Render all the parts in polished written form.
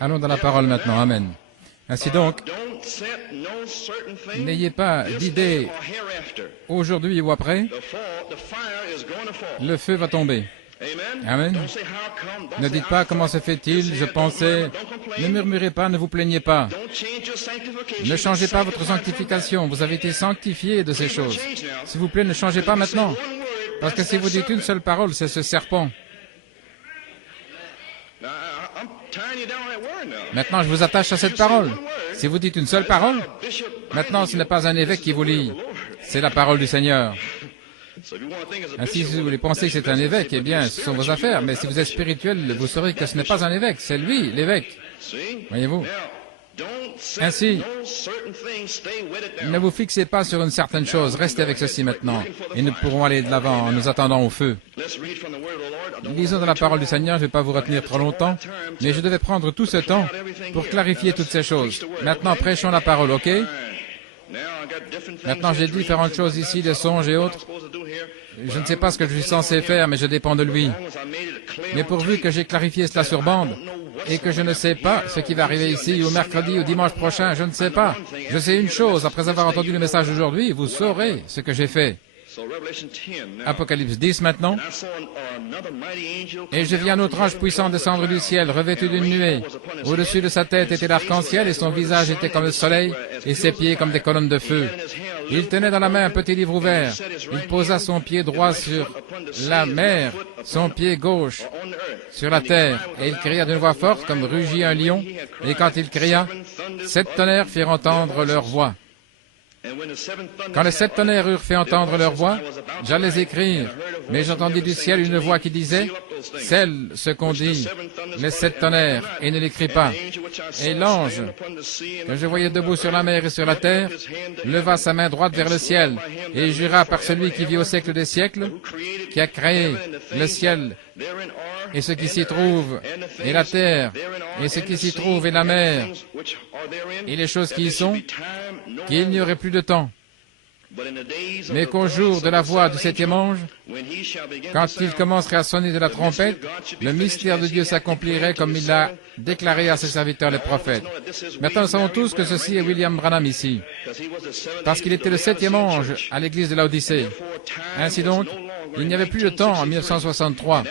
Allons dans la parole maintenant. Amen. Ainsi donc, n'ayez pas d'idée aujourd'hui ou après, le feu va tomber. Amen. Ne dites pas comment se fait-il, je pensais. Ne murmurez pas, ne vous plaignez pas. Ne changez pas votre sanctification. Vous avez été sanctifiés de ces choses. S'il vous plaît, ne changez pas maintenant. Parce que si vous dites une seule parole, c'est ce serpent. Maintenant, je vous attache à cette parole. Si vous dites une seule parole, maintenant, ce n'est pas un évêque qui vous lit. C'est la parole du Seigneur. Ainsi, si vous voulez penser que c'est un évêque, eh bien, ce sont vos affaires. Mais si vous êtes spirituel, vous saurez que ce n'est pas un évêque, c'est lui, l'évêque. Voyez-vous? Ainsi, ne vous fixez pas sur une certaine chose, restez avec ceci maintenant, et nous pourrons aller de l'avant en nous attendant au feu. Lisons dans la parole du Seigneur, je ne vais pas vous retenir trop longtemps, mais je devais prendre tout ce temps pour clarifier toutes ces choses. Maintenant, prêchons la parole, ok? Maintenant, j'ai différentes choses ici, des songes et autres. Je ne sais pas ce que je suis censé faire, mais je dépends de lui. Mais pourvu que j'ai clarifié cela sur bande, et que je ne sais pas ce qui va arriver ici, au mercredi, ou dimanche prochain, je ne sais pas. Je sais une chose, après avoir entendu le message d'aujourd'hui, vous saurez ce que j'ai fait. Apocalypse 10 maintenant. Et je vis un autre ange puissant descendre du ciel, revêtu d'une nuée. Au-dessus de sa tête était l'arc-en-ciel, et son visage était comme le soleil, et ses pieds comme des colonnes de feu. Il tenait dans la main un petit livre ouvert. Il posa son pied droit sur la mer, son pied gauche sur la terre, et il cria d'une voix forte comme rugit un lion, et quand il cria, 7 tonnerres firent entendre leur voix. Quand les 7 tonnerres eurent fait entendre leur voix, j'allais écrire, mais j'entendis du ciel une voix qui disait, « Scelle ce qu'on dit, les 7 tonnerres, et ne l'écris pas. » Et l'ange, que je voyais debout sur la mer et sur la terre, leva sa main droite vers le ciel, et jura par celui qui vit au siècle des siècles, qui a créé le ciel, et ce qui s'y trouve, et la terre, et ce qui s'y trouve, et la mer, et les choses qui y sont, qu'il n'y aurait plus de temps, mais qu'au jour de la voix du 7e ange, quand il commencerait à sonner de la trompette, le mystère de Dieu s'accomplirait comme il l'a déclaré à ses serviteurs les prophètes. Maintenant, nous savons tous que ceci est William Branham ici, parce qu'il était le 7e ange à l'église de Laodicée. Ainsi donc, il n'y avait plus de temps en 1963.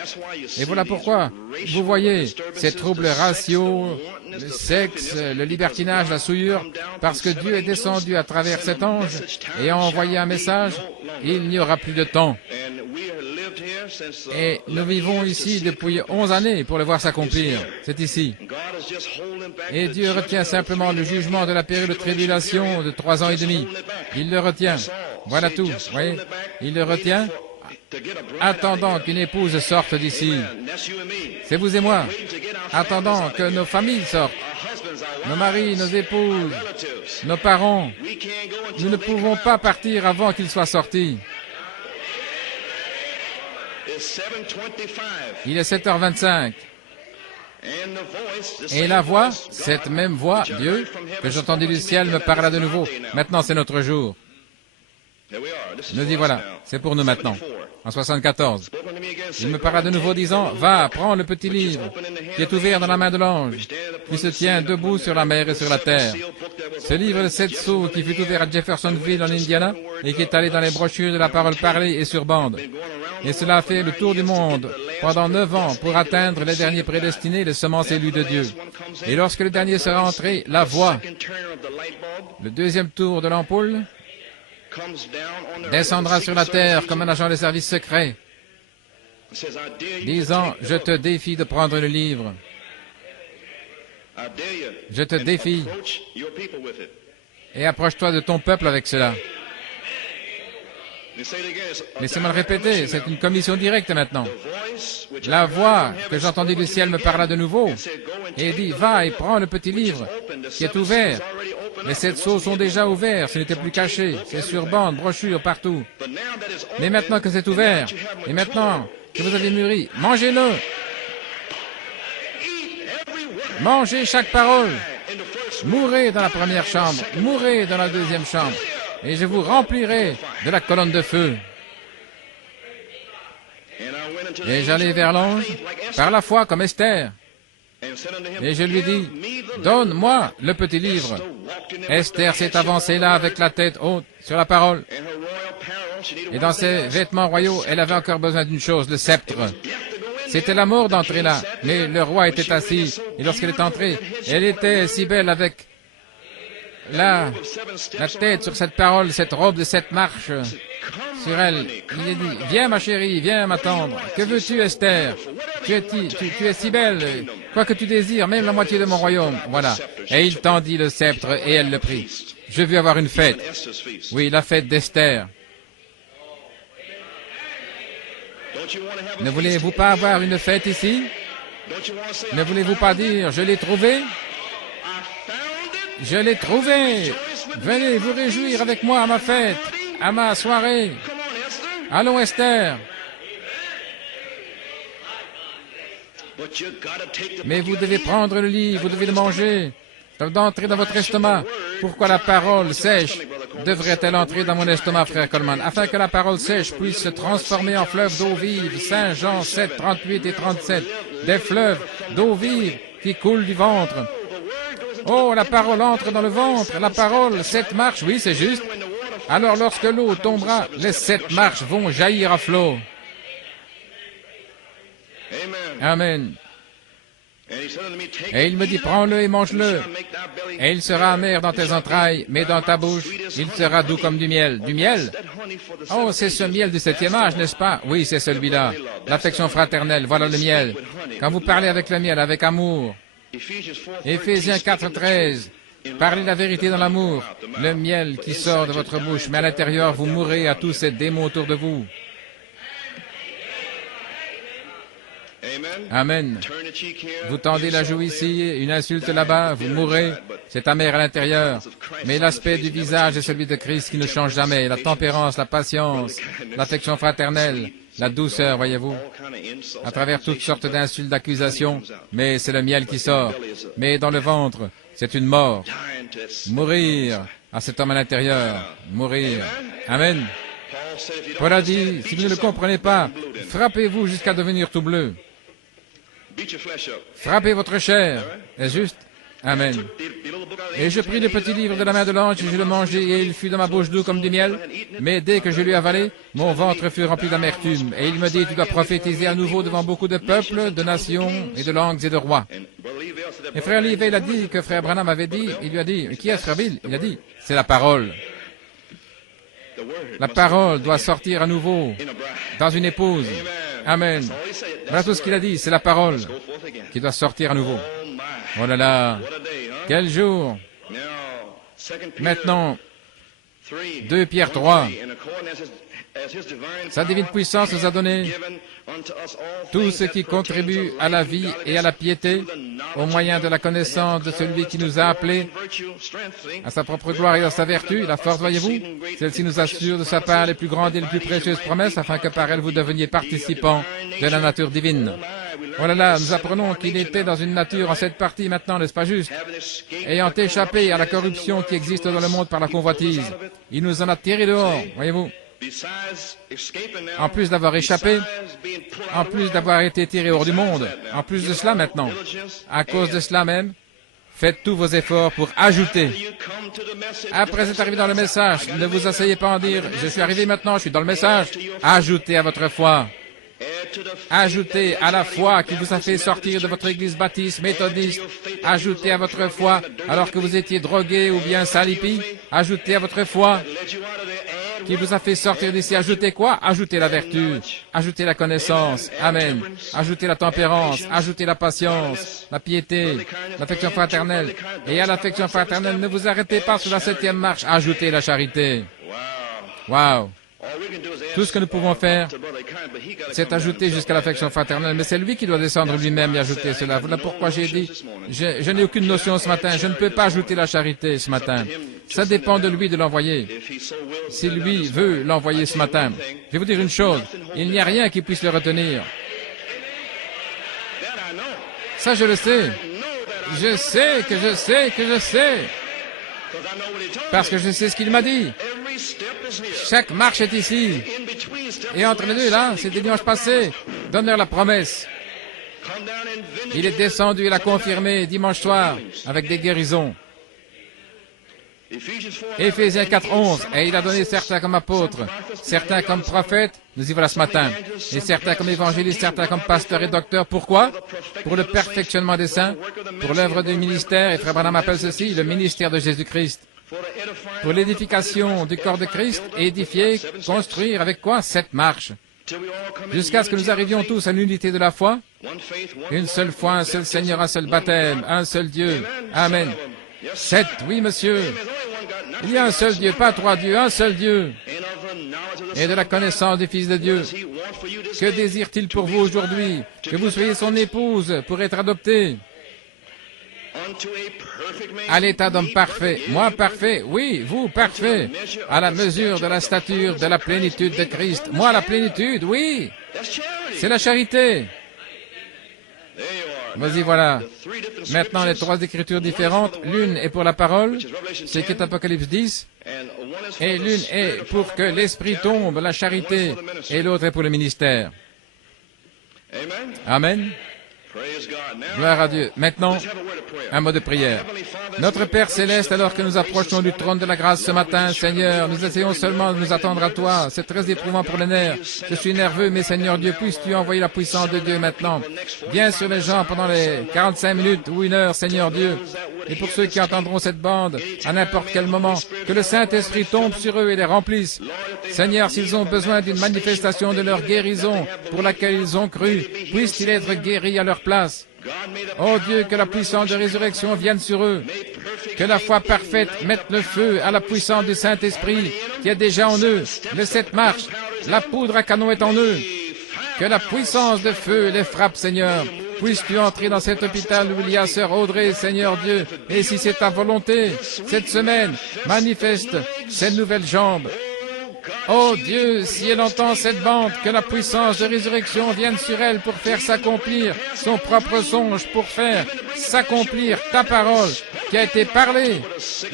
Et voilà pourquoi, vous voyez, ces troubles raciaux, le sexe, le libertinage, la souillure, parce que Dieu est descendu à travers cet ange et a envoyé un message, il n'y aura plus de temps. Et nous vivons ici depuis 11 années pour le voir s'accomplir. C'est ici. Et Dieu retient simplement le jugement de la période de tribulation de 3 ans et demi. Il le retient. Voilà tout. Vous voyez? Il le retient. Attendant qu'une épouse sorte d'ici. C'est vous et moi. Attendant que nos familles sortent. Nos maris, nos épouses, nos parents. Nous ne pouvons pas partir avant qu'ils soient sortis. Il est 7h25. Et la voix, cette même voix, Dieu, que j'entendis du ciel, me parla de nouveau. Maintenant, c'est notre jour. Nous y voilà. C'est pour nous maintenant. En 74. Il me parla de nouveau disant, « Va, prends le petit livre qui est ouvert dans la main de l'ange, qui se tient debout sur la mer et sur la terre. » Ce livre de 7 sceaux qui fut ouvert à Jeffersonville, en Indiana, et qui est allé dans les brochures de la parole parlée et sur bande. Et cela a fait le tour du monde pendant 9 ans pour atteindre les derniers prédestinés, les semences élues de Dieu. Et lorsque le dernier sera entré, la voix, le deuxième tour de l'ampoule, descendra sur la terre comme un agent des services secrets, disant, « Je te défie de prendre le livre. Je te défie. Et approche-toi de ton peuple avec cela. » Laissez-moi le répéter, c'est une commission directe maintenant. La voix que j'entendis du ciel me parla de nouveau et dit, « Va et prends le petit livre qui est ouvert. » Les 7 sceaux sont déjà ouverts, ce n'était plus caché, c'est sur bande, brochure, partout. Mais maintenant que c'est ouvert, et maintenant que vous avez mûri, mangez-le. Mangez chaque parole. Mourrez dans la première chambre, mourrez dans la deuxième chambre, et je vous remplirai de la colonne de feu. Et j'allai vers l'ange, par la foi comme Esther. Et je lui dis, donne-moi le petit livre. Esther s'est avancée là avec la tête haute sur la parole. Et dans ses vêtements royaux, elle avait encore besoin d'une chose, le sceptre. C'était la mort d'entrer là, mais le roi était assis. Et lorsqu'elle est entrée, elle était si belle avec la tête sur cette parole, cette robe de 7 marches sur elle. Il a dit, viens ma chérie, viens m'attendre. Que veux-tu, Esther? Tu es si belle, quoi que tu désires, même la moitié de mon royaume. Voilà. Et il tendit le sceptre et elle le prit. Je veux avoir une fête. Oui, la fête d'Esther. Ne voulez-vous pas avoir une fête ici? Ne voulez-vous pas dire, je l'ai trouvé? Je l'ai trouvé! Venez vous réjouir avec moi à ma fête, à ma soirée. Allons, Esther. Mais vous devez prendre le livre, vous devez le manger. Ça doit entrer dans votre estomac. Pourquoi la parole sèche devrait-elle entrer dans mon estomac, frère Coleman? Afin que la parole sèche puisse se transformer en fleuve d'eau vive. Saint Jean 7, 38 et 37. Des fleuves d'eau vive qui coulent du ventre. Oh, la parole entre dans le ventre. La parole, 7 marches, oui, c'est juste. Alors lorsque l'eau tombera, les 7 marches vont jaillir à flot. Amen. Et il me dit, prends-le et mange-le. Et il sera amer dans tes entrailles, mais dans ta bouche, il sera doux comme du miel. Du miel? Oh, c'est ce miel du 7e âge, n'est-ce pas? Oui, c'est celui-là. L'affection fraternelle, voilà le miel. Quand vous parlez avec le miel, avec amour. Éphésiens 4, 13. Parlez la vérité dans l'amour. Le miel qui sort de votre bouche, mais à l'intérieur, vous mourrez à tous ces démons autour de vous. Amen. Vous tendez la joue ici, une insulte là-bas, vous mourrez. C'est amer à l'intérieur. Mais l'aspect du visage est celui de Christ qui ne change jamais. La tempérance, la patience, l'affection fraternelle, la douceur, voyez-vous. À travers toutes sortes d'insultes, d'accusations. Mais c'est le miel qui sort. Mais dans le ventre, c'est une mort. Mourir à cet homme à l'intérieur. Mourir. Amen. Paul a dit, si vous ne le comprenez pas, frappez-vous jusqu'à devenir tout bleu. Frappez votre chair. Est-ce juste? Amen. Et je pris le petit livre de la main de l'ange et je le mangeai et il fut dans ma bouche doux comme du miel. Mais dès que je l'ai avalé, mon ventre fut rempli d'amertume. Et il me dit, tu dois prophétiser à nouveau devant beaucoup de peuples, de nations et de langues et de rois. Et frère Lee, il a dit que frère Branham avait dit, il lui a dit, qui est frère Bill? Il a dit, c'est la parole. La parole doit sortir à nouveau dans une épouse. Amen. Voilà tout ce qu'il a dit, c'est la parole qui doit sortir à nouveau. Oh là là, quel jour! Maintenant, 2 Pierre 3. Sa divine puissance nous a donné tout ce qui contribue à la vie et à la piété au moyen de la connaissance de celui qui nous a appelés à sa propre gloire et à sa vertu. La force, voyez-vous, celle-ci nous assure de sa part les plus grandes et les plus précieuses promesses afin que par elle vous deveniez participants de la nature divine. Oh là là, nous apprenons qu'il était dans une nature en cette partie maintenant, n'est-ce pas juste? Ayant échappé à la corruption qui existe dans le monde par la convoitise, il nous en a tiré dehors, voyez-vous. En plus d'avoir échappé, en plus d'avoir été tiré hors du monde, en plus de cela maintenant, à cause de cela même, faites tous vos efforts pour ajouter. Après être arrivé dans le message, ne vous asseyez pas en dire, je suis arrivé maintenant, je suis dans le message. Ajoutez à votre foi. Ajoutez à la foi qui vous a fait sortir de votre église baptiste, méthodiste. Ajoutez à votre foi alors que vous étiez drogué ou bien salipi. Ajoutez à votre foi qui vous a fait sortir d'ici. Ajoutez quoi? Ajoutez la vertu. Ajoutez la connaissance. Amen. Ajoutez la tempérance. Ajoutez la patience, la piété, l'affection fraternelle. Et à l'affection fraternelle, ne vous arrêtez pas sur la 7e marche. Ajoutez la charité. Wow. Tout ce que nous pouvons faire, c'est ajouter jusqu'à l'affection fraternelle, mais c'est lui qui doit descendre lui-même et ajouter cela. Voilà pourquoi j'ai dit, je n'ai aucune notion ce matin, je ne peux pas ajouter la charité ce matin. Ça dépend de lui de l'envoyer. Si lui veut l'envoyer ce matin, je vais vous dire une chose, il n'y a rien qui puisse le retenir. Ça, je le sais. Je sais que je sais que je sais. Parce que je sais ce qu'il m'a dit. Chaque marche est ici. Et entre les deux, là, c'était dimanche passé. Donne-leur la promesse. Il est descendu et l'a confirmé dimanche soir avec des guérisons. Éphésiens 4:11, et il a donné certains comme apôtres, certains comme prophètes, nous y voilà ce matin, et certains comme évangélistes, certains comme pasteurs et docteurs. Pourquoi? Pour le perfectionnement des saints, pour l'œuvre du ministère, et Frère Branham appelle ceci le ministère de Jésus-Christ. Pour l'édification du corps de Christ, édifier, construire avec quoi? 7 marches. Jusqu'à ce que nous arrivions tous à l'unité de la foi, une seule foi, un seul Seigneur, un seul baptême, un seul Dieu. Amen. 7, oui monsieur. Il y a un seul Dieu, pas 3 dieux, un seul Dieu. Et de la connaissance du Fils de Dieu. Que désire-t-il pour vous aujourd'hui? Que vous soyez son épouse pour être adopté à l'état d'homme parfait. Moi parfait, oui, vous parfait, à la mesure de la stature de la plénitude de Christ. Moi la plénitude, oui, c'est la charité. Vas-y, voilà. Maintenant, les 3 écritures différentes. L'une est pour la parole, c'est qui est Apocalypse 10. Et l'une est pour que l'Esprit tombe, la charité. Et l'autre est pour le ministère. Amen. Gloire à Dieu. Maintenant, un mot de prière. Notre Père Céleste, alors que nous approchons du trône de la grâce ce matin, Seigneur, nous essayons seulement de nous attendre à toi. C'est très éprouvant pour les nerfs. Je suis nerveux, mais Seigneur Dieu, puisses-tu envoyer la puissance de Dieu maintenant. Viens sur les gens pendant les 45 minutes ou 1 heure, Seigneur Dieu. Et pour ceux qui entendront cette bande, à n'importe quel moment, que le Saint-Esprit tombe sur eux et les remplisse. Seigneur, s'ils ont besoin d'une manifestation de leur guérison pour laquelle ils ont cru, puissent-ils être guéris à leur place. Oh Dieu, que la puissance de résurrection vienne sur eux. Que la foi parfaite mette le feu à la puissance du Saint-Esprit qui est déjà en eux. Le 7 marche, la poudre à canon est en eux. Que la puissance de feu les frappe, Seigneur. Puisses-tu entrer dans cet hôpital où il y a Sœur Audrey, Seigneur Dieu, et si c'est ta volonté, cette semaine, manifeste ces nouvelles jambes. Oh Dieu, si elle entend cette bande, que la puissance de résurrection vienne sur elle pour faire s'accomplir son propre songe, pour faire s'accomplir ta parole qui a été parlée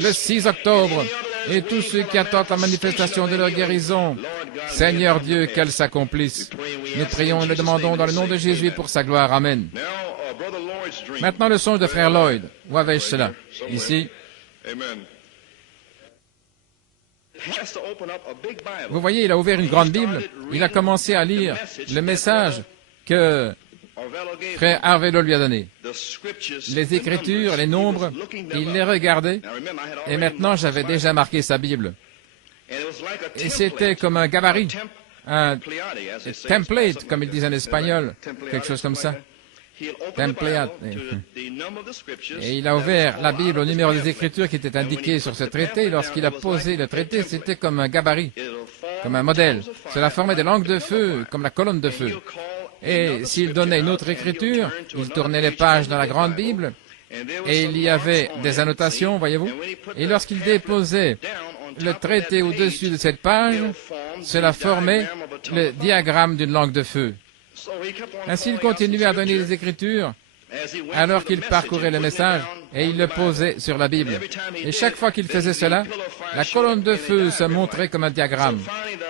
le 6 octobre. Et tous ceux qui attendent la manifestation de leur guérison, Seigneur Dieu, qu'elle s'accomplisse. Nous prions et le demandons dans le nom de Jésus pour sa gloire. Amen. Maintenant le songe de Frère Lloyd. Où avais-je cela? Ici. Vous voyez, il a ouvert une grande Bible. Il a commencé à lire le message que Frère Arvelo lui a donné. Les Écritures, les nombres, il les regardait. Et maintenant, j'avais déjà marqué sa Bible. Et c'était comme un gabarit, un template, comme ils disent en espagnol, quelque chose comme ça. Template. Et il a ouvert la Bible au numéro des Écritures qui était indiqué sur ce traité. Et lorsqu'il a posé le traité, c'était comme un gabarit, comme un modèle. Cela formait des langues de feu, comme la colonne de feu. Et s'il donnait une autre écriture, il tournait les pages dans la grande Bible, et il y avait des annotations, voyez-vous. Et lorsqu'il déposait le traité au-dessus de cette page, cela formait le diagramme d'une langue de feu. Ainsi, il continuait à donner les Écritures alors qu'il parcourait le message et il le posait sur la Bible. Et chaque fois qu'il faisait cela, la colonne de feu se montrait comme un diagramme.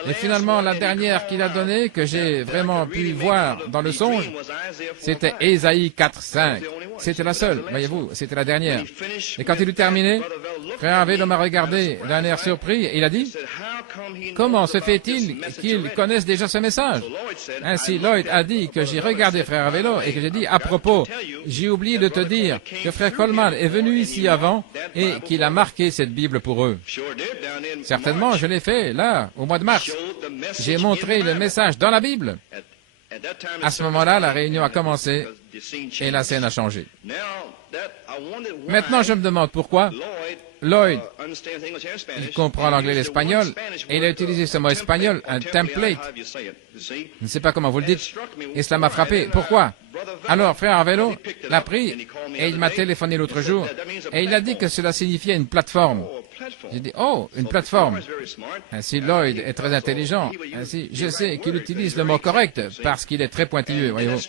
Et finalement, la dernière qu'il a donnée, que j'ai vraiment pu voir dans le songe, c'était Ésaïe 4:5. C'était la seule, voyez-vous, c'était la dernière. Et quand il eut terminé, Frère Arvelo m'a regardé d'un air surpris et il a dit, « Comment se fait-il qu'ils connaissent déjà ce message ?» Ainsi, Lloyd a dit que j'ai regardé Frère Arvelo et que j'ai dit, « À propos, j'ai oublié de te dire que Frère Coleman est venu ici avant et qu'il a marqué cette Bible pour eux. » Certainement, je l'ai fait, là, au mois de mars. J'ai montré le message dans la Bible. À ce moment-là, la réunion a commencé et la scène a changé. Maintenant, je me demande pourquoi Lloyd, il comprend l'anglais et l'espagnol, et il a utilisé ce mot espagnol, un template. Je ne sais pas comment vous le dites, et cela m'a frappé. Pourquoi? Alors, Frère Arvelo l'a pris, et il m'a téléphoné l'autre jour, et il a dit que cela signifiait une plateforme. J'ai dit, oh, une plateforme. Ainsi, Lloyd est très intelligent. Ainsi, je sais qu'il utilise le mot correct parce qu'il est très pointilleux, voyez-vous.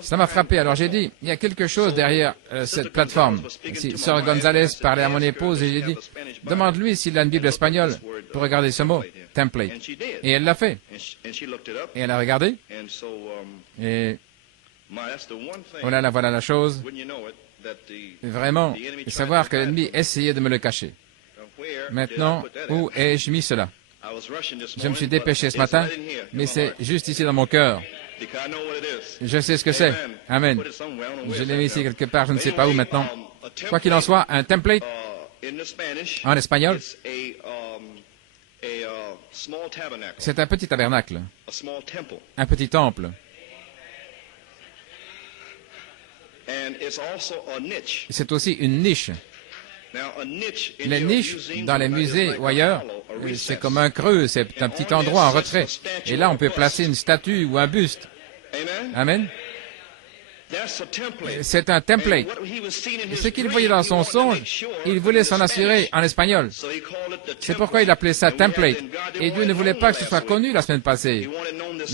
Ça m'a frappé. Alors j'ai dit, il y a quelque chose derrière cette plateforme. Si Sœur Gonzalez parlait à mon épouse et j'ai dit, demande-lui s'il a une Bible espagnole pour regarder ce mot, template. Et elle l'a fait. Et elle a regardé. Et Voilà la chose. Vraiment, savoir que l'ennemi essayait de me le cacher. Maintenant, où ai-je mis cela? Je me suis dépêché ce matin, mais c'est juste ici dans mon cœur. Je sais ce que c'est. Amen. Je l'ai mis ici quelque part, je ne sais pas où maintenant. Quoi qu'il en soit, un template en espagnol, c'est un petit tabernacle, un petit temple. C'est aussi une niche. Les niches, dans les musées ou ailleurs, c'est comme un creux, c'est un petit endroit en retrait. Et là, on peut placer une statue ou un buste. Amen. C'est un template. Ce qu'il voyait dans son songe, il voulait s'en assurer en espagnol. C'est pourquoi il appelait ça template. Et Dieu ne voulait pas que ce soit connu la semaine passée.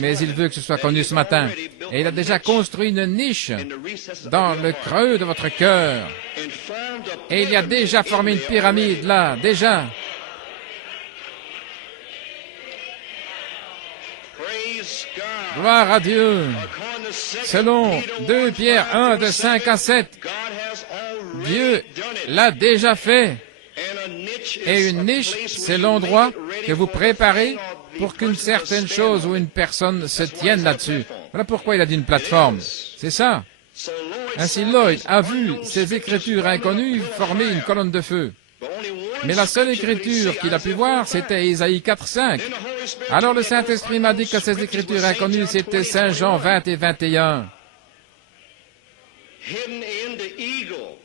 Mais il veut que ce soit connu ce matin. Et il a déjà construit une niche dans le creux de votre cœur. Et il y a déjà formé une pyramide là, déjà. Gloire à Dieu. Selon 2 Pierre 1, de 5 à 7, Dieu l'a déjà fait. Et une niche, c'est l'endroit que vous préparez pour qu'une certaine chose ou une personne se tienne là-dessus. Voilà pourquoi il a dit une plateforme. C'est ça. Ainsi, Lloyd a vu ces écritures inconnues former une colonne de feu. Mais la seule écriture qu'il a pu voir, c'était Ésaïe 4:5. Alors le Saint-Esprit m'a dit que ces écritures inconnues, c'était Saint Jean 20 et 21.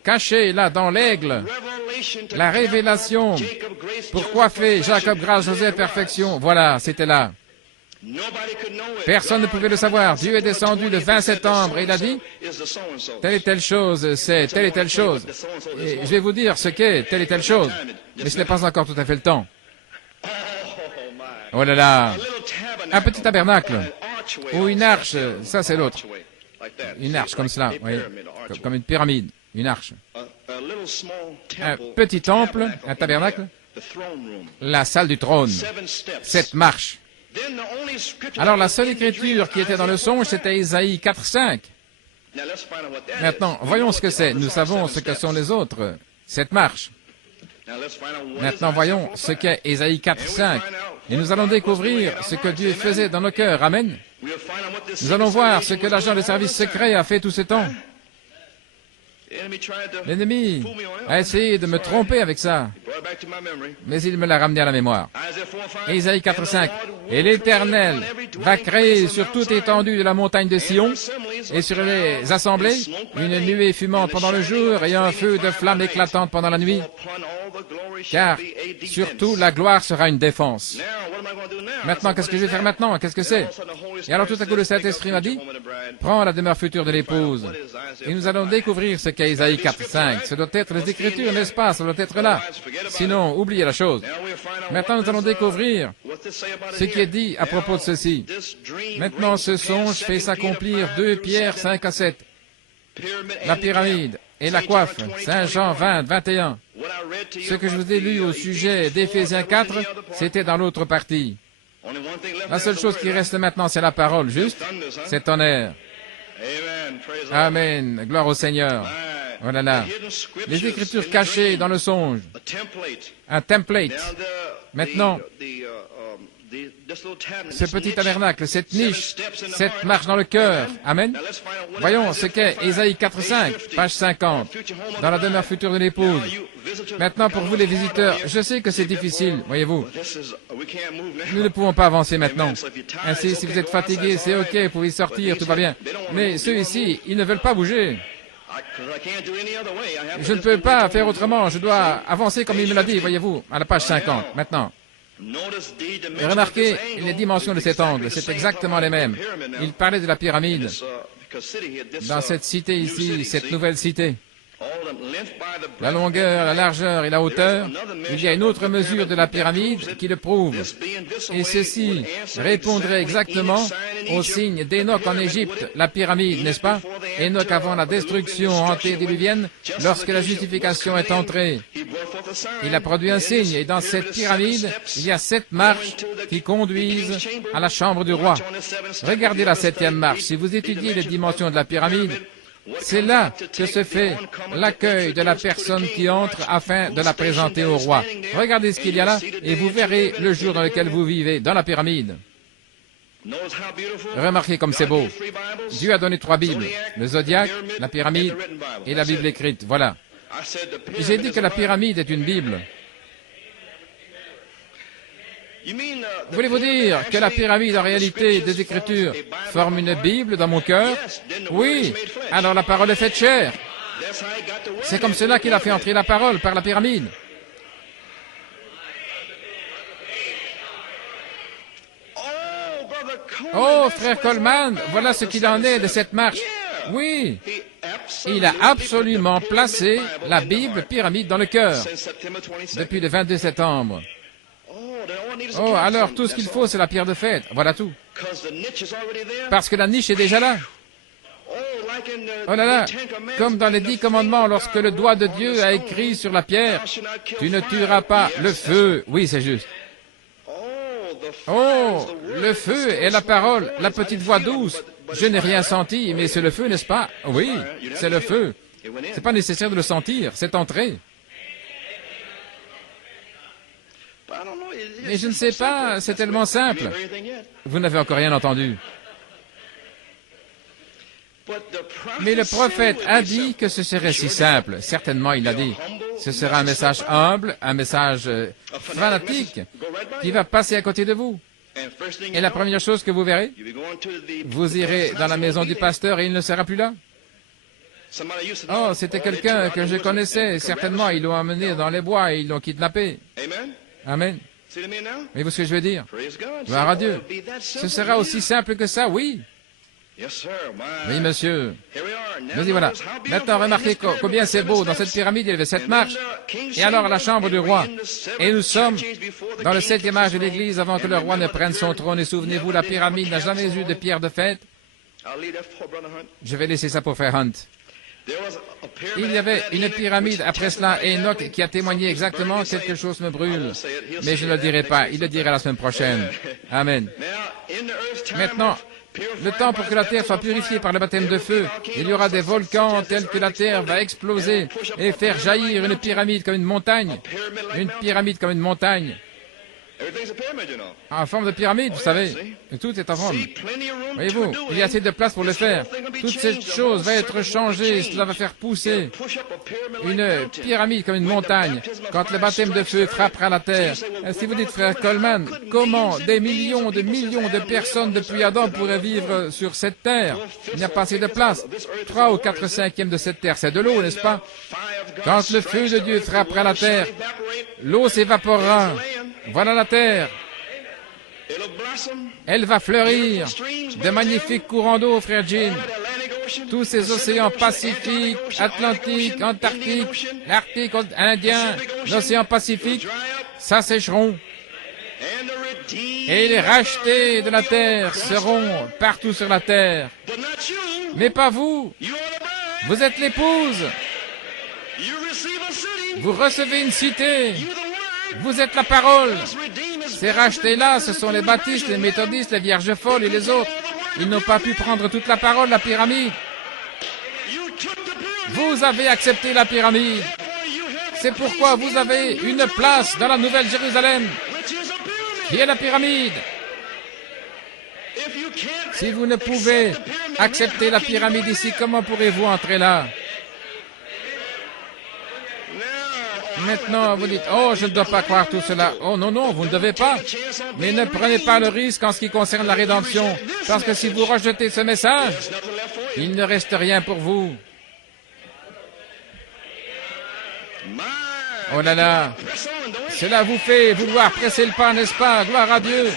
Caché là dans l'aigle, la révélation pour coiffer Jacob grâce, Joseph perfection. Voilà, c'était là. Personne ne pouvait le savoir. Dieu est descendu le 20 septembre et il a dit, telle et telle chose, c'est telle et telle chose. Et je vais vous dire ce qu'est telle et telle chose. Mais ce n'est pas encore tout à fait le temps. Oh là là. Un petit tabernacle ou une arche, ça c'est l'autre. Une arche comme cela, oui, comme une pyramide, une arche. Un petit temple, un tabernacle, la salle du trône, 7 marches. Alors la seule écriture qui était dans le songe, c'était Ésaïe 4:5. Maintenant, voyons ce que c'est. Nous savons ce que sont les autres 7 marches. Maintenant, voyons ce qu'est Ésaïe 4:5. Et nous allons découvrir ce que Dieu faisait dans nos cœurs. Amen. Nous allons voir ce que l'agent de service secret a fait tout ce temps. L'ennemi a essayé de me tromper avec ça, mais il me l'a ramené à la mémoire. Ésaïe 4:5. Et l'Éternel va créer sur toute étendue de la montagne de Sion et sur les assemblées une nuée fumante pendant le jour et un feu de flamme éclatante pendant la nuit, car surtout la gloire sera une défense. Maintenant, qu'est-ce que je vais faire maintenant? Qu'est-ce que c'est? Et alors tout à coup le Saint-Esprit m'a dit, prends la demeure future de l'épouse. Et nous allons découvrir ce qu'est Ésaïe 4:5. Ce doit être les Écritures, n'est-ce pas? Ça doit être là. Sinon, oubliez la chose. Maintenant, nous allons découvrir ce qui est dit à propos de ceci. Maintenant, ce songe fait s'accomplir 2 Pierre 5 à 7. La pyramide et la coiffe, Saint Jean 20, 21. Ce que je vous ai lu au sujet d'Éphésiens 4, c'était dans l'autre partie. La seule chose qui reste maintenant, c'est la parole, juste. C'est tonnerre. Amen. Gloire au Seigneur. Voilà là. Les Écritures cachées dans le songe. Un template. Maintenant, ce petit tabernacle, cette niche, cette marche dans le cœur. Amen. Voyons ce qu'est Ésaïe 4:5, page 50, dans la demeure future de l'épouse. Maintenant, pour vous les visiteurs, je sais que c'est difficile, voyez-vous. Nous ne pouvons pas avancer maintenant. Ainsi, si vous êtes fatigués, c'est OK, vous pouvez sortir, tout va bien. Mais ceux ici, ils ne veulent pas bouger. Je ne peux pas faire autrement, je dois avancer comme il me l'a dit, voyez-vous, à la page 50, maintenant. Et remarquez les dimensions de cet angle, c'est exactement les mêmes. Il parlait de la pyramide dans cette cité ici, cette nouvelle cité. La longueur, la largeur et la hauteur, il y a une autre mesure de la pyramide qui le prouve. Et ceci répondrait exactement au signe d'Enoch en Égypte, la pyramide, n'est-ce pas? Enoch avant la destruction antédiluvienne, lorsque la justification est entrée. Il a produit un signe, et dans cette pyramide, il y a 7 marches qui conduisent à la chambre du roi. Regardez la 7e marche. Si vous étudiez les dimensions de la pyramide, c'est là que se fait l'accueil de la personne qui entre afin de la présenter au roi. Regardez ce qu'il y a là et vous verrez le jour dans lequel vous vivez, dans la pyramide. Remarquez comme c'est beau. Dieu a donné 3 Bibles, le zodiaque, la pyramide et la Bible écrite. Voilà. J'ai dit que la pyramide est une Bible. Voulez-vous dire que la pyramide, en réalité, des Écritures, forme une Bible dans mon cœur? Oui, alors la parole est faite chair. C'est comme cela qu'il a fait entrer la parole, par la pyramide. Oh, frère Coleman, voilà ce qu'il en est de cette marche. Oui, il a absolument placé la Bible pyramide dans le cœur depuis le 22 septembre. Oh, alors tout ce qu'il faut, c'est la pierre de fête. Voilà tout. Parce que la niche est déjà là. Oh là là, comme dans les 10 commandements, lorsque le doigt de Dieu a écrit sur la pierre, tu ne tueras pas le feu. Oui, c'est juste. Oh, le feu est la parole, la petite voix douce. Je n'ai rien senti, mais c'est le feu, n'est-ce pas? Oui, c'est le feu. C'est pas nécessaire de le sentir, c'est entré. Mais je ne sais pas, c'est tellement simple. Vous n'avez encore rien entendu. Mais le prophète a dit que ce serait si simple. Certainement, il l'a dit. Ce sera un message humble, un message fanatique qui va passer à côté de vous. Et la première chose que vous verrez, vous irez dans la maison du pasteur et il ne sera plus là. Oh, c'était quelqu'un que je connaissais. Certainement, ils l'ont amené dans les bois et ils l'ont kidnappé. Amen. Voyez-vous ce que je veux dire? Gloire à Dieu. Ce sera aussi simple que ça, oui. Oui, monsieur. Nous y voilà. Maintenant, remarquez combien c'est beau. Dans cette pyramide, il y avait 7 marches. Et alors, la chambre du roi. Et nous sommes dans le 7e âge de l'Église avant que le roi ne prenne son trône. Et souvenez-vous, la pyramide n'a jamais eu de pierre de fête. Je vais laisser ça pour Frère Hunt. Il y avait une pyramide après cela, et Enoch qui a témoigné exactement quelque chose me brûle. Mais je ne le dirai pas, il le dira la semaine prochaine. Amen. Maintenant, le temps pour que la terre soit purifiée par le baptême de feu, il y aura des volcans tels que la terre va exploser et faire jaillir une pyramide comme une montagne. Une pyramide comme une montagne. En forme de pyramide, vous savez. Et tout est en forme. Voyez-vous, il y a assez de place pour le faire. Toute cette chose va être changée, cela va faire pousser une pyramide comme une montagne quand le baptême de feu frappera la terre. Et si vous dites, frère Coleman, comment des millions de personnes depuis Adam pourraient vivre sur cette terre? Il n'y a pas assez de place. 3 ou 4 cinquièmes de cette terre, c'est de l'eau, n'est-ce pas? Quand le feu de Dieu frappera la terre, l'eau s'évaporera. Voilà la terre. Elle va fleurir. De magnifiques courants d'eau, frère Jim. Tous ces océans Pacifique, Atlantique, Antarctique, l'Arctique, Indien, l'océan Pacifique, s'assécheront. Et les rachetés de la terre seront partout sur la terre. Mais pas vous. Vous êtes l'épouse. Vous recevez une cité. Vous êtes la parole. Ces rachetés-là, ce sont les baptistes, les méthodistes, les vierges folles et les autres. Ils n'ont pas pu prendre toute la parole, la pyramide. Vous avez accepté la pyramide. C'est pourquoi vous avez une place dans la Nouvelle Jérusalem, qui est la pyramide. Si vous ne pouvez accepter la pyramide ici, comment pourrez-vous entrer là? Maintenant, vous dites, oh, je ne dois pas croire tout cela. Oh, non, non, vous ne devez pas. Mais ne prenez pas le risque en ce qui concerne la rédemption, parce que si vous rejetez ce message, il ne reste rien pour vous. Oh là là, cela vous fait vouloir presser le pas, n'est-ce pas? Gloire à Dieu.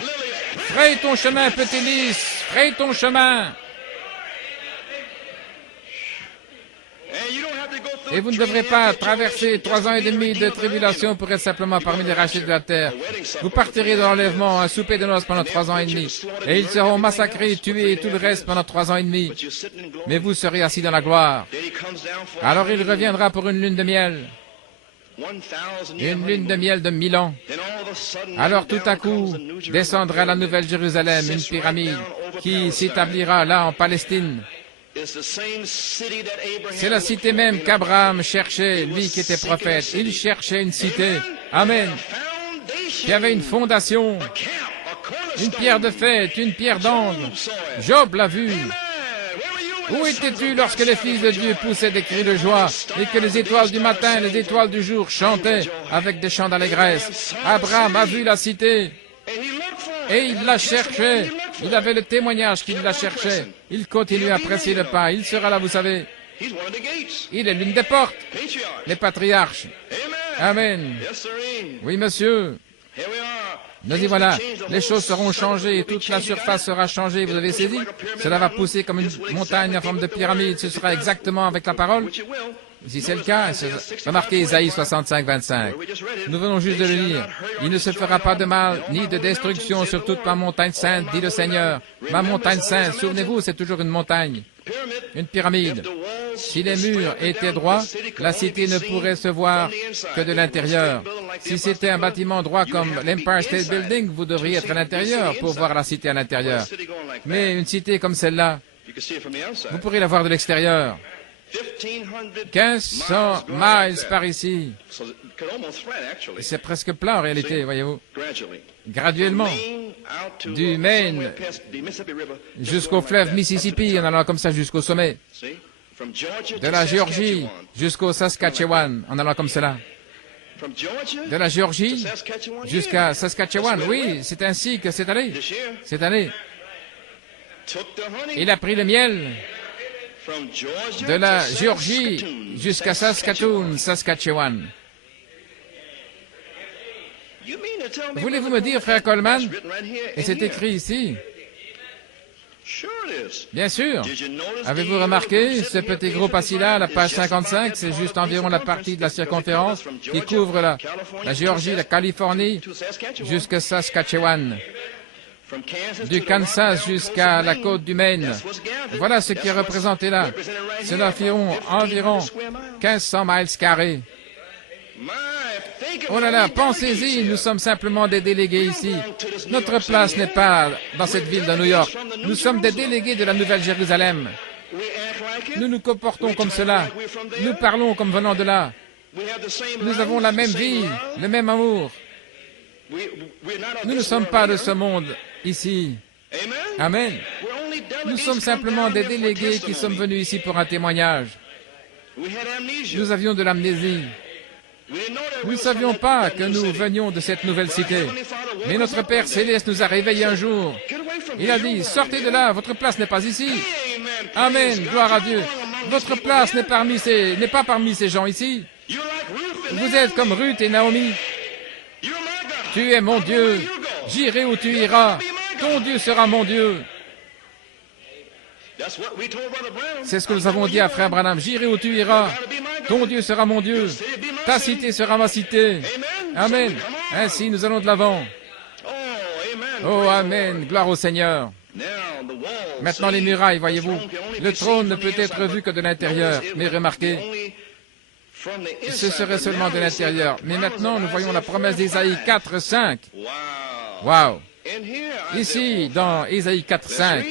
Fraye ton chemin, petit lys, fraye ton chemin. Et vous ne devrez pas traverser 3 ans et demi de tribulation pour être simplement parmi les rachetés de la terre. Vous partirez dans l'enlèvement, un souper de noces pendant 3 ans et demi. Et ils seront massacrés, tués et tout le reste pendant 3 ans et demi. Mais vous serez assis dans la gloire. Alors il reviendra pour une lune de miel. Une lune de miel de 1000 ans. Alors tout à coup, descendra la nouvelle Jérusalem, une pyramide, qui s'établira là en Palestine. C'est la cité même qu'Abraham cherchait, lui qui était prophète. Il cherchait une cité. Amen. Qui avait une fondation, une pierre de fête, une pierre d'angle. Job l'a vu. Où étais-tu lorsque les fils de Dieu poussaient des cris de joie et que les étoiles du matin et les étoiles du jour chantaient avec des chants d'allégresse? Abraham a vu la cité et il la cherchait. Il avait le témoignage qu'il la cherchait. Il continue à presser le pas. Il sera là, vous savez. Il est l'une des portes. Les patriarches. Amen. Oui, monsieur. Nous y voilà, les choses seront changées et toute la surface sera changée, vous avez saisi? Cela va pousser comme une montagne en forme de pyramide, ce sera exactement avec la parole? Si c'est le cas, remarquez Isaïe 65, 25. Nous venons juste de le lire. Il ne se fera pas de mal, ni de destruction sur toute ma montagne sainte, dit le Seigneur. Ma montagne sainte, souvenez-vous, c'est toujours une montagne, une pyramide. Si les murs étaient droits, la cité ne pourrait se voir que de l'intérieur. Si c'était un bâtiment droit comme l'Empire State Building, vous devriez être à l'intérieur pour voir la cité à l'intérieur. Mais une cité comme celle-là, vous pourrez la voir de l'extérieur. 1500 miles par ici. C'est presque plat en réalité, voyez-vous. Graduellement, du Maine jusqu'au fleuve Mississippi, en allant comme ça jusqu'au sommet. De la Géorgie jusqu'au Saskatchewan, en allant comme cela. De la Géorgie jusqu'à Saskatchewan, oui, c'est ainsi que c'est allé. Cette année, il a pris le miel de la Géorgie jusqu'à Saskatoon, Saskatchewan. Voulez-vous me dire, frère Coleman, et c'est écrit ici, bien sûr. Avez-vous remarqué ce petit groupe assis là, à la page 55, c'est juste environ la partie de la circonférence qui couvre la Géorgie, la Californie, jusqu'à Saskatchewan. Du Kansas jusqu'à la côte du Maine. Voilà ce qui est représenté là. Cela fait environ 1500 miles carrés. Oh là là, pensez-y, nous sommes simplement des délégués ici. Notre place n'est pas dans cette ville de New York. Nous sommes des délégués de la Nouvelle Jérusalem. Nous nous comportons comme cela. Nous parlons comme venant de là. Nous avons la même vie, le même amour. Nous ne sommes pas de ce monde ici. Amen. Nous sommes simplement des délégués qui sommes venus ici pour un témoignage. Nous avions de l'amnésie. Nous ne savions pas que nous venions de cette nouvelle cité. Mais notre Père Céleste nous a réveillés un jour. Il a dit, sortez de là, votre place n'est pas ici. Amen, gloire à Dieu. Votre place n'est pas parmi ces gens ici. Vous êtes comme Ruth et Naomi. Tu es mon Dieu. J'irai où tu iras. Ton Dieu sera mon Dieu. C'est ce que nous avons dit à Frère Branham. J'irai où tu iras. Ton Dieu sera mon Dieu. Ta cité sera ma cité. Amen. Ainsi, nous allons de l'avant. Oh, Amen. Gloire au Seigneur. Maintenant, les murailles, voyez-vous. Le trône ne peut être vu que de l'intérieur. Mais remarquez, ce serait seulement de l'intérieur. Mais maintenant, nous voyons la promesse d'Ésaïe 4, 5. Wow. Ici, dans Ésaïe 4, 5,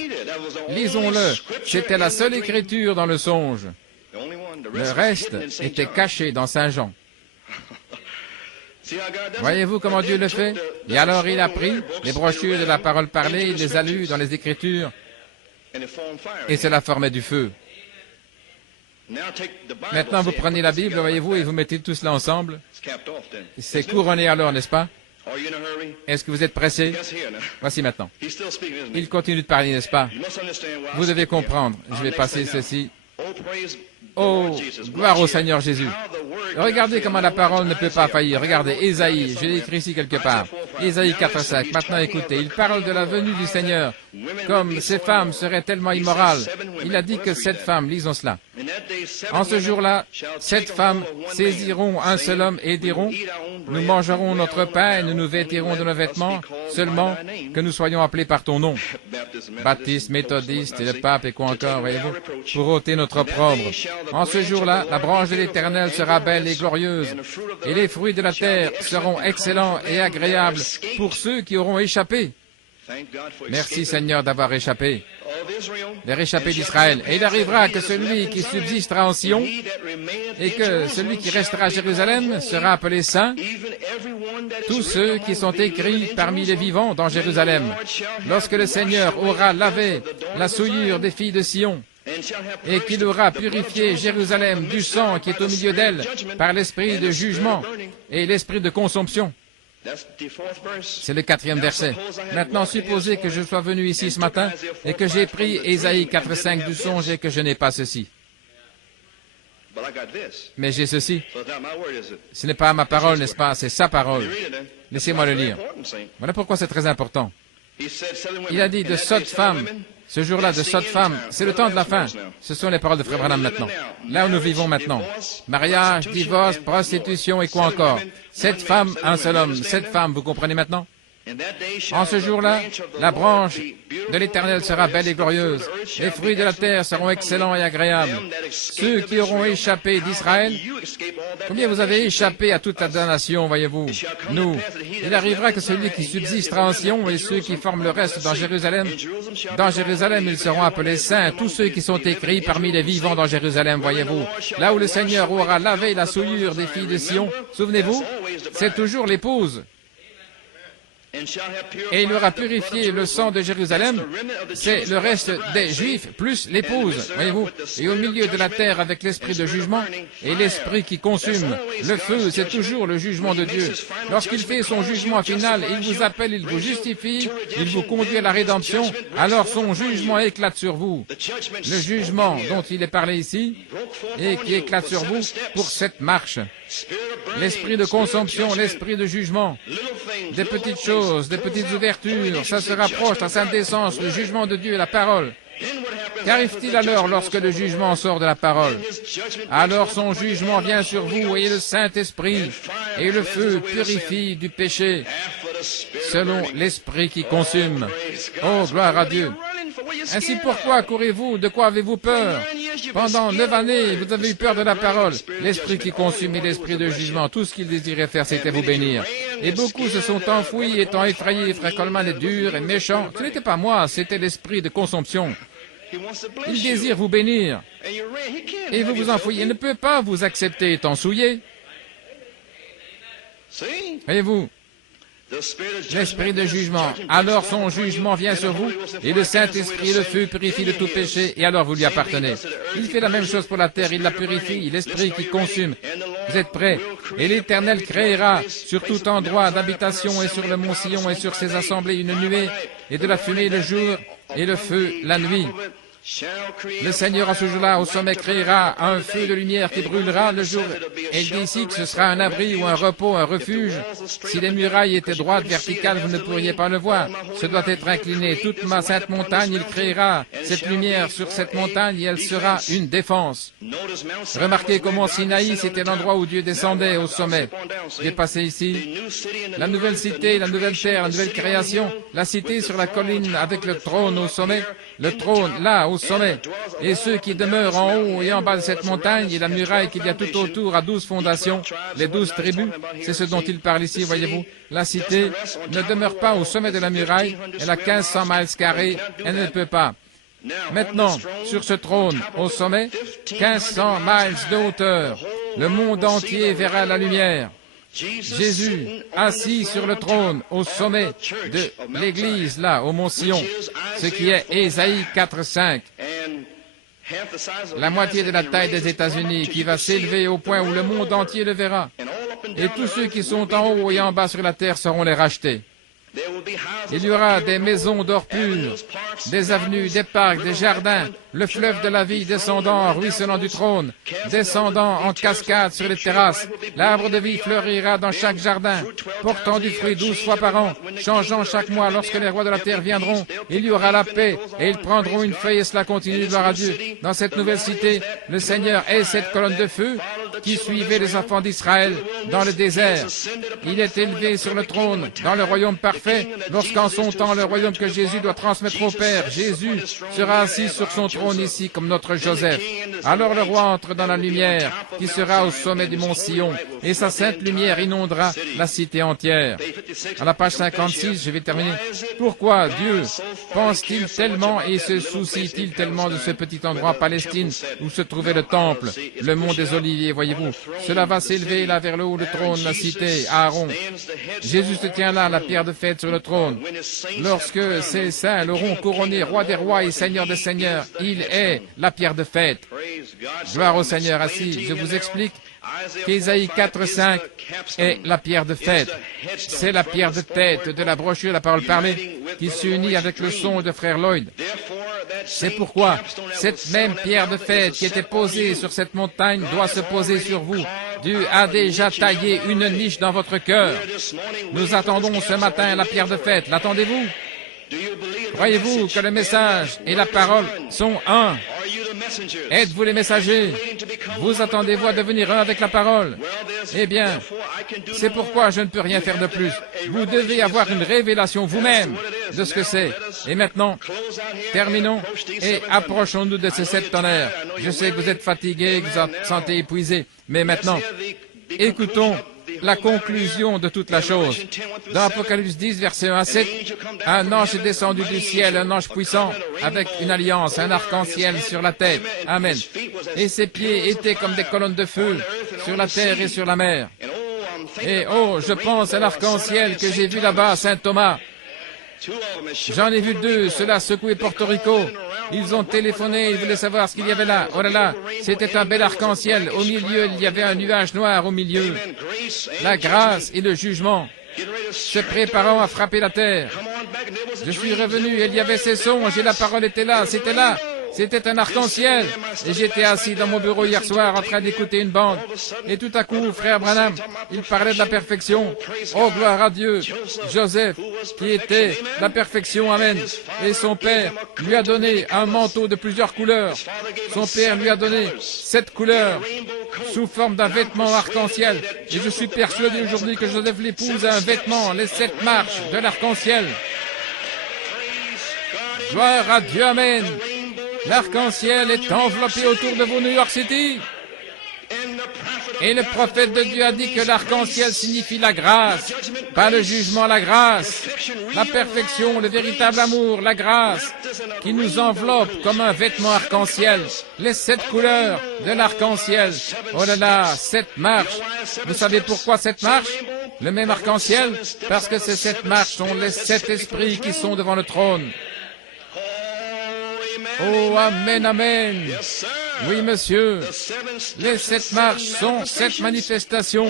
lisons-le. C'était la seule écriture dans le songe. Le reste était caché dans Saint Jean. Voyez-vous comment Dieu le fait? Et alors il a pris les brochures de la parole parlée, il les a lues dans les Écritures, et cela formait du feu. Maintenant, vous prenez la Bible, voyez-vous, et vous mettez tout cela ensemble. C'est couronné alors, n'est-ce pas? Est-ce que vous êtes pressé? Voici maintenant. Il continue de parler, n'est-ce pas? Vous devez comprendre. Je vais passer ceci. Oh, gloire au Seigneur Jésus. Regardez comment la parole ne peut pas faillir. Regardez, Ésaïe, je l'ai écrit ici quelque part. Ésaïe 4:5. Maintenant, écoutez, il parle de la venue du Seigneur. Comme ces femmes seraient tellement immorales. Il a dit que cette femme, lisons cela. En ce jour-là, 7 femmes saisiront un seul homme et diront, nous mangerons notre pain et nous nous vêtirons de nos vêtements, seulement que nous soyons appelés par ton nom. Baptistes, méthodistes et le pape et quoi encore, voyez-vous, pour ôter notre opprobre. En ce jour-là, la branche de l'Éternel sera belle et glorieuse, et les fruits de la terre seront excellents et agréables pour ceux qui auront échappé. Merci Seigneur d'avoir échappé, les réchappés d'Israël. Et il arrivera que celui qui subsistera en Sion et que celui qui restera à Jérusalem sera appelé saint, tous ceux qui sont écrits parmi les vivants dans Jérusalem. Lorsque le Seigneur aura lavé la souillure des filles de Sion, et qu'il aura purifié Jérusalem du sang qui est au milieu d'elle par l'esprit de jugement et l'esprit de consomption. C'est le 4e verset. Maintenant, supposez que je sois venu ici ce matin et que j'ai pris Ésaïe 4:5 du songe et que je n'ai pas ceci. Mais j'ai ceci. Ce n'est pas ma parole, n'est-ce pas? C'est sa parole. Laissez-moi le lire. Voilà pourquoi c'est très important. Il a dit de sottes femmes. Ce jour-là, de sottes femmes, c'est le temps de la fin. Ce sont les paroles de Frère Branham maintenant. Là où nous vivons maintenant. Mariage, divorce, prostitution et quoi encore. 7 femmes, un seul homme. 7 femmes, vous comprenez maintenant? En ce jour-là, la branche de l'Éternel sera belle et glorieuse. Les fruits de la terre seront excellents et agréables. Ceux qui auront échappé d'Israël, combien vous avez échappé à toute la damnation, voyez-vous? Nous, il arrivera que celui qui subsistera en Sion et ceux qui forment le reste dans Jérusalem, ils seront appelés saints, tous ceux qui sont écrits parmi les vivants dans Jérusalem, voyez-vous. Là où le Seigneur aura lavé la souillure des filles de Sion, souvenez-vous, c'est toujours l'épouse. Et il aura purifié le sang de Jérusalem, c'est le reste des Juifs, plus l'épouse, voyez-vous, et au milieu de la terre avec l'esprit de jugement, et l'esprit qui consume. Le feu, c'est toujours le jugement de Dieu. Lorsqu'il fait son jugement final, il vous appelle, il vous justifie, il vous conduit à la rédemption, alors son jugement éclate sur vous. Le jugement dont il est parlé ici, et qui éclate sur vous pour cette marche. L'esprit de consomption, l'esprit de jugement, des petites choses, des petites ouvertures, ça se rapproche, la sainte décence, le jugement de Dieu et la parole. Qu'arrive-t-il alors lorsque le jugement sort de la parole? Alors son jugement vient sur vous et le Saint-Esprit, et le feu purifie du péché, selon l'esprit qui consume. Oh, gloire à Dieu! Ainsi pourquoi courez-vous? De quoi avez-vous peur? Pendant 9 années, vous avez eu peur de la parole. L'esprit qui consume et l'esprit de jugement, tout ce qu'il désirait faire, c'était vous bénir. Et beaucoup se sont enfouis, étant effrayés. Frère Coleman est dur et méchant. Ce n'était pas moi, c'était l'esprit de consomption. Il désire vous bénir. Et vous vous enfouillez. Il ne peut pas vous accepter étant souillé. Voyez-vous? L'esprit de jugement. Alors son jugement vient sur vous, et le Saint-Esprit, le feu, purifie de tout péché, et alors vous lui appartenez. Il fait la même chose pour la terre, il la purifie, l'Esprit qui consume. Vous êtes prêts? Et l'Éternel créera sur tout endroit d'habitation et sur le mont Sion et sur ses assemblées une nuée, et de la fumée le jour, et le feu la nuit. Le Seigneur, à ce jour-là, au sommet, créera un feu de lumière qui brûlera le jour. Et il dit ici que ce sera un abri ou un repos, un refuge. Si les murailles étaient droites, verticales, vous ne pourriez pas le voir. Ce doit être incliné. Toute ma sainte montagne, il créera cette lumière sur cette montagne et elle sera une défense. Remarquez comment Sinaï, c'était l'endroit où Dieu descendait au sommet. J'ai passé ici. La nouvelle cité, la nouvelle terre, la nouvelle création, la cité sur la colline avec le trône au sommet. Le trône, là, au sommet, et ceux qui demeurent en haut et en bas de cette montagne, et la muraille qu'il y a tout autour à 12 fondations, les 12 tribus, c'est ce dont il parle ici, voyez-vous. La cité ne demeure pas au sommet de la muraille, elle a 1500 miles carrés, elle ne peut pas. Maintenant, sur ce trône, au sommet, 1500 miles de hauteur, le monde entier verra la lumière. Jésus, assis sur le trône, au sommet de l'église, là, au mont Sion, ce qui est Ésaïe 4:5. La moitié de la taille des États-Unis, qui va s'élever au point où le monde entier le verra. Et tous ceux qui sont en haut et en bas sur la terre seront les rachetés. Il y aura des maisons d'or pur, des avenues, des parcs, des jardins, le fleuve de la vie descendant, ruisselant du trône, descendant en cascade sur les terrasses. L'arbre de vie fleurira dans chaque jardin, portant du fruit 12 fois par an, changeant chaque mois. Lorsque les rois de la terre viendront, il y aura la paix, et ils prendront une feuille, et cela continue, gloire à Dieu. Dans cette nouvelle cité, le Seigneur est cette colonne de feu qui suivait les enfants d'Israël dans le désert. Il est élevé sur le trône dans le royaume parfait, lorsqu'en son temps le royaume que Jésus doit transmettre au Père, Jésus sera assis sur son trône ici comme notre Joseph. Alors le roi entre dans la lumière qui sera au sommet du mont Sion, et sa sainte lumière inondera la cité entière. À la page 56, je vais terminer. Pourquoi Dieu pense-t-il tellement et se soucie-t-il tellement de ce petit endroit Palestine où se trouvait le temple, le mont des Oliviers, voyez-vous? Cela va s'élever là vers le haut, le trône, la cité, Aaron. Jésus se tient là, la pierre de fête sur le trône. Lorsque ces saints l'auront couronné roi des rois et seigneur des seigneurs, il est la pierre de fête. Gloire au Seigneur assis. Je vous explique qu'Ésaïe 4:5 est la pierre de fête. C'est la pierre de tête de la brochure, la parole parlée, qui s'unit avec le son de frère Lloyd. C'est pourquoi cette même pierre de fête qui était posée sur cette montagne doit se poser sur vous. Dieu a déjà taillé une niche dans votre cœur. Nous attendons ce matin la pierre de fête. L'attendez-vous? Croyez-vous que le message et la parole sont un? Êtes-vous les messagers? Vous attendez-vous à devenir un avec la parole? Eh bien, c'est pourquoi je ne peux rien faire de plus. Vous devez avoir une révélation vous-même de ce que c'est. Et maintenant, terminons et approchons-nous de ces 7 tonnerres. Je sais que vous êtes fatigués, que vous vous sentez épuisés, mais maintenant, écoutons la conclusion de toute la chose. Dans Apocalypse 10, verset 1 à 7, un ange est descendu du ciel, un ange puissant, avec une alliance, un arc-en-ciel sur la tête. Amen. Et ses pieds étaient comme des colonnes de feu sur la terre et sur la mer. Et oh, je pense à l'arc-en-ciel que j'ai vu là-bas à Saint-Thomas. J'en ai vu 2, ceux-là secouaient Porto Rico. Ils ont téléphoné, ils voulaient savoir ce qu'il y avait là. Oh là là, c'était un bel arc-en-ciel. Au milieu, il y avait un nuage noir au milieu. La grâce et le jugement se préparant à frapper la terre. Je suis revenu, et il y avait ces songes et la parole était là, c'était là. C'était un arc-en-ciel. Et j'étais assis dans mon bureau hier soir en train d'écouter une bande. Et tout à coup, frère Branham, il parlait de la perfection. Oh, gloire à Dieu. Joseph, qui était la perfection, amen. Et son père lui a donné un manteau de plusieurs couleurs. Son père lui a donné 7 couleurs sous forme d'un vêtement arc-en-ciel. Et je suis persuadé aujourd'hui que Joseph l'épouse a un vêtement, les 7 marches de l'arc-en-ciel. Gloire à Dieu, amen. L'arc-en-ciel est enveloppé autour de vous, New York City. Et le prophète de Dieu a dit que l'arc-en-ciel signifie la grâce, pas le jugement, la grâce, la perfection, le véritable amour, la grâce, qui nous enveloppe comme un vêtement arc-en-ciel, les 7 couleurs de l'arc-en-ciel. Oh là là, 7 marches. Vous savez pourquoi 7 marches? Le même arc-en-ciel? Parce que ces 7 marches sont les 7 esprits qui sont devant le trône. Oh, amen, amen. Oui, monsieur. Les 7 marches sont 7 manifestations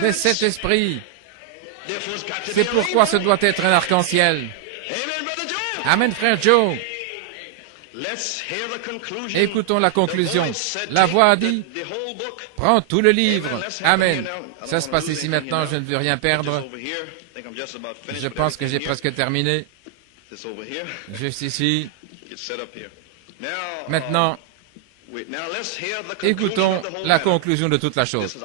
des 7 esprits. C'est pourquoi ce doit être un arc-en-ciel. Amen, frère Joe. Écoutons la conclusion. La voix a dit, prends tout le livre. Amen. Ça se passe ici maintenant, je ne veux rien perdre. Je pense que j'ai presque terminé. Juste ici. Maintenant, écoutons la conclusion de toute la chose.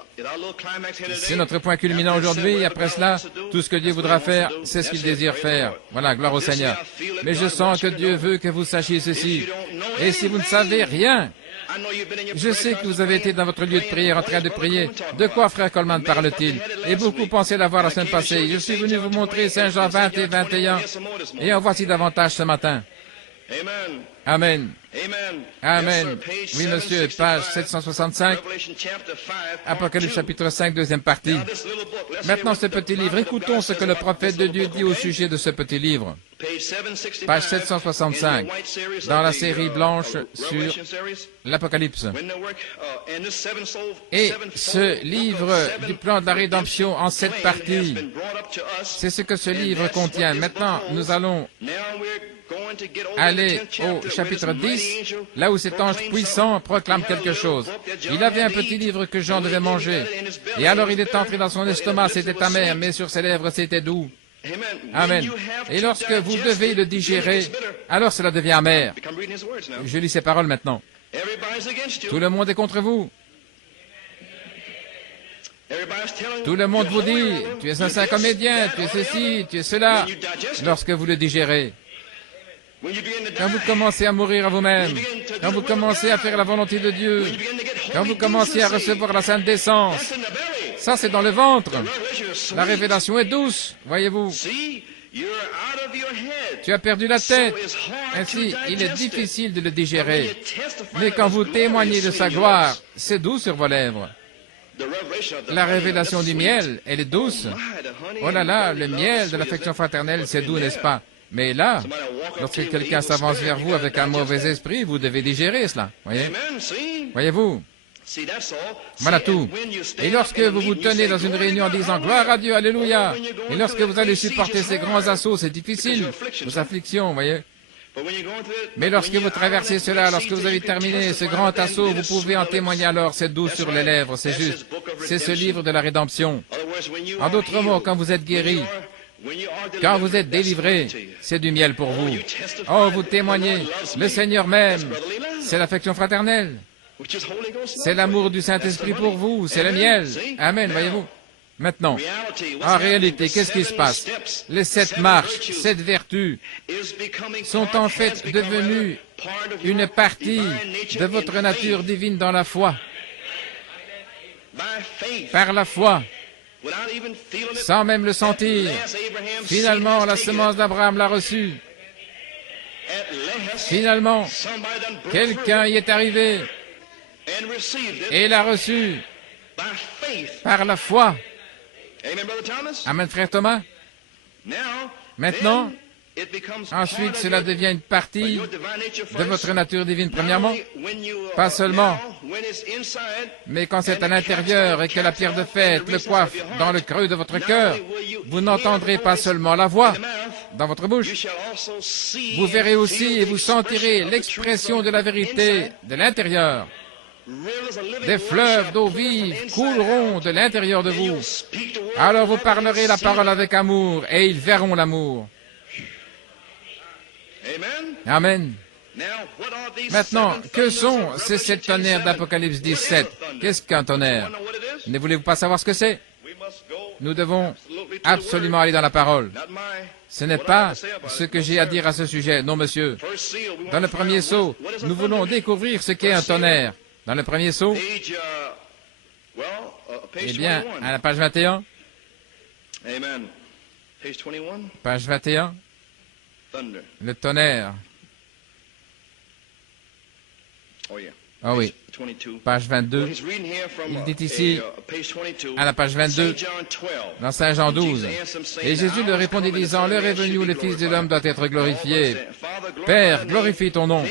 C'est notre point culminant aujourd'hui. Après cela, tout ce que Dieu voudra faire, c'est ce qu'il désire faire. Voilà, gloire au Seigneur. Mais je sens que Dieu veut que vous sachiez ceci. Et si vous ne savez rien, je sais que vous avez été dans votre lieu de prière en train de prier. De quoi frère Coleman parle-t-il? Et beaucoup pensaient l'avoir la semaine passée. Je suis venu vous montrer Saint Jean 20 et 21. Et en voici davantage ce matin. Amen. Amen. Amen. Yes, sir. Oui, Page monsieur, page 765, 765, Revelation chapter 5, Apocalypse part 2. chapitre 5, deuxième partie. Now, this little book, let's Maintenant, hear ce what the petit livre, prophet of écoutons God ce says que le about prophète this de little Dieu book, dit au okay? sujet de ce petit livre. Page 765, Page in 765, your white series dans of la the, série blanche sur Revelation series. l'Apocalypse. When the work, and this Et sevenfold ce book livre of du seven plan de la rédemption en sept plan has parties, been brought up to us, c'est ce que ce and livre that's contient. what this Maintenant, book nous holds. allons Now we're going to get over to aller the 10th au chapter, where chapitre this mighty 10, angel là où cet ange proclaims puissant something. proclame He had a quelque little chose. book that John Il avait un had to petit eat, livre que Jean and when devait he manger. got it in his belly, Et alors it il was est entré bitter, dans son but in estomac, his lips it c'était was amer, sweet. mais sur ses lèvres, c'était doux. Amen. When Amen. you have Et to lorsque vous digest devez it, le then it digérer, gets bitter. alors cela devient amer. I'm reading his words now. Je lis ces paroles maintenant. Everybody's against you. Tout le monde est contre vous. Everybody's telling Tout le monde you're vous holy dit, roller, tu es un you're saint this, comédien, that, tu es or the ceci, other. tu es cela. When you digest it, Lorsque vous le digérez, when you begin to quand vous die, commencez à mourir à vous-même, quand vous commencez à faire la volonté de Dieu, when you begin to get quand holy vous commencez à decency, recevoir la sainte décence, that's in the belly. ça c'est dans le ventre. Revelation is sweet. La révélation est douce, voyez-vous. See, you're out of your head. Tu as perdu la tête. So it's hard Ainsi, to il est digest it. difficile de le But when you digérer. testify Mais of quand his vous glory, témoignez de it's sa sweet in your gloire, lips. c'est doux sur vos lèvres. The revelation of the La honey, révélation that's du sweet. miel, elle est douce. My, the honey Oh là and là, brotherly le love miel is de sweet, l'affection isn't it? fraternelle, But c'est in doux, there, n'est-ce pas? Mais là, somebody will walk up lorsque to you with quelqu'un evil s'avance spirit, vers you vous gotta avec un digest mauvais that. esprit, vous devez digérer cela. Voyez? Amen. See? Voyez-vous? See, that's all. Voilà See, tout. and when you stand Et lorsque up in a vous vous meeting, you tenez say, dans une "Glory to réunion en God, disant hallelujah." gloire à Dieu, alléluia, Or when you're going et lorsque through vous the allez great supporter siege, ces it's grands hard. assauts, c'est difficile, Because your vos afflictions, voyez. But when you're going through it, Mais lorsque when vous you're out traversez of that cela, great lorsque siege, vous avez you can terminé ce testify grand then, assaut, then vous it's pouvez sweet en on the témoigner lips. alors, c'est doux That's sur les right. lèvres, c'est That's juste. his book of C'est ce redemption. livre de la rédemption. Other words, when you En are d'autres mots, healed, quand vous êtes guéri, when you are quand vous delivered, êtes that's délivré, sweet to you. c'est du miel pour vous. you testify Oh, vous that the témoignez, Lord loves le me. Seigneur m'aime, That's brotherly love, c'est l'affection fraternelle, which is Holy Ghost c'est love l'amour for du you. Saint-Esprit That's the pour honey. vous, c'est le Amen. miel. See? Amen, Now, voyez-vous. Maintenant, reality, what's en happening? réalité, The qu'est-ce qui se seven passe? steps, Les sept seven marches, virtues sept vertus is becoming sont part- en has fait become devenues rather part of une your partie divine nature de in votre faith. nature divine dans la foi, By faith, par la foi, without even feeling it, sans même le sentir. at last Abraham's Finalement, seed la has taken semence it. d'Abraham l'a reçue. At last, Finalement, somebody done broke quelqu'un y est arrivé through and received it et l'a reçue by faith. par la foi. Amen, Brother Thomas? Amen, frère Thomas. Now, Maintenant, then, it becomes ensuite, part of cela your- devient une partie your divine nature de first. votre nature divine, Not premièrement, only when you pas are- seulement, now, when it's inside, mais quand c'est and à the l'intérieur et que la pierre de fête le coiffe dans le creux de votre cœur, vous n'entendrez pas seulement la voix dans votre you bouche, shall also see vous and verrez aussi feel et the vous expression sentirez of the l'expression truth de la from vérité inside. de l'intérieur. Rivers of living Des water fleuves shall d'eau pour from vive inside couleront out. de l'intérieur de Then vous. you'll speak the word Alors vous of parlerez la God, parole see avec amour et ils verront l'amour. it. Amen. Amen. Now, what are these Maintenant, seven que thunders sont of ces sept Revelation tonnerres 10:7? d'Apocalypse What is a 17? thunder? Qu'est-ce qu'un tonnerre? You wanna know what it is? Ne voulez-vous pas savoir ce que c'est? We must go Nous devons absolutely to the absolument word, aller dans la parole. not my- Ce n'est what I pas have to say about ce it. que No, j'ai à sir. dire à ce sujet. Non, monsieur. First seal, we want Dans le to find premier out saut, what is a nous thunder. voulons découvrir ce qu'est un First seal. tonnerre. Dans le premier saut, Page, page eh bien, 21. à la page 21, Amen. Page 21, page 21, thunder. le tonnerre. Oh yeah. Ah oui, Page 22. page Well, 22, he's reading here from, il dit ici, page 22, à la page 22, St. John 12. dans Saint Jean 12. Et Jésus leur répondit disant, l'heure est venue où le Fils de l'homme doit être glorifié. Père, glorifie ton nom.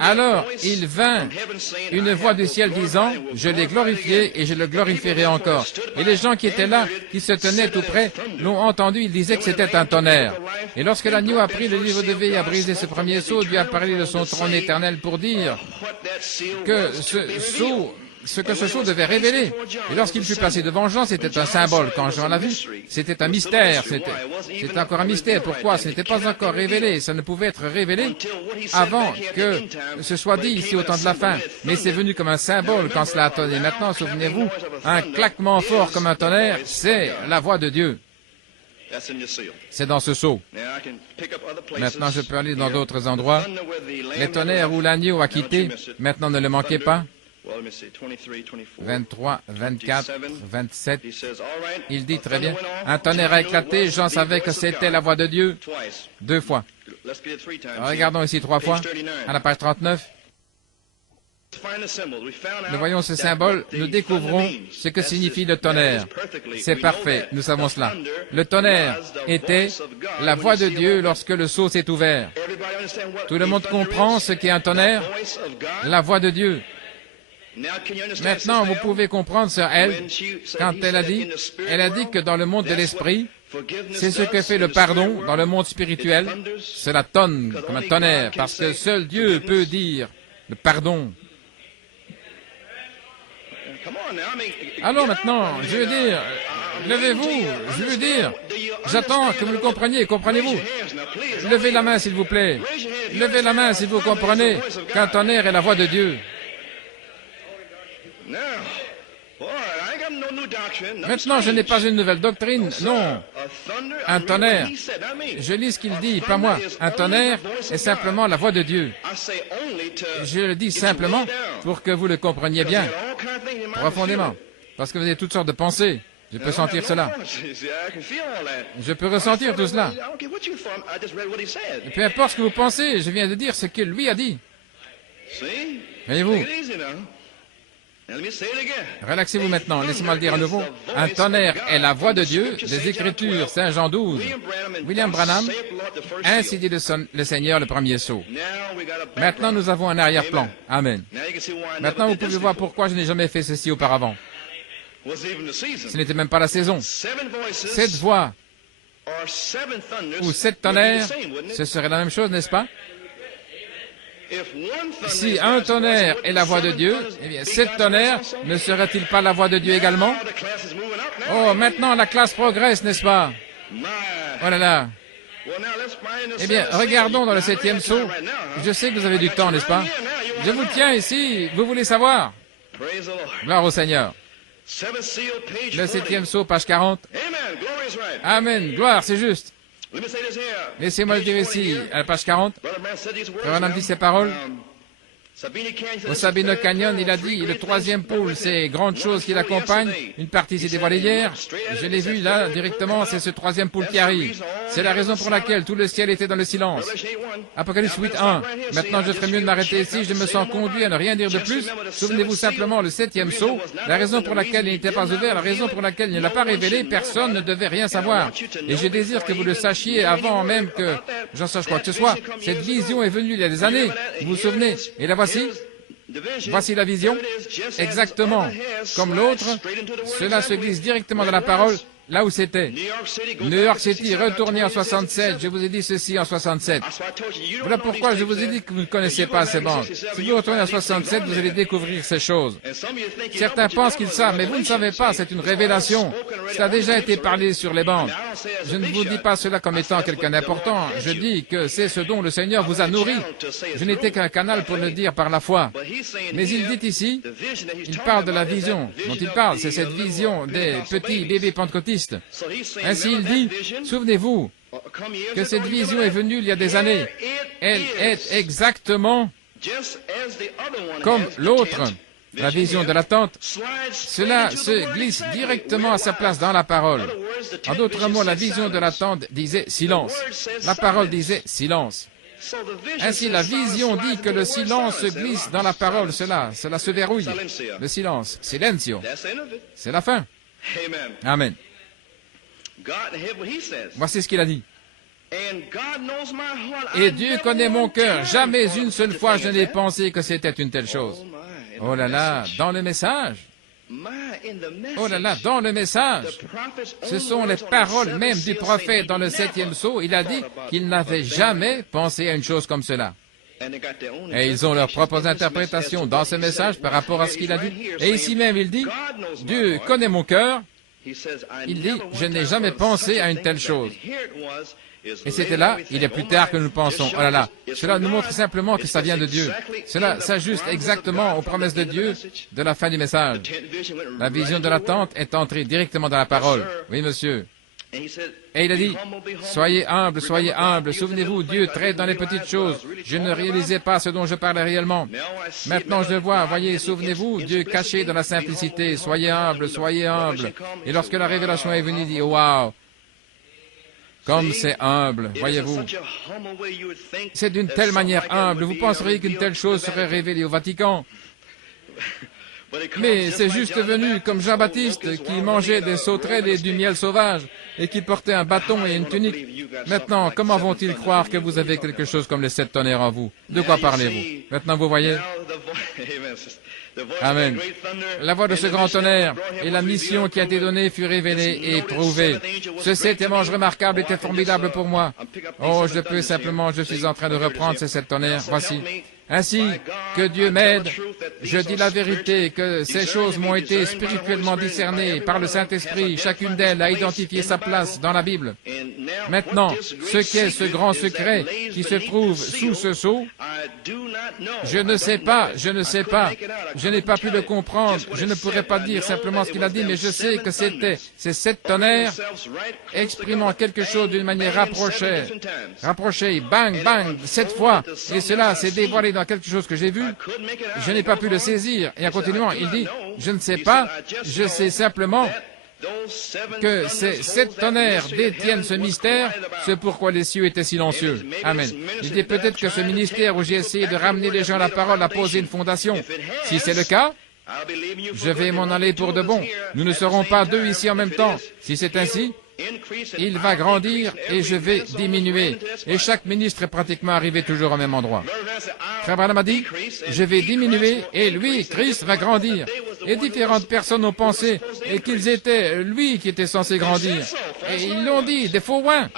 Alors il vint une voix du ciel disant, je l'ai glorifié et je le glorifierai encore. Et les gens qui étaient là, qui se tenaient tout près, l'ont entendu, ils disaient que c'était un tonnerre. Et lorsque l'agneau a pris le livre de vie et a brisé ce premier sceau, Dieu a parlé de son trône éternel pour dire que ce que ce sceau devait révéler. Et lorsqu'il fut passé devant Jean, c'était un symbole. Quand Jean l'a vu, c'était un mystère. C'était encore un mystère. Pourquoi? Ce n'était pas encore révélé. Ça ne pouvait être révélé avant que ce soit dit ici au temps de la fin. Mais c'est venu comme un symbole quand cela a tonné. Maintenant, souvenez-vous, un claquement fort comme un tonnerre, c'est la voix de Dieu. C'est dans ce sceau. Maintenant, je peux aller dans d'autres endroits. Les tonnerres où l'agneau a quitté, maintenant ne le manquez pas. Well, let me see, 23, 24. 23, 24, 27. He says, all right. Il dit A très bien. thunder went off. Un tonnerre a éclaté, Jean savait que c'était la voix de Dieu. Twice. 2 fois. Let's get it 3 times. Regardons ici 3 fois. À la page 39. Find the symbols. We found Nous out voyons ce that symbole, what the nous découvrons thunder means. ce que That's signifie it. le tonnerre. That is perfectly. C'est We know parfait, that nous savons the cela. thunder Le tonnerre was the était voice of God la when voix you de see Dieu open. lorsque le seau s'est ouvert. Everybody understand what Tout le a monde thunder comprend is? ce qu'est un tonnerre, The voice of God. la voix de Dieu. Now, can you understand, Maintenant, Sister vous Elle? pouvez comprendre, sœur Elle, When she said- quand he elle a said dit, in the spirit elle a dit world, que dans le monde de that's l'esprit, what forgiveness c'est ce que does fait in le the pardon spirit dans le world. monde spirituel. It thunders. Cela tonne comme un tonnerre, parce que seul Dieu peut dire le pardon. Come on now, I mean, Alors get maintenant, up. je veux dire, levez-vous, je veux dire, j'attends que vous le compreniez, comprenez-vous? Levez la main, s'il vous plaît. Levez la main si vous comprenez qu'un tonnerre est la voix de Dieu. Now, boy, I ain't got no new doctrine. Nothing Maintenant, je n'ai pas une nouvelle doctrine, non. A thunder, Un I'm reading tonnerre. what he said, not me. Je lis ce qu'il dit, pas moi. Un tonnerre est simplement la voix de Dieu. I say only to Je le dis get you simplement laid down. pour que vous le compreniez bien, Because you got all kinds of things in your mind to profondément. feel it. Parce que vous avez toutes sortes de pensées. Je peux I don't sentir have no cela. problems. See, I can feel all that. Je peux ressentir tout cela. I don't care what you thought, I just read what he said. Et peu importe ce que vous pensez, je viens de dire ce que lui a dit. See? Voyez-vous, Take it easy now. And let me say it again. relaxez-vous maintenant, laissez-moi le dire à nouveau. Un tonnerre est la voix de Dieu, des Écritures, Saint Jean 12. William Branham, ainsi dit le Seigneur, le premier sceau. Maintenant, nous avons un arrière-plan. Amen. Maintenant, vous pouvez voir pourquoi je n'ai jamais fait ceci auparavant. Ce n'était même pas la saison. 7 voix ou 7 tonnerres, ce serait la même chose, n'est-ce pas? Si un tonnerre est la voix de Dieu, eh bien, 7 tonnerres, ne serait-il pas la voix de Dieu également? Oh, maintenant la classe progresse, n'est-ce pas? Oh là là. Eh bien, regardons dans le 7e sceau. Je sais que vous avez du temps, n'est-ce pas? Je vous tiens ici, vous voulez savoir? Gloire au Seigneur. Le 7e sceau, page 40. Amen, gloire, c'est juste. Laissez-moi le dire ici, à la page 40. Frère Branham dit ces paroles. Au Sabino Canyon, il a dit, le 3e pôle, c'est grande chose qui l'accompagne. Une partie s'est dévoilée hier. Je l'ai vu là, directement, c'est ce 3e pôle qui arrive. C'est la raison pour laquelle tout le ciel était dans le silence. Apocalypse 8.1. Maintenant, je ferais mieux de m'arrêter ici. Je me sens conduit à ne rien dire de plus. Souvenez-vous simplement le 7e sceau. La raison pour laquelle il n'était pas ouvert, la raison pour laquelle il ne l'a pas révélé, personne ne devait rien savoir. Et je désire que vous le sachiez avant même que j'en sache quoi que ce soit. Cette vision est venue il y a des années. Vous vous souvenez? Et la voici. Voici la vision. Exactement comme l'autre, cela se glisse directement dans la parole, là où c'était. New York City, retournez en 67. Je vous ai dit ceci en 67. Voilà pourquoi je vous ai dit que vous ne connaissez pas ces bandes. Si vous retournez en 67, vous allez découvrir ces choses. Certains pensent qu'ils savent, mais vous ne savez pas, c'est une révélation. Cela a déjà été parlé sur les bandes. Je ne vous dis pas cela comme étant quelqu'un d'important. Je dis que c'est ce dont le Seigneur vous a nourri. Je n'étais qu'un canal pour le dire par la foi. Mais il dit ici, il parle de la vision dont il parle, c'est cette vision des petits bébés pentecôtistes. Ainsi il dit, souvenez-vous que cette vision est venue il y a des années. Elle est exactement comme l'autre, la vision de la tente. Cela se glisse directement à sa place dans la parole. En d'autres mots, la vision de la tente disait silence. La parole disait silence. Ainsi, la vision dit que le silence se glisse dans la parole. Cela se verrouille. Le silence, silencio. C'est la fin. Amen. Voici ce qu'il a dit. Et Dieu connaît mon cœur. Jamais une seule fois je n'ai pensé que c'était une telle chose. Oh là là, dans le message. Oh là là, dans le message. Ce sont les paroles même du prophète dans le 7e sceau. Il a dit qu'il n'avait jamais pensé à une chose comme cela. Et ils ont leurs propres interprétations dans ce message par rapport à ce qu'il a dit. Et ici même, il dit, Dieu connaît mon cœur. Il dit, je n'ai jamais pensé à une telle chose. Et c'était là, il est plus tard que nous pensons. Oh là là, cela nous montre simplement que ça vient de Dieu. Cela s'ajuste exactement aux promesses de Dieu de la fin du message. La vision de la tente est entrée directement dans la parole. Oui, monsieur. Et il a dit, soyez humbles, souvenez-vous, Dieu traite dans les petites choses. Je ne réalisais pas ce dont je parlais réellement. Maintenant je vois, voyez, souvenez-vous, Dieu caché dans la simplicité, soyez humbles. Et lorsque la révélation est venue, il dit, waouh, comme c'est humble, voyez-vous. C'est d'une telle manière humble, vous penseriez qu'une telle chose serait révélée au Vatican. Mais c'est juste venu comme Jean-Baptiste qui mangeait des sauterelles et du miel sauvage et qui portait un bâton et une tunique. Maintenant, comment vont-ils croire que vous avez quelque chose comme les 7 tonnerres en vous? De quoi parlez-vous? Maintenant, vous voyez? Amen. La voix de ce grand tonnerre et la mission qui a été donnée fut révélée et éprouvée. Ce 7 manche remarquable était formidable pour moi. Oh, je suis en train de reprendre ces 7 tonnerres. Voici. Ainsi, que Dieu m'aide, je dis la vérité, que ces choses m'ont été spirituellement discernées par le Saint-Esprit, chacune d'elles a identifié sa place dans la Bible. Maintenant, ce qu'est ce grand secret qui se trouve sous ce sceau, je ne sais pas, je n'ai pas pu le comprendre, je ne pourrais pas dire simplement ce qu'il a dit, mais je sais que c'était ces 7 tonnerres exprimant quelque chose d'une manière rapprochée, bang, bang, 7 fois, et cela s'est dévoilé dans quelque chose que j'ai vu, je n'ai pas pu le saisir. Et en continuant, il dit, je ne sais pas, je sais simplement que ces 7 tonnerres détiennent ce mystère, c'est pourquoi les cieux étaient silencieux. Amen. Il dit peut-être que ce ministère où j'ai essayé de ramener les gens à la parole a posé une fondation. Si c'est le cas, je vais m'en aller pour de bon. Nous ne serons pas 2 ici en même temps. Si c'est ainsi, il va grandir et je vais diminuer. Et chaque ministre est pratiquement arrivé toujours au même endroit. Frère Branham a dit, je vais diminuer et lui, Christ, va grandir. Et différentes personnes ont pensé et qu'ils étaient lui qui était censé grandir. Et ils l'ont dit, des faux oins.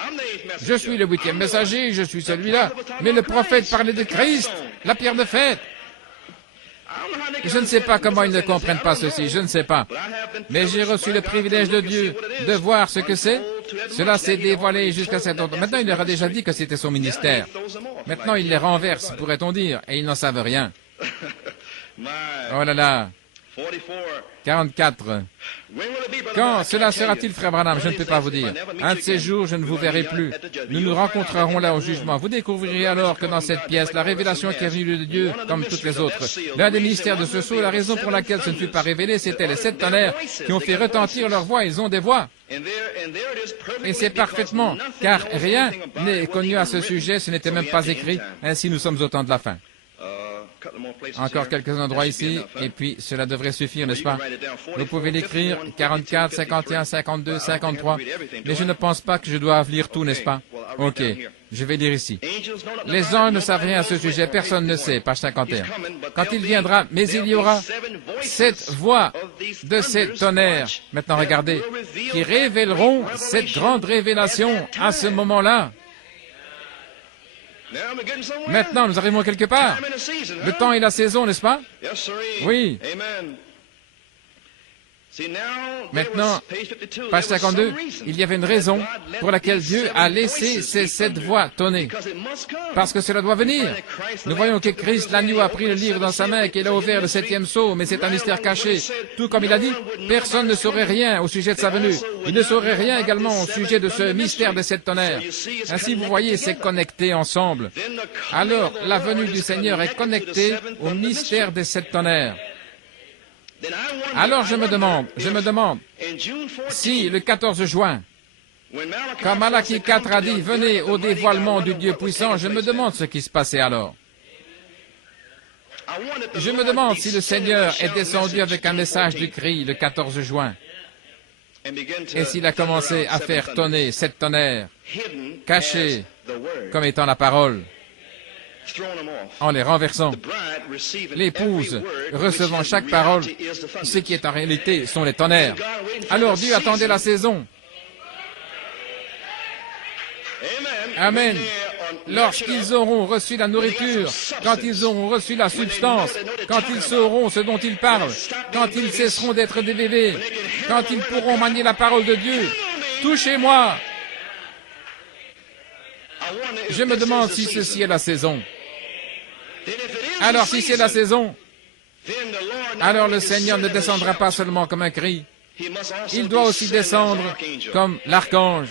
Je suis le 8e messager, je suis celui-là. Mais le prophète parlait de Christ, la pierre de fête. Je ne sais pas comment ils ne comprennent pas ceci, je ne sais pas. Mais j'ai reçu le privilège de Dieu de voir ce que c'est. Cela s'est dévoilé jusqu'à cet endroit. Maintenant, il leur a déjà dit que c'était son ministère. Maintenant, il les renverse, pourrait-on dire, et ils n'en savent rien. Oh là là. 44. Quand cela sera-t-il, frère Branham? Je ne peux pas vous dire. Un de ces jours, je ne vous verrai plus. Nous nous rencontrerons là au jugement. Vous découvrirez alors que dans cette pièce, la révélation qui est venue de Dieu, comme toutes les autres, l'un des mystères de ce sceau, la raison pour laquelle ce ne fut pas révélé, c'était les 7 tonnerres qui ont fait retentir leur voix. Ils ont des voix. Et c'est parfaitement, car rien n'est connu à ce sujet, ce n'était même pas écrit. Ainsi, nous sommes au temps de la fin. Encore quelques endroits ici, et puis cela devrait suffire, n'est-ce pas? Vous pouvez l'écrire, 44, 51, 52, 53, mais je ne pense pas que je dois lire tout, n'est-ce pas? Ok, je vais lire ici. Les anges ne savent rien à ce sujet, personne ne sait, page 51. Quand il viendra, mais il y aura 7 voix de ces tonnerres, maintenant regardez, qui révéleront cette grande révélation à ce moment-là. Maintenant, nous arrivons quelque part. Le temps et la saison, n'est-ce pas? Oui. Maintenant, page 52, il y avait une raison pour laquelle Dieu a laissé ces 7 voix tonner. Parce que cela doit venir. Nous voyons que Christ, l'agneau, a pris le livre dans sa main et qu'il a ouvert le 7e sceau, mais c'est un mystère caché. Tout comme il a dit, personne ne saurait rien au sujet de sa venue. Il ne saurait rien également au sujet de ce mystère des 7 tonnerres. Ainsi, vous voyez, c'est connecté ensemble. Alors, la venue du Seigneur est connectée au mystère des 7 tonnerres. Alors je me demande, si le 14 juin, quand Malachie 4 a dit « Venez au dévoilement du Dieu puissant », je me demande ce qui se passait alors. Je me demande si le Seigneur est descendu avec un message du cri le 14 juin, et s'il a commencé à faire tonner 7 tonnerres, cachés comme étant la parole, en les renversant. L'épouse recevant chaque parole, ce qui est en réalité sont les tonnerres. Alors Dieu attendait la saison. Amen. Lorsqu'ils auront reçu la nourriture, quand ils auront reçu la substance, quand ils sauront ce dont ils parlent, quand ils cesseront d'être des bébés, quand ils pourront manier la parole de Dieu, touchez-moi. Je me demande si ceci est la saison. Alors si c'est la saison, alors le Seigneur ne descendra pas seulement comme un cri, il doit aussi descendre comme l'archange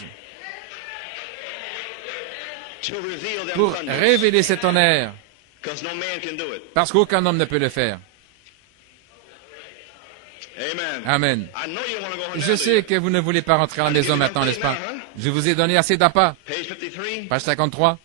pour révéler ces tonnerres, parce qu'aucun homme ne peut le faire. Amen. Je sais que vous ne voulez pas rentrer à la maison maintenant, n'est-ce pas? Je vous ai donné assez d'appât. Page 53.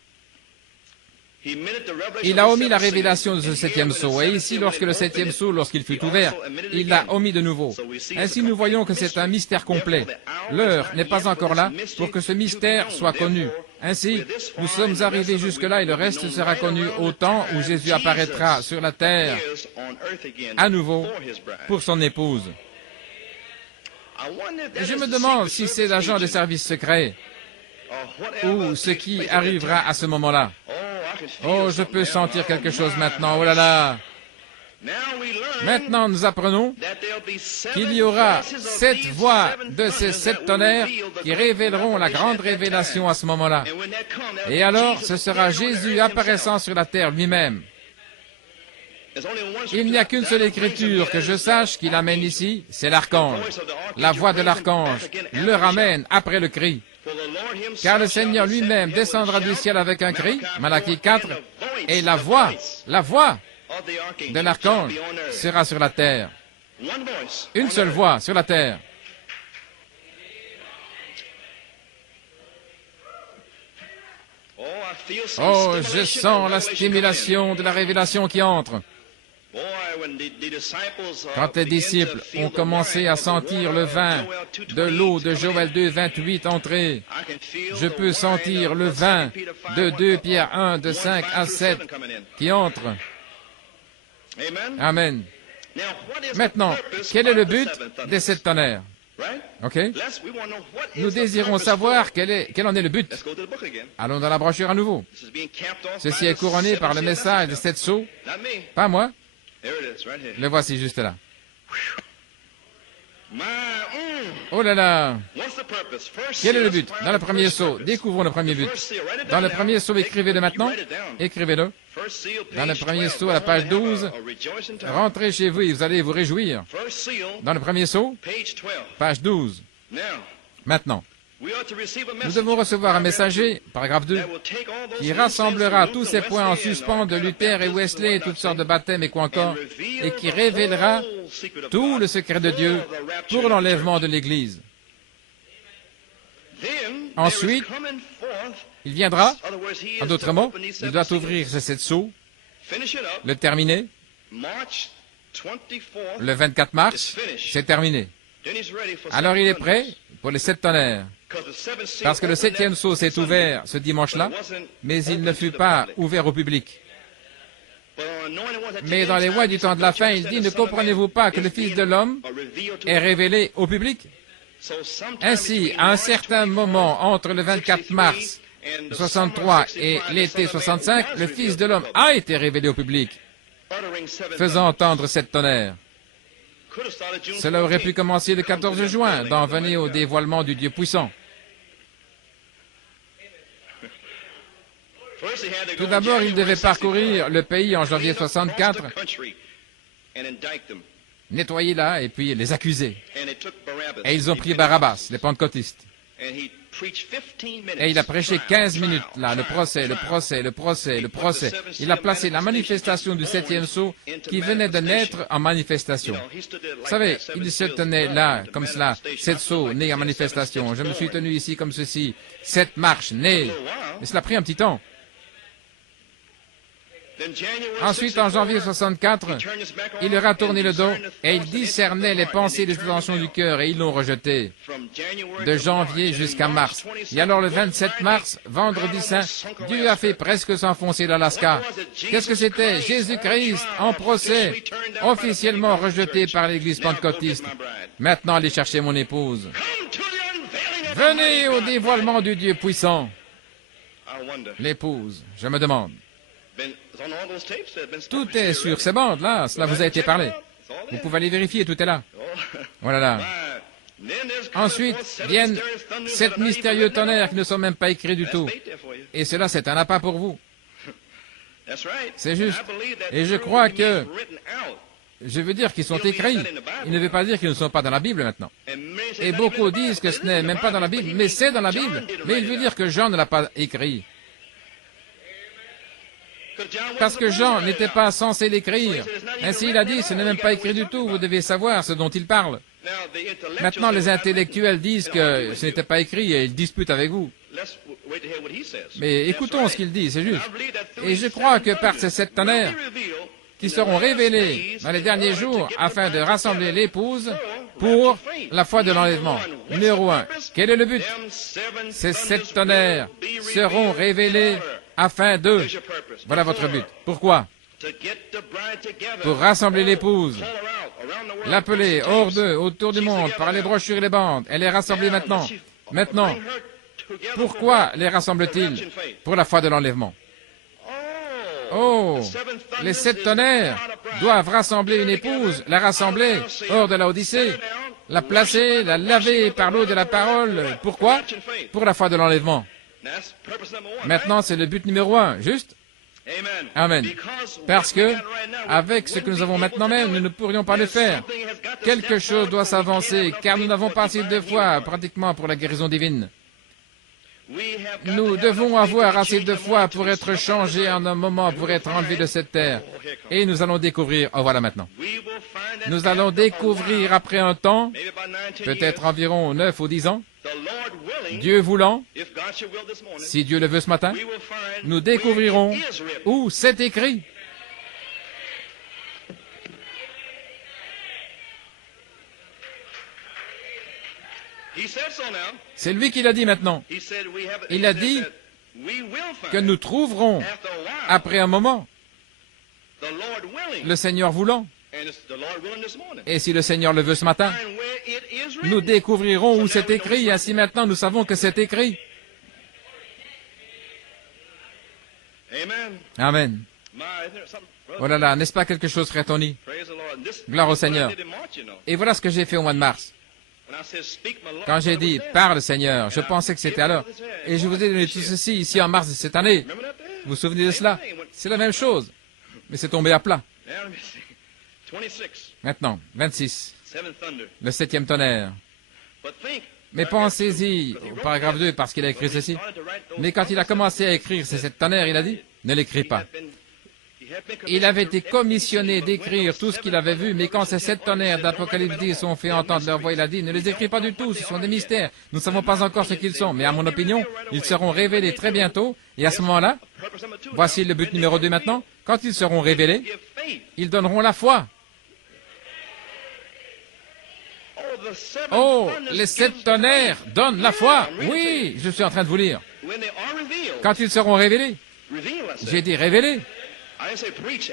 Il a omis la révélation de ce septième sceau. Et ici, lorsque le septième sceau, lorsqu'il fut ouvert, il l'a omis de nouveau. Ainsi, nous voyons que c'est un mystère complet. L'heure n'est pas encore là pour que ce mystère soit connu. Ainsi, nous sommes arrivés jusque-là et le reste sera connu au temps où Jésus apparaîtra sur la terre à nouveau pour son épouse. Et je me demande si c'est l'agent des services secrets ou ce qui arrivera à ce moment-là. Oh, je peux sentir quelque chose maintenant. Oh là là! Maintenant, nous apprenons qu'il y aura 7 voix de ces 7 tonnerres qui révéleront la grande révélation à ce moment-là. Et alors, ce sera Jésus apparaissant sur la terre lui-même. Il n'y a qu'une seule écriture que je sache qu'il amène ici, c'est l'archange. La voix de l'archange le ramène après le cri. Car le Seigneur lui-même descendra du ciel avec un cri, Malachie 4, et la voix de l'archange sera sur la terre. Une seule voix sur la terre. Oh, je sens la stimulation de la révélation qui entre. Quand les disciples ont commencé à sentir le vin de l'eau de Joël 2, 28 entrer, je peux sentir le vin de 2 Pierre 1, de 5 à 7 qui entre. Amen. Maintenant, quel est le but des 7 tonnerres? OK? Nous désirons savoir quel en est le but. Allons dans la brochure à nouveau. Ceci est couronné par le message des 7 sceaux. Pas moi. Le voici juste là. Oh là là! Quel est le but? Dans le premier sceau, découvrons le premier but. Dans le premier sceau, écrivez-le maintenant. Écrivez-le. Dans le premier sceau, à la page 12, rentrez chez vous et vous allez vous réjouir. Dans le premier sceau, page 12. Maintenant, nous devons recevoir un messager, paragraphe 2, qui rassemblera tous ces points en suspens de Luther et Wesley et toutes sortes de baptêmes et quoi encore, et qui révélera tout le secret de Dieu pour l'enlèvement de l'Église. Ensuite, il viendra, en d'autres mots, il doit ouvrir ces 7 sceaux, le terminer. Le 24 mars, c'est terminé. Alors il est prêt pour les 7 tonnerres. Parce que le 7e sceau s'est ouvert ce dimanche-là, mais il ne fut pas ouvert au public. Mais dans les mois du temps de la fin, il dit, ne comprenez-vous pas que le Fils de l'homme est révélé au public? Ainsi, à un certain moment, entre le 24 mars 63 et l'été 65, le Fils de l'homme a été révélé au public, faisant entendre 7 tonnerres. Cela aurait pu commencer le 14 juin, d'en venir au dévoilement du Dieu puissant. Tout d'abord, il devait parcourir le pays en janvier 64, nettoyer là et puis les accuser. Et ils ont pris Barabbas, les pentecôtistes. Et il a prêché 15 minutes là, le procès. Il a placé la manifestation du 7e sceau qui venait de naître en manifestation. Vous savez, il se tenait là, comme cela, 7 sceaux nés en manifestation. Je me suis tenu ici comme ceci, 7 marches nées. Mais cela a pris un petit temps. Ensuite, en janvier 64, il leur a tourné le dos et il discernait les pensées et les intentions du cœur et ils l'ont rejeté de janvier jusqu'à mars. Et alors le 27 mars, vendredi saint, Dieu a fait presque s'enfoncer l'Alaska. Qu'est-ce que c'était? Jésus-Christ en procès, officiellement rejeté par l'Église pentecôtiste. Maintenant, allez chercher mon épouse. Venez au dévoilement du Dieu puissant. L'épouse, je me demande. Tout est sur ces bandes-là, cela vous a été parlé. Vous pouvez aller vérifier, tout est là. Voilà là. Ensuite viennent 7 mystérieux tonnerres qui ne sont même pas écrits du tout. Et cela, c'est un appât pour vous. C'est juste. Et je crois que Je veux dire qu'ils sont écrits. Il ne veut pas dire qu'ils ne sont pas dans la Bible maintenant. Et beaucoup disent que ce n'est même pas dans la Bible, mais c'est dans la Bible. Mais il veut dire que Jean ne l'a pas écrit. Parce que Jean n'était pas censé l'écrire. Ainsi il a dit, ce n'est même pas écrit du tout, vous devez savoir ce dont il parle. Maintenant, les intellectuels disent que ce n'était pas écrit et ils disputent avec vous. Mais écoutons ce qu'il dit, c'est juste. Et je crois que par ces 7 tonnerres qui seront révélés dans les derniers jours afin de rassembler l'épouse pour la foi de l'enlèvement. Numéro 1. Quel est le but? Ces 7 tonnerres seront révélés afin de... Voilà votre but. Pourquoi? Pour rassembler l'épouse, l'appeler hors d'eux, autour du monde, par les brochures et les bandes. Elle est rassemblée maintenant. Maintenant, pourquoi les rassemble-t-il? Pour la foi de l'enlèvement. Oh, les 7 tonnerres doivent rassembler une épouse, la rassembler hors de la Odyssée, la placer, la laver par l'eau de la parole. Pourquoi? Pour la foi de l'enlèvement. Maintenant, c'est le but numéro 1, juste? Amen. Parce que, avec ce que nous avons maintenant même, nous ne pourrions pas le faire. Quelque chose doit s'avancer, car nous n'avons pas assez de foi, pratiquement, pour la guérison divine. Nous devons avoir assez de foi pour être changés en un moment, pour être enlevés de cette terre. Et nous allons découvrir, oh voilà maintenant. Nous allons découvrir après un temps, peut-être environ 9 ou 10 ans, Dieu voulant, si Dieu le veut ce matin, nous découvrirons où c'est écrit. C'est lui qui l'a dit maintenant. Il a dit que nous trouverons, après un moment, le Seigneur voulant. Et si le Seigneur le veut ce matin, nous découvrirons où c'est écrit. Ainsi maintenant, nous savons que c'est écrit. Amen. Oh là là, n'est-ce pas quelque chose, frère Tony? Gloire au Seigneur. Et voilà ce que j'ai fait au mois de mars. Quand j'ai dit « Parle, Seigneur », je pensais que c'était alors. Et je vous ai donné tout ceci ici en mars de cette année. Vous vous souvenez de cela? C'est la même chose. Mais c'est tombé à plat. Maintenant, 26. Le 7e tonnerre. Mais pensez-y au paragraphe 2 parce qu'il a écrit ceci. Mais quand il a commencé à écrire ces 7 tonnerres, il a dit « Ne l'écris pas ». Il avait été commissionné d'écrire tout ce qu'il avait vu, mais quand ces 7 tonnerres d'Apocalypse 10 ont fait entendre leur voix, il a dit, ne les écris pas du tout, ce sont des mystères, nous ne savons pas encore ce qu'ils sont, mais à mon opinion, ils seront révélés très bientôt, et à ce moment-là, voici le but numéro 2 maintenant, quand ils seront révélés, ils donneront la foi. Oh, les 7 tonnerres donnent la foi. Oui, je suis en train de vous lire. Quand ils seront révélés, j'ai dit révélés.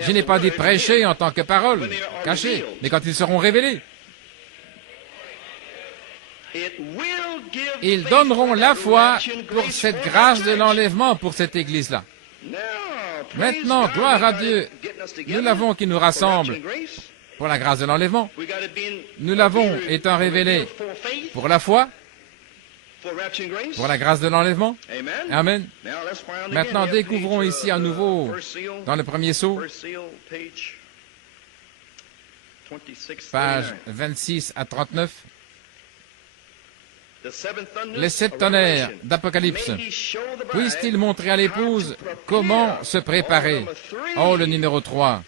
Je n'ai pas dit prêcher en tant que parole cachée, mais quand ils seront révélés, ils donneront la foi pour cette grâce de l'enlèvement pour cette Église-là. Maintenant, gloire à Dieu, nous l'avons qui nous rassemble pour la grâce de l'enlèvement. Nous l'avons étant révélé pour la foi, pour la grâce de l'enlèvement. Amen. Maintenant, découvrons ici à nouveau, dans le premier sceau, page 26 à 39, les 7 tonnerres d'Apocalypse. Puisse-t-il montrer à l'épouse comment se préparer? Oh, le numéro 3.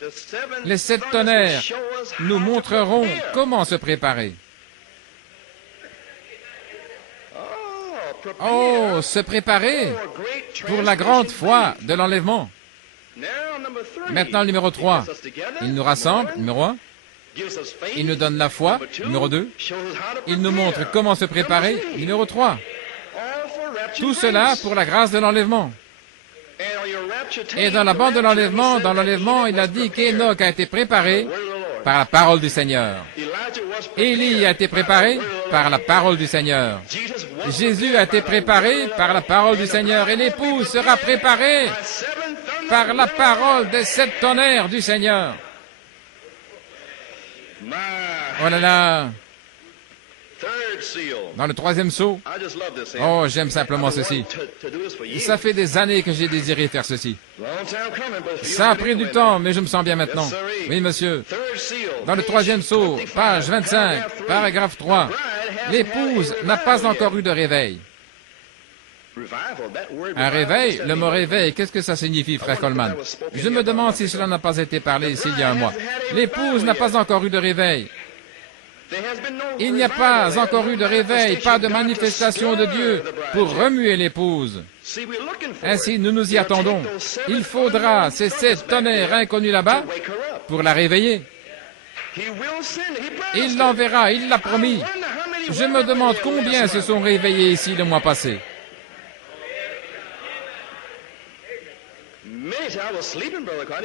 Les 7 tonnerres nous montreront comment se préparer. Oh, se préparer pour la grande foi de l'enlèvement. Maintenant, le numéro 3. Il nous rassemble, numéro 1. Il nous donne la foi, numéro 2. Il nous montre comment se préparer, numéro 3. Tout cela pour la grâce de l'enlèvement. Et dans la bande de l'enlèvement, il a dit qu'Enoch a été préparé par la parole du Seigneur. Élie a été préparé par la parole du Seigneur. Jésus a été préparé par la parole du Seigneur. Et l'épouse sera préparée par la parole des 7 tonnerres du Seigneur. Oh là là! Dans le 3e sceau, oh, j'aime simplement ceci. Ça fait des années que j'ai désiré faire ceci. Ça a pris du temps, mais je me sens bien maintenant. Oui, monsieur. Dans le troisième sceau, page 25, paragraphe 3, l'épouse n'a pas encore eu de réveil. Un réveil, le mot réveil, qu'est-ce que ça signifie, frère Coleman? Je me demande si cela n'a pas été parlé ici il y a un mois. L'épouse n'a pas encore eu de réveil. Il n'y a pas encore eu de réveil, pas de manifestation de Dieu pour remuer l'épouse. Ainsi, nous nous y attendons. Il faudra ces 7 tonnerres inconnus là-bas pour la réveiller. Il l'enverra, il l'a promis. Je me demande combien se sont réveillés ici le mois passé.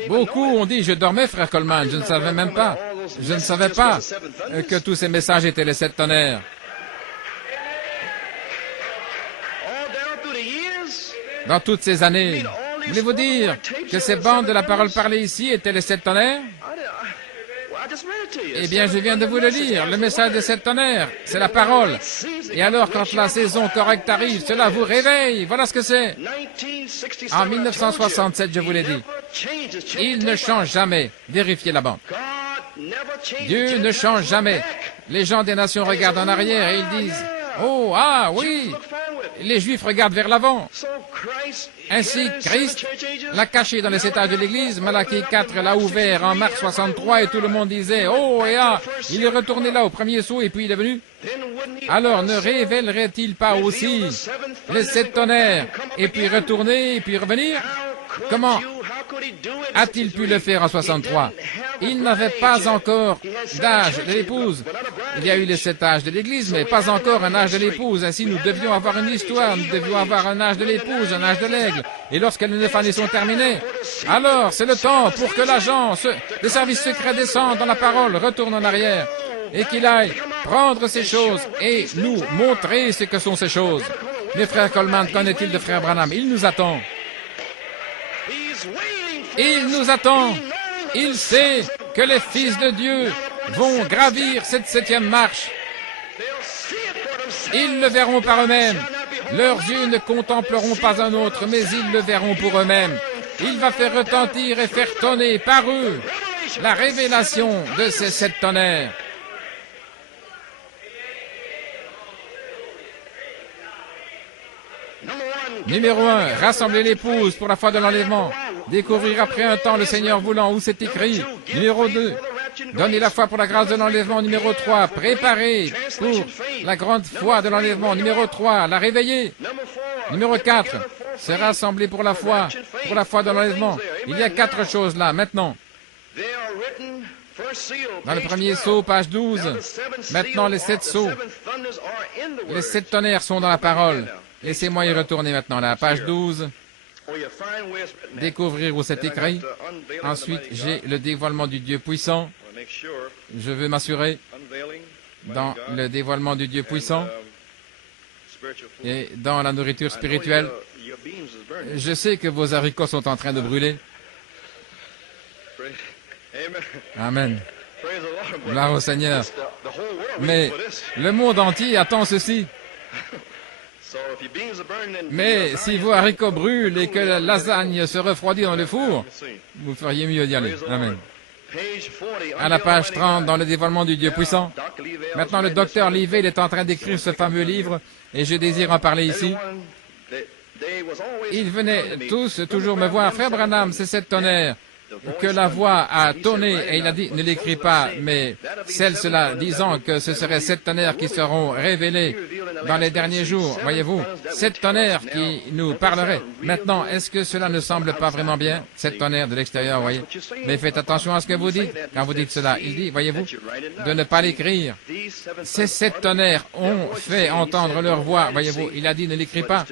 Beaucoup ont dit, je dormais, frère Coleman, je ne savais même pas. Je ne savais pas que tous ces messages étaient les 7 tonnerres. Dans toutes ces années, voulez-vous dire que ces bandes de la parole parlée ici étaient les 7 tonnerres? Eh bien, je viens de vous le lire, le message des 7 tonnerres, c'est la parole. Et alors, quand la saison correcte arrive, cela vous réveille, voilà ce que c'est. En 1967, je vous l'ai dit, il ne change jamais. Vérifiez la bande. Dieu ne change jamais. Les gens des nations regardent en arrière et ils disent, oh, ah, oui. Les Juifs regardent vers l'avant. Ainsi, Christ l'a caché dans les 7 âges de l'Église. Malachie 4 l'a ouvert en mars 63 et tout le monde disait, oh, et ah, il est retourné là au premier saut et puis il est venu. Alors ne révélerait-il pas aussi les 7 tonnerres et puis retourner et puis revenir? Comment a-t-il pu le faire en 63? Il n'avait pas encore d'âge de l'épouse. Il y a eu les 7 âges de l'Église, mais pas encore un âge de l'épouse. Ainsi, nous devions avoir une histoire, nous devions avoir un âge de l'épouse, un âge de l'aigle. Et lorsque les 9 années sont terminées, alors c'est le temps pour que l'agent, le service secret descende dans la parole, retourne en arrière, et qu'il aille prendre ces choses et nous montrer ce que sont ces choses. Mes frères Coleman, qu'en est-il de frère Branham? Il nous attend. Il nous attend. Il sait que les fils de Dieu vont gravir cette 7e marche. Ils le verront par eux-mêmes. Leurs yeux ne contempleront pas un autre, mais ils le verront pour eux-mêmes. Il va faire retentir et faire tonner par eux la révélation de ces 7 tonnerres. Numéro 1, rassembler l'épouse pour la foi de l'enlèvement. Découvrir après un temps le Seigneur voulant où c'est écrit. Numéro 2, donner la foi pour la grâce de l'enlèvement. Numéro 3, préparer pour la grande foi de l'enlèvement. Numéro 3, la réveiller. Numéro 4, se rassembler pour la foi de l'enlèvement. Il y a 4 choses là, maintenant. Dans le premier sceau, page 12. Maintenant, les 7 sceaux. Les 7 tonnerres sont dans la parole. Laissez-moi y retourner maintenant, là, page 12. Découvrir où c'est écrit. Ensuite, j'ai le dévoilement du Dieu puissant. Je veux m'assurer dans le dévoilement du Dieu puissant et dans la nourriture spirituelle. Je sais que vos haricots sont en train de brûler. Amen. Gloire au Seigneur. Mais le monde entier attend ceci. Mais si vos haricots brûlent et que la lasagne se refroidit dans le four, vous feriez mieux d'y aller. Amen. À la page 30, dans le dévoilement du Dieu puissant. Maintenant, le docteur Livell est en train d'écrire ce fameux livre et je désire en parler ici. Ils venaient tous toujours me voir. Frère Branham, c'est 7 tonnerres que la voix a tonné, et il a dit, ne l'écris pas, mais cela disant que ce seraient 7 tonnerres qui seront révélés dans les derniers jours, voyez-vous, 7 tonnerres qui nous parleraient. Maintenant, est-ce que cela ne semble pas vraiment bien, 7 tonnerres de l'extérieur, voyez? Mais faites attention à ce que vous dites, quand vous dites cela. Il dit, voyez-vous, de ne pas l'écrire. Ces 7 tonnerres ont fait entendre leur voix, voyez-vous, il a dit, ne l'écris pas,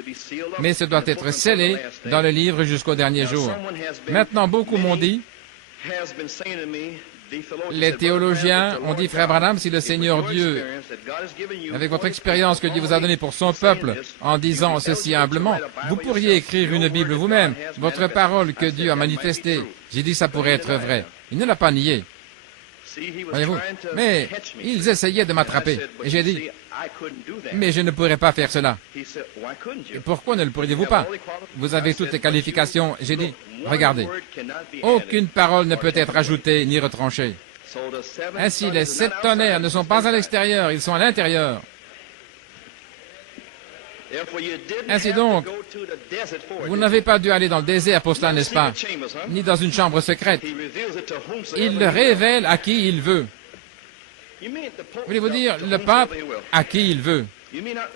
mais ce doit être scellé dans le livre jusqu'au dernier jour. Maintenant, beaucoup m'ont dit, les théologiens ont dit, frère Branham, si le Seigneur Dieu, avec votre expérience que Dieu vous a donnée pour son peuple, en disant ceci humblement, vous pourriez écrire une Bible vous-même, votre parole que Dieu a manifestée. J'ai dit, ça pourrait être vrai. Il ne l'a pas nié. Voyez-vous? Mais ils essayaient de m'attraper. Et j'ai dit, mais je ne pourrais pas faire cela. Et pourquoi ne le pourriez-vous pas? Vous avez toutes les qualifications. J'ai dit, regardez, aucune parole ne peut être ajoutée ni retranchée. Ainsi, les 7 tonnerres ne sont pas à l'extérieur, ils sont à l'intérieur. Ainsi donc, vous n'avez pas dû aller dans le désert pour cela, n'est-ce pas? Ni dans une chambre secrète. Il le révèle à qui il veut. Voulez-vous dire le pape à qui il veut?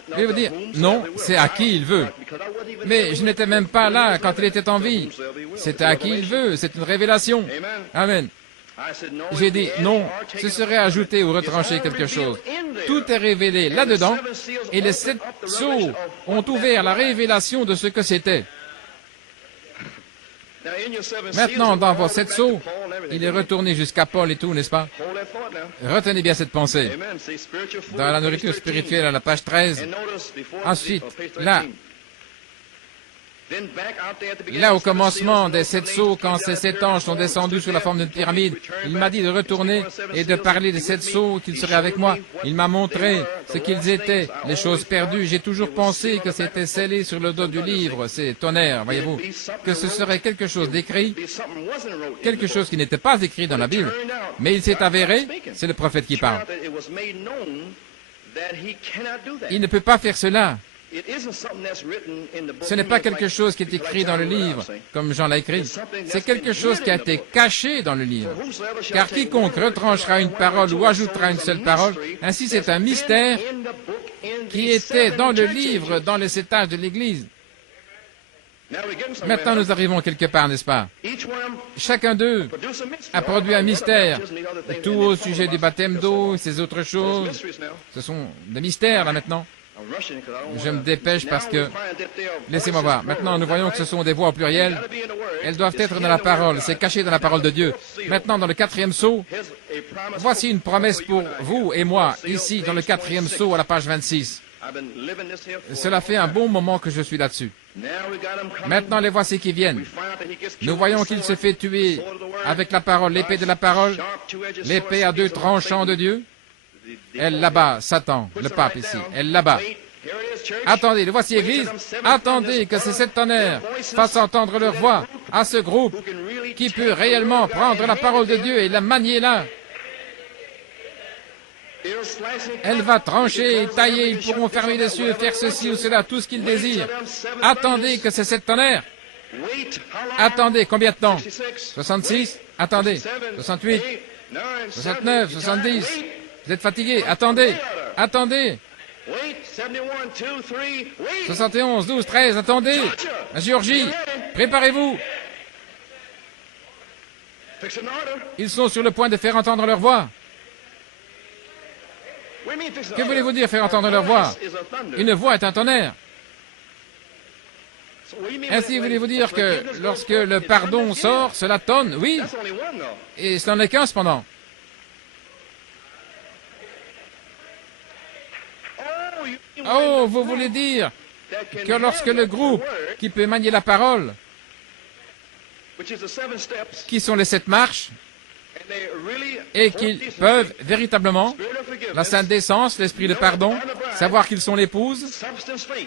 Voulez-vous dire non, c'est à qui il veut. Mais je n'étais même pas là quand il était en vie. C'était à qui il veut, c'est une révélation. Amen. J'ai dit non, ce serait ajouter ou retrancher quelque chose. Tout est révélé là-dedans et les 7 sceaux ont ouvert la révélation de ce que c'était. Maintenant, dans vos 7 sceaux, il est retourné jusqu'à Paul et tout, n'est-ce pas? Retenez bien cette pensée. Dans la nourriture spirituelle à la page 13, ensuite, là au commencement des 7 sceaux, quand ces 7 anges sont descendus sous la forme d'une pyramide, il m'a dit de retourner et de parler des 7 sceaux, qu'ils seraient avec moi. Il m'a montré ce qu'ils étaient, les choses perdues. J'ai toujours pensé que c'était scellé sur le dos du livre, ces tonnerres, voyez-vous, que ce serait quelque chose d'écrit, quelque chose qui n'était pas écrit dans la Bible. Mais il s'est avéré, c'est le prophète qui parle. Il ne peut pas faire cela. Ce n'est pas quelque chose qui est écrit dans le livre, comme Jean l'a écrit. C'est quelque chose qui a été caché dans le livre. Car quiconque retranchera une parole ou ajoutera une seule parole, ainsi c'est un mystère qui était dans le livre, dans les 7 âges de l'Église. Maintenant, nous arrivons quelque part, n'est-ce pas? Chacun d'eux a produit un mystère. Tout au sujet du baptême d'eau, ces autres choses, ce sont des mystères, là, maintenant. Je me dépêche parce que... Laissez-moi voir. Maintenant, nous voyons que ce sont des voix au pluriel. Elles doivent être dans la parole. C'est caché dans la parole de Dieu. Maintenant, dans le 4e sceau, voici une promesse pour vous et moi, ici, dans le 4e sceau, à la page 26. Cela fait un bon moment que je suis là-dessus. Maintenant, les voici qui viennent. Nous voyons qu'il se fait tuer avec la parole, l'épée de la parole, l'épée à 2 tranchants de Dieu. Elle là-bas, Satan, le pape ici, elle là-bas. Attendez, le voici Église. Attendez que ces 7 tonnerres fassent entendre leur voix à ce groupe qui peut réellement prendre la parole de Dieu et la manier là. Elle va trancher, tailler, ils pourront fermer les yeux, faire ceci ou cela, tout ce qu'ils désirent. Attendez que ces 7 tonnerres. Attendez, combien de temps? 66? Attendez. 68? 69? 70? Vous êtes fatigué? Attendez! Attendez! 71, 12, 13, attendez! La Géorgie, préparez-vous! Ils sont sur le point de faire entendre leur voix. Que voulez-vous dire faire entendre leur voix? Une voix est un tonnerre. Ainsi, voulez-vous dire que lorsque le pardon sort, cela tonne? Oui. Et ce n'en est qu'un cependant. Oh, vous voulez dire que lorsque le groupe qui peut manier la parole, qui sont les 7 marches, et qu'ils peuvent véritablement, la sainte décence, l'esprit de pardon, savoir qu'ils sont l'épouse,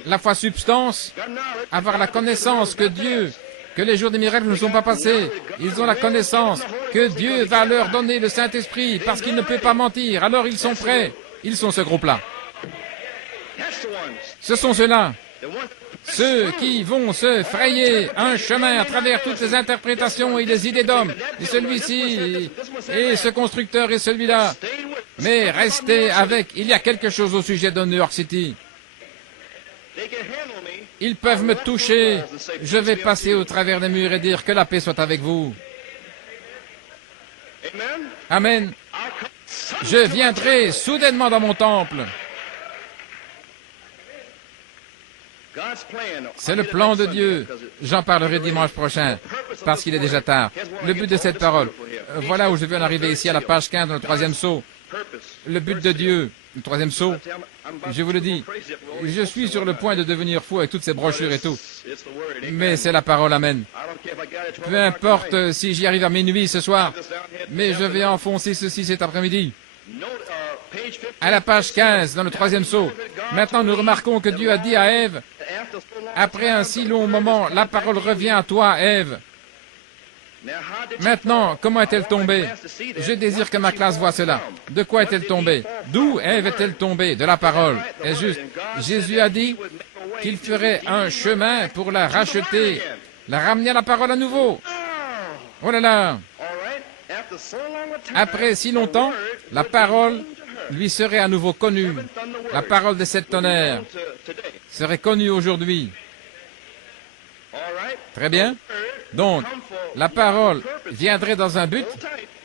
la foi substance, avoir la connaissance que Dieu, que les jours des miracles ne sont pas passés, ils ont la connaissance que Dieu va leur donner le Saint-Esprit parce qu'il ne peut pas mentir, alors ils sont prêts, ils sont ce groupe-là. Ce sont ceux-là, ceux qui vont se frayer un chemin à travers toutes les interprétations et les idées d'hommes, et celui-ci, et ce constructeur et celui-là. Mais restez avec, il y a quelque chose au sujet de New York City. Ils peuvent me toucher, je vais passer au travers des murs et dire que la paix soit avec vous. Amen. Je viendrai soudainement dans mon temple. C'est le plan de Dieu. J'en parlerai dimanche prochain, parce qu'il est déjà tard. Le but de cette parole, voilà où je veux en arriver ici à la page 15 dans le 3e sceau. Le but de Dieu, le 3e sceau, je vous le dis, je suis sur le point de devenir fou avec toutes ces brochures et tout. Mais c'est la parole, amen. Peu importe si j'y arrive à minuit ce soir, mais je vais enfoncer ceci cet après-midi. À la page 15, dans le 3e sceau, maintenant nous remarquons que Dieu a dit à Ève, après un si long moment, la parole revient à toi, Ève. Maintenant, comment est-elle tombée? Je désire que ma classe voie cela. De quoi est-elle tombée? D'où Ève est-elle tombée? De la parole. Est-ce juste? Jésus a dit qu'il ferait un chemin pour la racheter, la ramener à la parole à nouveau. Oh là là! Après si longtemps, la parole lui serait à nouveau connue. La parole de sept tonnerres serait connue aujourd'hui. Très bien. Donc, la parole viendrait dans un but.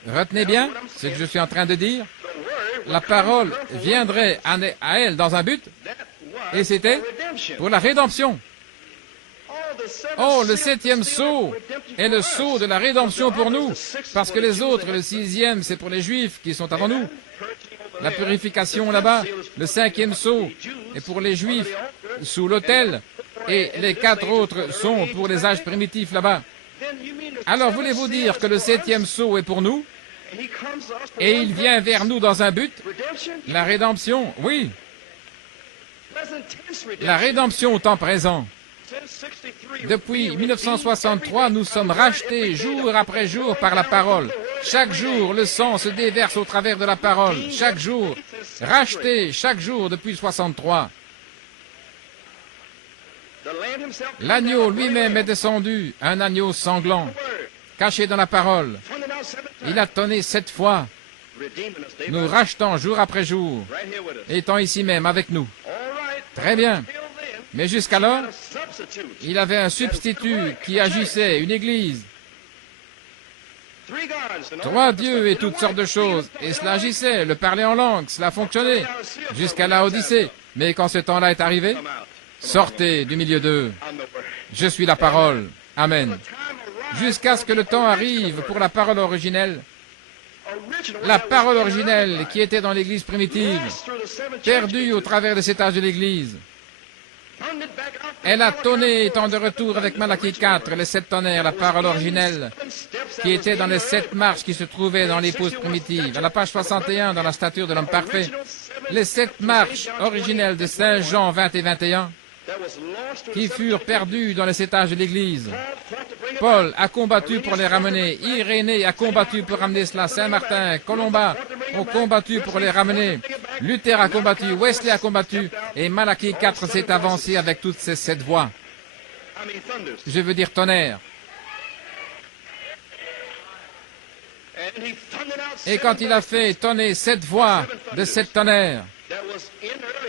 Retenez bien ce que je suis en train de dire. La parole viendrait à elle dans un but, et c'était pour la rédemption. Oh, le septième sceau est le sceau de la rédemption pour nous, parce que les autres, le sixième, c'est pour les Juifs qui sont avant nous. La purification là-bas, le cinquième sceau est pour les Juifs sous l'autel, et les quatre autres sont pour les âges primitifs là-bas. Alors voulez-vous dire que le septième sceau est pour nous, et il vient vers nous dans un but? La rédemption, oui. La rédemption au temps présent. Depuis 1963, nous sommes rachetés jour après jour par la parole. Chaque jour, le sang se déverse au travers de la parole. Chaque jour, rachetés chaque jour depuis 63. L'agneau lui-même est descendu, un agneau sanglant, caché dans la parole. Il a tonné 7 fois, nous rachetant jour après jour, étant ici même avec nous. Très bien. Mais jusqu'alors, il avait un substitut qui agissait, une église. 3 dieux et toutes sortes de choses. Et cela agissait, le parler en langue, cela fonctionnait, jusqu'à la Odyssée. Mais quand ce temps-là est arrivé, sortez du milieu d'eux. Je suis la parole. Amen. Jusqu'à ce que le temps arrive pour la parole originelle. La parole originelle qui était dans l'église primitive, perdue au travers de cet âge de l'église. Elle a tonné étant de retour avec Malachie 4, les 7 tonnerres, la parole originelle, qui était dans les 7 marches qui se trouvaient dans l'épouse primitive. À la page 61, dans la stature de l'homme parfait, les 7 marches originelles de Saint Jean 20 et 21, qui furent perdues dans les 7 âges de l'Église. Paul a combattu pour les ramener. Irénée a combattu pour ramener cela. Saint-Martin, Colomba ont combattu pour les ramener. Luther a combattu. Wesley a combattu. Et Malachie 4 s'est avancé avec toutes ces 7 voix. Je veux dire tonnerre. Et quand il a fait tonner 7 voix de 7 tonnerres,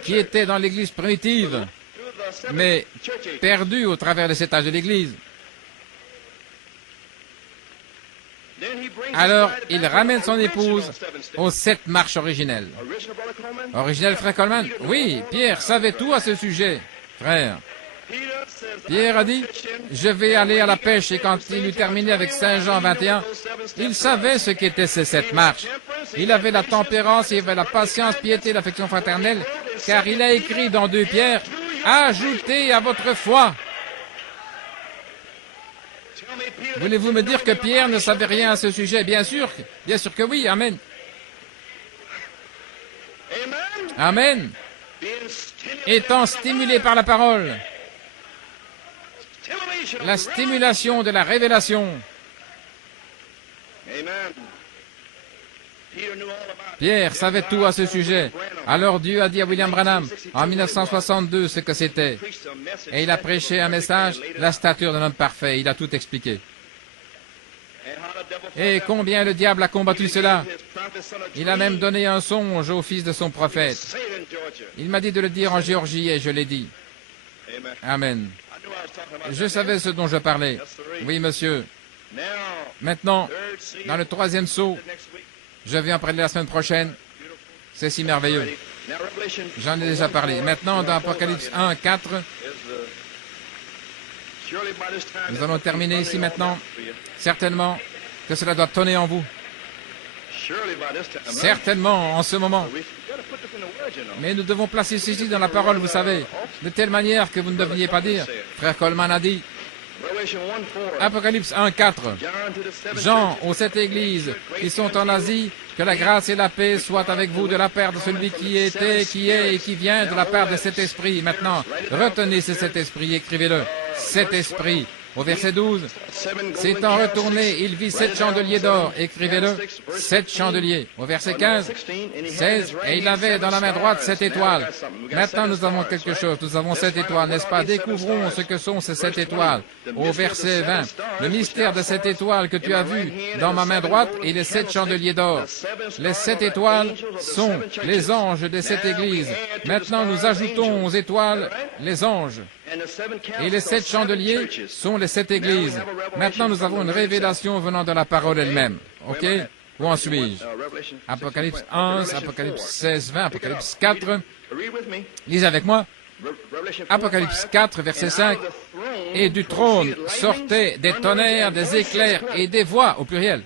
qui étaient dans l'église primitive, mais perdues au travers de cet âge de l'église, alors il ramène son épouse aux 7 marches originelles. Originel, frère Coleman? Oui, Pierre savait tout à ce sujet, frère. Pierre a dit, je vais aller à la pêche, et quand il eut terminé avec Saint Jean 21, il savait ce qu'étaient ces 7 marches. Il avait la tempérance, il avait la patience, piété, l'affection fraternelle, car il a écrit dans 2 Pierre, ajoutez à votre foi. Voulez-vous me dire que Pierre ne savait rien à ce sujet? Bien sûr que oui, amen. Amen. Étant stimulé par la parole, la stimulation de la révélation. Pierre savait tout à ce sujet. Alors Dieu a dit à William Branham, en 1962, ce que c'était. Et il a prêché un message, la stature d'un homme parfait. Il a tout expliqué. Et combien le diable a combattu cela. Il a même donné un songe au fils de son prophète. Il m'a dit de le dire en Géorgie et je l'ai dit. Amen. Je savais ce dont je parlais. Oui, monsieur. Maintenant, dans le 3e sceau, je vais en parler la semaine prochaine. C'est si merveilleux. J'en ai déjà parlé. Maintenant, dans Apocalypse 1, 4, nous allons terminer ici maintenant. Certainement que cela doit tonner en vous. Certainement, en ce moment. Mais nous devons placer ceci dans la parole, vous savez, de telle manière que vous ne devriez pas dire. Frère Coleman a dit, Apocalypse 1, 4, Jean aux 7 églises qui sont en Asie, que la grâce et la paix soient avec vous de la part de celui qui était, qui est et qui vient, de la part de cet esprit. Maintenant, retenez cet esprit, écrivez-le. Cet esprit, Au verset 12, s'étant retourné, il vit 7 chandeliers d'or. Écrivez-le, 7 chandeliers. Au verset 15, 16, et il avait dans la main droite 7 étoiles. Maintenant, nous avons quelque chose. Nous avons 7 étoiles, n'est-ce pas? Découvrons ce que sont ces 7 étoiles. Au verset 20, le mystère de cette étoile que tu as vue dans ma main droite et les 7 chandeliers d'or. Les 7 étoiles sont les anges des 7 églises. Maintenant, nous ajoutons aux étoiles les anges. Et les 7 chandeliers sont les 7 églises. Maintenant, nous avons une révélation venant de la parole elle-même. OK? Où en suis-je? Apocalypse 11, Apocalypse 16, 20, Apocalypse 4. Lisez avec moi. Apocalypse 4, verset 5. Et du trône sortaient des tonnerres, des éclairs et des voix, au pluriel.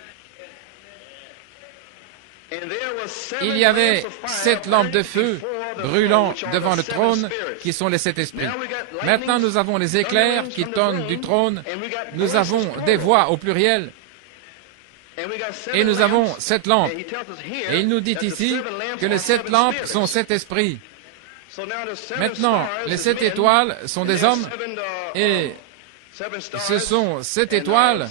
Il y avait 7 lampes de feu brûlant devant le trône, qui sont les 7 esprits. Maintenant, nous avons les éclairs qui tonnent du trône. Nous avons des voix, au pluriel. Et nous avons 7 lampes. Et il nous dit ici que les 7 lampes sont 7 esprits. Maintenant, les 7 étoiles sont des hommes, et ce sont 7 étoiles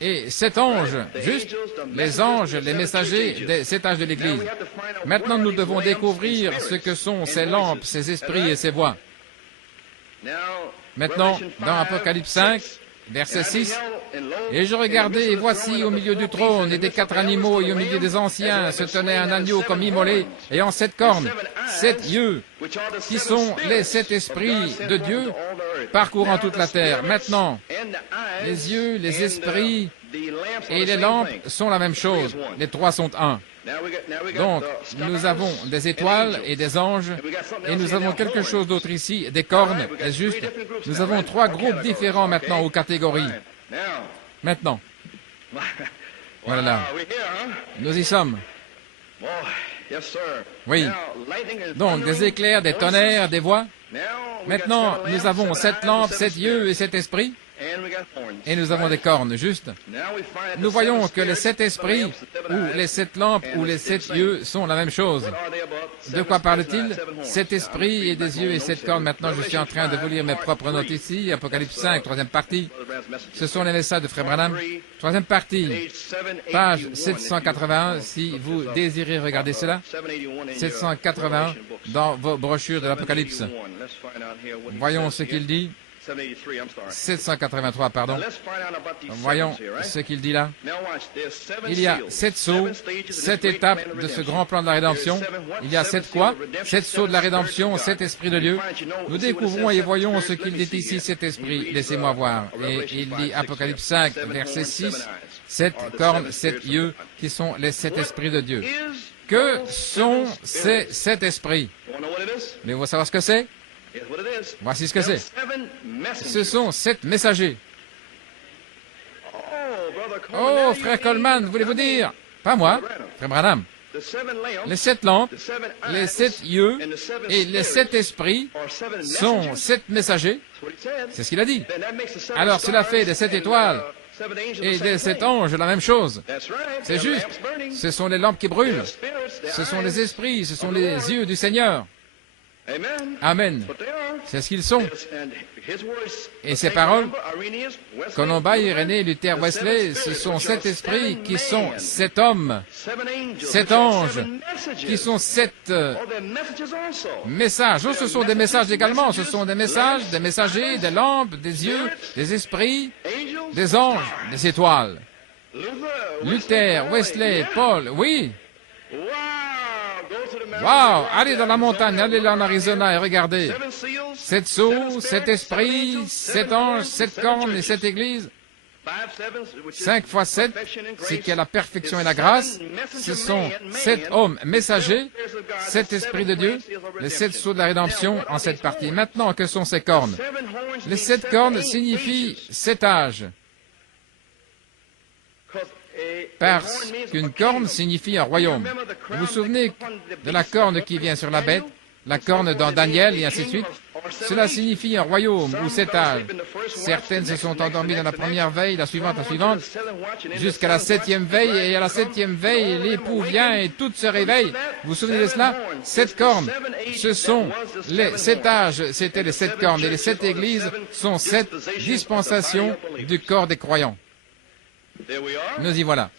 et 7 anges, juste les anges, les messagers des 7 âges de l'Église. Maintenant, nous devons découvrir ce que sont ces lampes, ces esprits et ces voix. Maintenant, dans Apocalypse 5, verset 6, « Et je regardais, et voici, au milieu du trône et des 4 animaux, et au milieu des anciens, se tenait un agneau comme immolé, ayant 7 cornes, 7 yeux, qui sont les 7 esprits de Dieu, parcourant toute la terre. » Maintenant, les yeux, les esprits et les lampes sont la même chose. Les 3 sont un. Donc, nous avons des étoiles et des anges, et nous avons quelque chose d'autre ici, des cornes, est juste. Nous avons 3 groupes différents maintenant aux catégories. Maintenant, voilà, nous y sommes. Oui, donc des éclairs, des tonnerres, des voix. Maintenant, nous avons 7 lampes, 7 yeux et 7 esprits. Et nous avons des cornes, juste. Nous voyons que les 7 esprits, ou les 7 lampes, ou les 7 yeux sont la même chose. De quoi parle-t-il? 7 esprits et des yeux et 7 cornes. Maintenant, je suis en train de vous lire mes propres notes ici. Apocalypse 5, 3e partie. Ce sont les messages de Frère Branham. 3e partie, page 781, si vous désirez regarder cela. 781 dans vos brochures de l'Apocalypse. Voyons ce qu'il dit. 783, pardon. Voyons ce qu'il dit là. Il y a 7 sauts, 7 étapes de ce grand plan de la rédemption. Il y a 7 quoi? 7 sauts de la rédemption, 7 esprits de Dieu. Nous découvrons et voyons ce qu'il dit ici, cet esprit. Laissez-moi voir. Et il dit, Apocalypse 5, verset 6, 7 cornes, 7 yeux, qui sont les 7 esprits de Dieu. Que sont ces 7 esprits? Voulez-vous savoir ce que c'est? Voici ce que c'est. Ce sont 7 messagers. Oh, frère Coleman, voulez-vous dire? Pas moi, frère Branham. Les 7 lampes, les 7 yeux et les 7 esprits sont 7 messagers. C'est ce qu'il a dit. Alors cela fait des 7 étoiles et des 7 anges la même chose. C'est juste. Ce sont les lampes qui brûlent. Ce sont les esprits, ce sont les yeux du Seigneur. Amen. C'est ce qu'ils sont. Et ces paroles, Colomba, Irénée, Luther, Wesley, ce sont 7 esprits qui sont 7 hommes, 7 anges, qui sont 7 messages. Oh, ce sont des messages également. Ce sont des messages, des messagers, des lampes, des yeux, des esprits, des anges, des étoiles. Luther, Wesley, Paul, oui. Wow! Allez dans la montagne, allez là en Arizona et regardez. 7 sceaux, 7 esprits, 7 anges, 7 cornes et 7 églises. 5 fois 7, c'est qu'il y a la perfection et la grâce. Ce sont 7 hommes messagers, 7 esprits de Dieu, les 7 sceaux de la rédemption en cette partie. Maintenant, que sont ces cornes? Les 7 cornes signifient 7 âges. Parce qu'une corne signifie un royaume. Vous vous souvenez de la corne qui vient sur la bête, la corne dans Daniel, et ainsi de suite? Cela signifie un royaume ou 7 âges. Certaines se sont endormies dans la première veille, la suivante, jusqu'à la 7e veille, et à la 7e veille, l'époux vient et toutes se réveillent. Vous vous souvenez de cela? 7 cornes, ce sont les 7 âges, c'était les 7 cornes, et les 7 églises sont 7 dispensations du corps des croyants. Nous y voilà.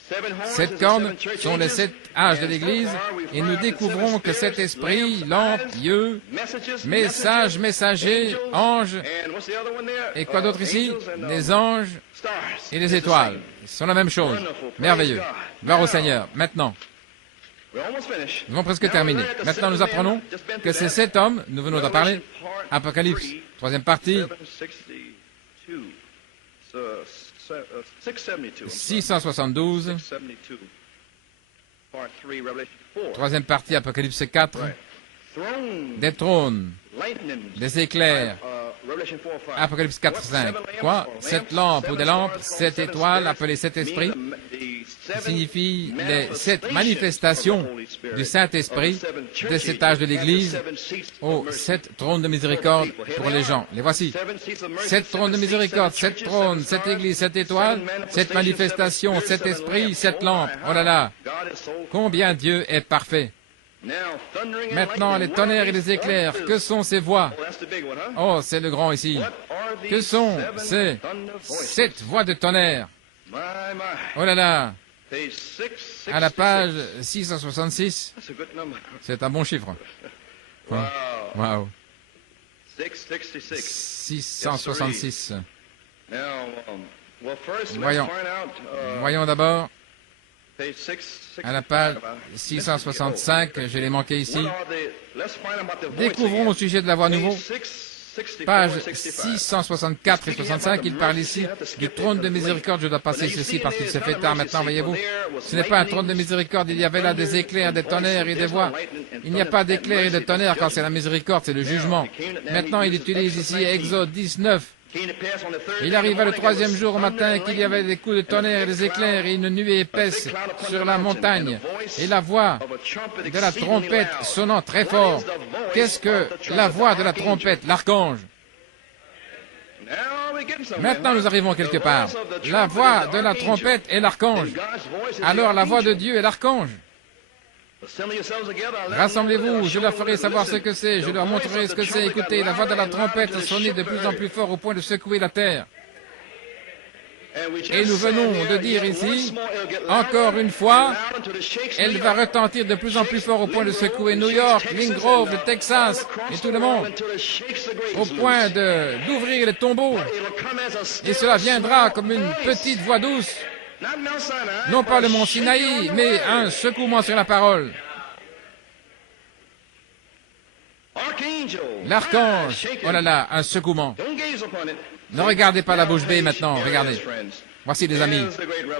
7 cornes sont les 7 âges de l'Église, et nous découvrons que cet esprit, lampe, yeux, message, messager, ange, et quoi d'autre ici? Les anges et les étoiles. Ce sont la même chose. Merveilleux. Gloire au Seigneur. Maintenant, nous avons presque terminé. Maintenant, nous apprenons que ces 7 hommes, nous venons d'en parler, Apocalypse, 3e partie, 672, 3e partie, Apocalypse 4, des trônes, des éclairs, Apocalypse 4, 5. Quoi? 7 lampes ou des lampes, 7 étoiles, appelées 7 esprits, signifie les 7 manifestations du Saint-Esprit des 7 âges de l'Église aux 7 trônes de miséricorde pour les gens. Les voici. 7 trônes de miséricorde, 7 trônes, 7 églises, 7 étoiles, 7 manifestations, 7 esprits, 7 lampes. Oh là là! Combien Dieu est parfait! Maintenant, les tonnerres et les éclairs, que sont ces voix? Oh, c'est le grand ici. Que sont ces 7 voix de tonnerre? Oh là là! À la page 666, c'est un bon chiffre. Wow. 666. Voyons d'abord à la page 665, je l'ai manqué ici. Découvrons au sujet de la voix nouveau. Page 664 et 65, il parle ici du trône de miséricorde. Je dois passer ceci parce qu'il se fait tard maintenant, voyez-vous. Ce n'est pas un trône de miséricorde, il y avait là des éclairs, des tonnerres et des voix. Il n'y a pas d'éclairs et de tonnerres quand c'est la miséricorde, c'est le jugement. Maintenant, il utilise ici Exode 19. Il arriva le 3e jour au matin qu'il y avait des coups de tonnerre et des éclairs et une nuée épaisse sur la montagne et la voix de la trompette sonnant très fort. Qu'est-ce que la voix de la trompette? L'archange. Maintenant nous arrivons quelque part. La voix de la trompette est l'archange. Alors la voix de Dieu est l'archange. Rassemblez-vous, je leur ferai savoir ce que c'est, je leur montrerai ce que c'est. Écoutez, la voix de la trompette sonnait de plus en plus fort au point de secouer la terre. Et nous venons de dire ici, encore une fois, elle va retentir de plus en plus fort au point de secouer New York, Lynn Grove, le Texas et tout le monde, au point d'ouvrir les tombeaux. Et cela viendra comme une petite voix douce. Non pas le mont Sinaï, mais un secouement sur la parole. L'archange, oh là là, un secouement. Ne regardez pas la bouche bée maintenant, regardez. Voici les amis,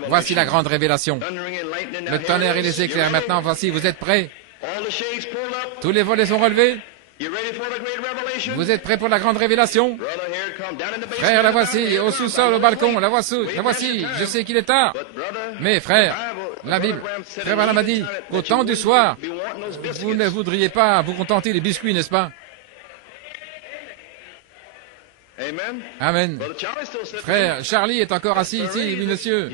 voici la grande révélation. Le tonnerre et les éclairs, maintenant voici, vous êtes prêts? Tous les volets sont relevés? Vous êtes prêts pour la grande révélation? Frère, la voici, au sous-sol, au balcon, la voici, je sais qu'il est tard. Mais frère, la Bible, frère Branham a dit, au temps du soir, vous ne voudriez pas vous contenter des biscuits, n'est-ce pas? Amen. Frère, Charlie est encore assis ici, oui monsieur.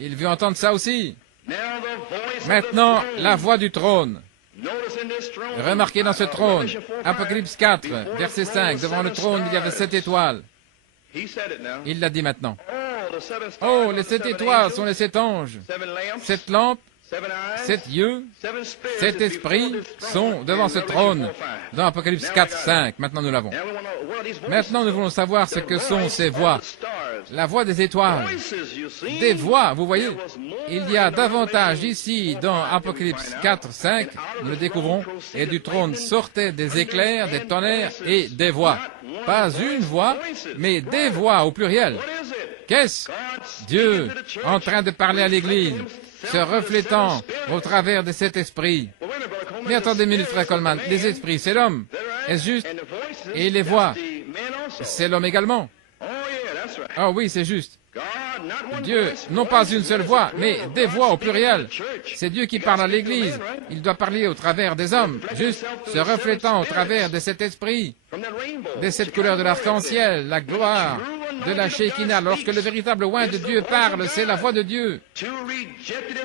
Il veut entendre ça aussi. Maintenant, la voix du trône. Remarquez dans ce trône, Apocalypse 4, verset 5, devant le trône, il y avait 7 étoiles. Il l'a dit maintenant. Oh, les 7 étoiles sont les 7 anges. 7 lampes, 7 yeux, 7 esprits sont devant ce trône, dans Apocalypse 4, 5. Maintenant nous l'avons. Maintenant nous voulons savoir ce que sont ces voix. La voix des étoiles. Des voix, vous voyez. Il y a davantage ici dans Apocalypse 4, 5, nous le découvrons, et du trône sortaient des éclairs, des tonnerres et des voix. Pas une voix, mais des voix au pluriel. Qu'est-ce? Dieu en train de parler à l'Église, se reflétant au travers de cet esprit. Mais attendez une minute, frère Coleman, les esprits, c'est l'homme, est-ce juste? Et les voix, c'est l'homme également. Ah oui, c'est juste. Dieu, non pas une seule voix, mais des voix au pluriel. C'est Dieu qui parle à l'Église. Il doit parler au travers des hommes, juste se reflétant au travers de cet esprit, de cette couleur de l'arc-en-ciel, la gloire de la Shekinah. Lorsque le véritable oint de Dieu parle, c'est la voix de Dieu.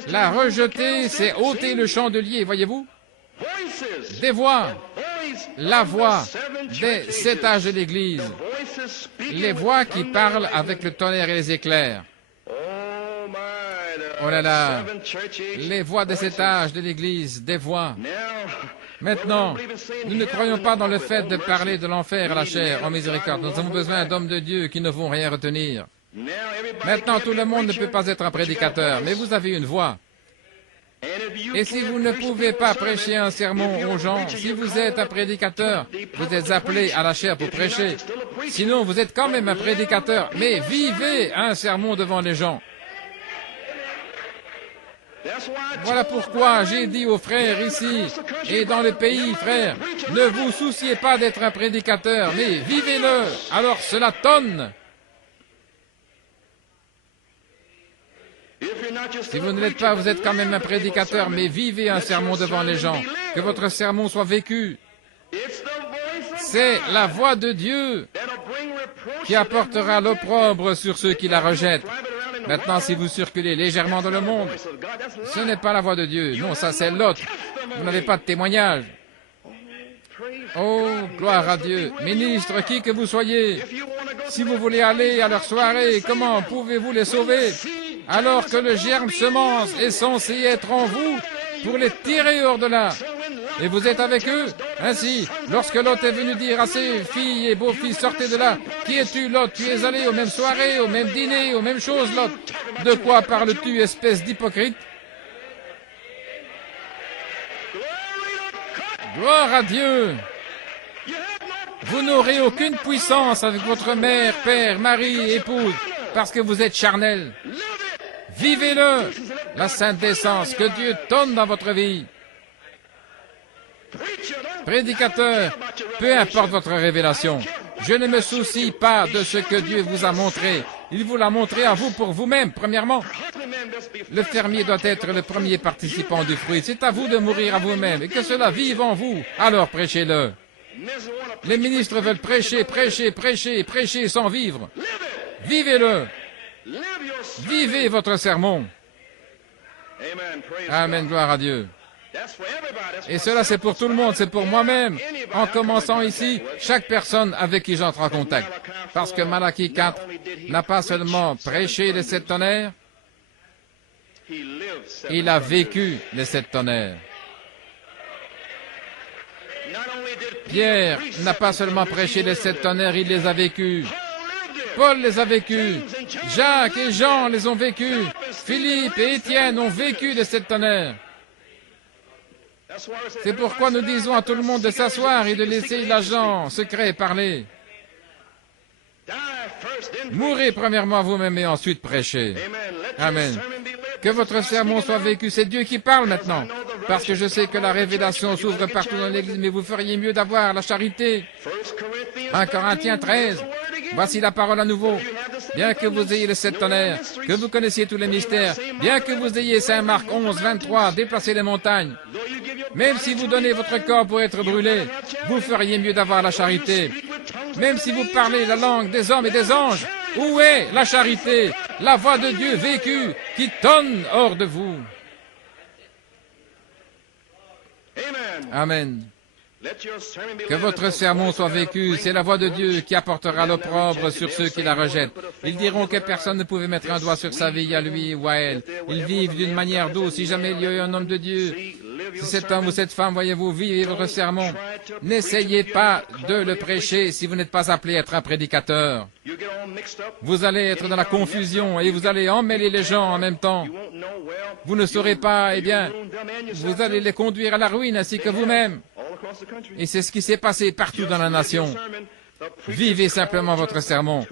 La rejeter, c'est ôter le chandelier, voyez-vous? Des voix, la voix des 7 âges de l'Église, les voix qui parlent avec le tonnerre et les éclairs. Oh là là, les voix des 7 âges de l'Église, des voix. Maintenant, nous ne croyons pas dans le fait de parler de l'enfer à la chair, en miséricorde. Nous avons besoin d'hommes de Dieu qui ne vont rien retenir. Maintenant, tout le monde ne peut pas être un prédicateur, mais vous avez une voix. Et si vous ne pouvez pas prêcher un sermon aux gens, si vous êtes un prédicateur, vous êtes appelé à la chair pour prêcher. Sinon, vous êtes quand même un prédicateur, mais vivez un sermon devant les gens. Voilà pourquoi j'ai dit aux frères ici et dans le pays, frères, ne vous souciez pas d'être un prédicateur, mais vivez-le, alors cela tonne. Si vous ne l'êtes pas, vous êtes quand même un prédicateur, mais vivez un sermon devant les gens. Que votre sermon soit vécu. C'est la voix de Dieu qui apportera l'opprobre sur ceux qui la rejettent. Maintenant, si vous circulez légèrement dans le monde, ce n'est pas la voix de Dieu. Non, ça c'est l'autre. Vous n'avez pas de témoignage. Oh, gloire à Dieu. Ministre, qui que vous soyez, si vous voulez aller à leur soirée, comment pouvez-vous les sauver? Alors que le germe semence est censé être en vous pour les tirer hors de là. Et vous êtes avec eux. Ainsi, lorsque Lot est venu dire à ses filles et beaux-fils, sortez de là. Qui es-tu, Lot? Tu es allé aux mêmes soirées, aux mêmes dîners, aux mêmes choses, Lot. De quoi parles-tu, espèce d'hypocrite? Gloire à Dieu. Vous n'aurez aucune puissance avec votre mère, père, mari, épouse, parce que vous êtes charnel. Vivez-le, la sainte décence, que Dieu donne dans votre vie. Prédicateur, peu importe votre révélation, je ne me soucie pas de ce que Dieu vous a montré. Il vous l'a montré à vous pour vous-même, premièrement. Le fermier doit être le premier participant du fruit. C'est à vous de mourir à vous-même et que cela vive en vous. Alors prêchez-le. Les ministres veulent prêcher, prêcher, prêcher, prêcher sans vivre. Vivez-le. Vivez votre sermon. Amen, gloire à Dieu. Et cela, c'est pour tout le monde, c'est pour moi-même. En commençant ici, chaque personne avec qui j'entre en contact. Parce que Malachie 4 n'a pas seulement prêché les 7 tonnerres, il a vécu les 7 tonnerres. Pierre n'a pas seulement prêché les 7 tonnerres, il les a vécus. Paul les a vécus. Jacques et Jean les ont vécus. Philippe et Étienne ont vécu les 7 tonnerres. C'est pourquoi nous disons à tout le monde de s'asseoir et de laisser l'agent secret parler. Mourez premièrement à vous-même et ensuite prêchez. Amen. Que votre sermon soit vécu. C'est Dieu qui parle maintenant. Parce que je sais que la révélation s'ouvre partout dans l'Église, mais vous feriez mieux d'avoir la charité. 1 Corinthiens 13. Voici la parole à nouveau. Bien que vous ayez les 7 tonnerres, que vous connaissiez tous les mystères, bien que vous ayez Saint Marc 11, 23, déplacer les montagnes, même si vous donnez votre corps pour être brûlé, vous feriez mieux d'avoir la charité. Même si vous parlez la langue des hommes et des anges, où est la charité, la voix de Dieu vécue qui tonne hors de vous? Amen. Que votre sermon soit vécu, c'est la voix de Dieu qui apportera l'opprobre sur ceux qui la rejettent. Ils diront que personne ne pouvait mettre un doigt sur sa vie, à lui ou à elle. Ils vivent d'une manière douce. Si jamais il y a eu un homme de Dieu, si cet homme ou cette femme, voyez-vous, vivez votre sermon, n'essayez pas de le prêcher si vous n'êtes pas appelé à être un prédicateur. Vous allez être dans la confusion et vous allez emmêler les gens en même temps. Vous ne saurez pas, eh bien, vous allez les conduire à la ruine ainsi que vous-même. Et c'est ce qui s'est passé partout dans la nation. Vivez simplement votre sermon.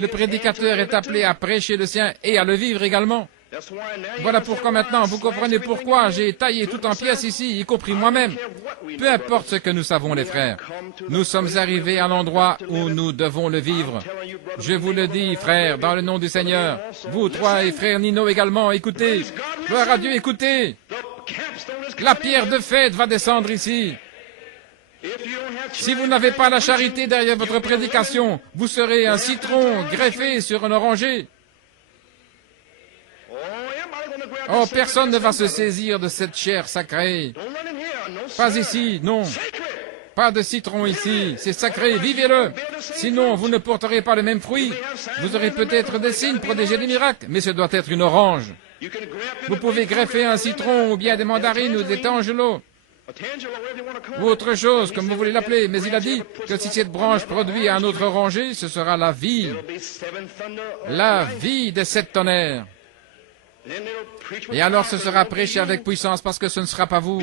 Le prédicateur est appelé à prêcher le sien et à le vivre également. Voilà pourquoi maintenant, vous comprenez pourquoi j'ai taillé tout en pièces ici, y compris moi-même. Peu importe ce que nous savons, les frères. Nous sommes arrivés à l'endroit où nous devons le vivre. Je vous le dis, frères, dans le nom du Seigneur. Vous trois et frère Nino également, écoutez. Gloire à Dieu, écoutez. La pierre de fête va descendre ici. Si vous n'avez pas la charité derrière votre prédication, vous serez un citron greffé sur un oranger. Oh, personne ne va se saisir de cette chair sacrée. Pas ici, non. Pas de citron ici, c'est sacré, vivez-le. Sinon, vous ne porterez pas le même fruit. Vous aurez peut-être des signes, protéger des miracles, mais ce doit être une orange. Vous pouvez greffer un citron, ou bien des mandarines, ou des tangelots, ou autre chose, comme vous voulez l'appeler. Mais il a dit que si cette branche produit un autre oranger, ce sera la vie des 7 tonnerres. Et alors ce sera prêché avec puissance parce que ce ne sera pas vous.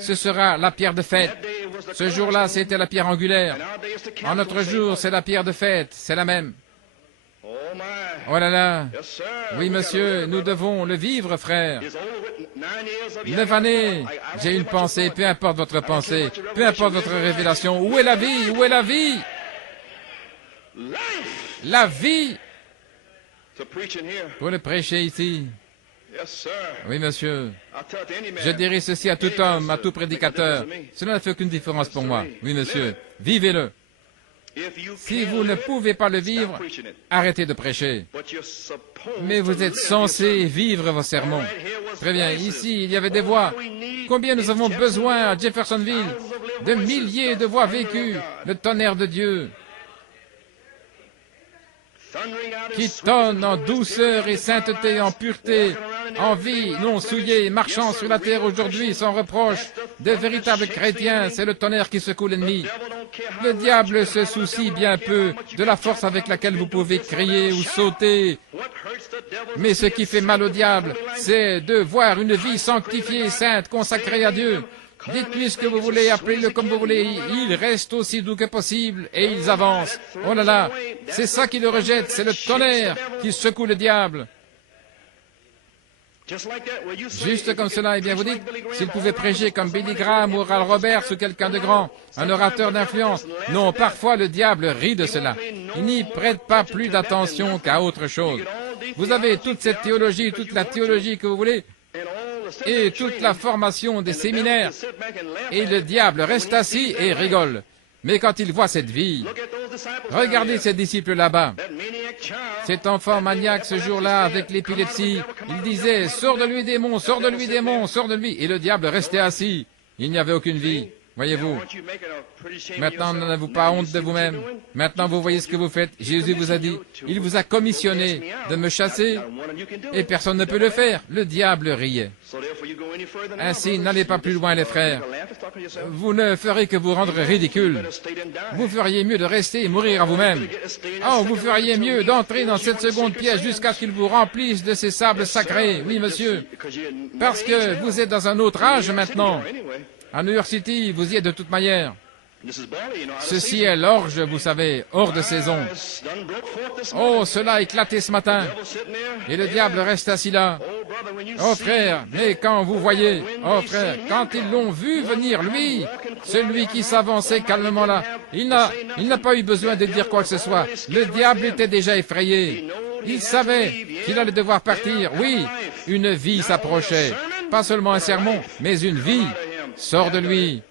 Ce sera la pierre de fête. Ce jour-là, c'était la pierre angulaire. En notre jour, c'est la pierre de fête. C'est la même. Oh là là. Oui, monsieur, nous devons le vivre, frère. 9 années. J'ai une pensée, peu importe votre pensée, peu importe votre révélation. Où est la vie? Où est la vie? La vie. Pour le prêcher ici. Oui, monsieur. Je dirai ceci à tout homme, à tout prédicateur. Cela ne fait aucune différence pour moi. Oui, monsieur. Vivez-le. Si vous ne pouvez pas le vivre, arrêtez de prêcher. Mais vous êtes censé vivre vos sermons. Très bien. Ici, il y avait des voix. Combien nous avons besoin à Jeffersonville? De milliers de voix vécues. Le tonnerre de Dieu. Qui tonne en douceur et sainteté, en pureté, en vie, non souillée, marchant sur la terre aujourd'hui sans reproche. De véritables chrétiens, c'est le tonnerre qui secoue l'ennemi. Le diable se soucie bien peu de la force avec laquelle vous pouvez crier ou sauter. Mais ce qui fait mal au diable, c'est de voir une vie sanctifiée, sainte, consacrée à Dieu. Dites-lui ce que vous voulez, appelez-le comme vous voulez, il reste aussi doux que possible, et ils avancent. Oh là là, c'est ça qui le rejette, c'est le tonnerre qui secoue le diable. Juste comme cela, eh bien vous dites, s'il pouvait prêcher comme Billy Graham ou Oral Roberts ou quelqu'un de grand, un orateur d'influence. Non, parfois le diable rit de cela. Il n'y prête pas plus d'attention qu'à autre chose. Vous avez toute cette théologie, toute la théologie que vous voulez, et toute la formation des séminaires, et le diable reste assis et rigole. Mais quand il voit cette vie, regardez ces disciples là-bas. Cet enfant maniaque ce jour-là avec l'épilepsie, il disait « Sors de lui démon, sors de lui démon, sors de lui !» Et le diable restait assis. Il n'y avait aucune vie. Voyez-vous, maintenant n'avez-vous pas honte de vous-même? Maintenant vous voyez ce que vous faites. Jésus vous a dit, il vous a commissionné de me chasser et personne ne peut le faire. Le diable riait. Ainsi, n'allez pas plus loin les frères. Vous ne ferez que vous rendre ridicule. Vous feriez mieux de rester et mourir à vous-même. Oh, vous feriez mieux d'entrer dans cette seconde pièce jusqu'à ce qu'il vous remplisse de ces sables sacrés. Oui, monsieur. Parce que vous êtes dans un autre âge maintenant. À New York City, vous y êtes de toute manière. Ceci est l'orge, vous savez, hors de saison. Oh, cela a éclaté ce matin. Et le diable reste assis là. Oh frère, mais quand vous voyez, oh frère, quand ils l'ont vu venir, lui, celui qui s'avançait calmement là, il n'a pas eu besoin de dire quoi que ce soit. Le diable était déjà effrayé. Il savait qu'il allait devoir partir. Oui, une vie s'approchait. Pas seulement un sermon, mais une vie. Sors de lui.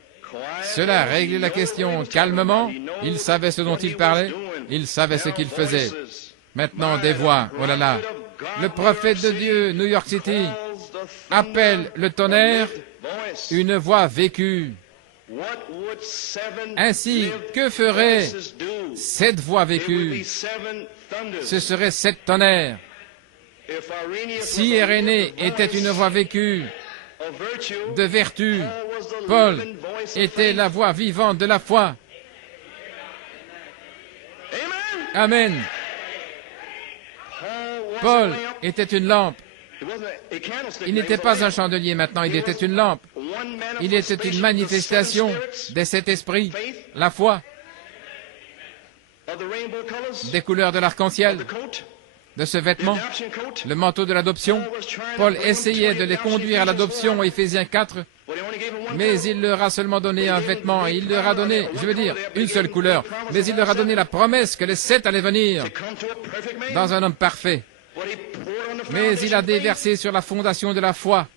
Cela réglait la question calmement. Il savait ce dont il parlait. Il savait ce qu'il faisait. Maintenant, des voix. Oh là là. Le prophète de Dieu, New York City, appelle le tonnerre une voix vécue. Ainsi, que ferait cette voix vécue? Ce serait 7 tonnerres. Si Irénée était une voix vécue, de vertu, Paul était la voix vivante de la foi. Amen. Paul était une lampe. Il n'était pas un chandelier maintenant, il était une lampe. Il était une manifestation de cet esprit, la foi, des couleurs de l'arc-en-ciel, de ce vêtement, le manteau de l'adoption. Paul essayait de les conduire à l'adoption, Éphésiens 4, mais il leur a seulement donné un vêtement, et il leur a donné, je veux dire, une seule couleur, mais il leur a donné la promesse que les 7 allaient venir dans un homme parfait. Mais il a déversé sur la fondation de la foi.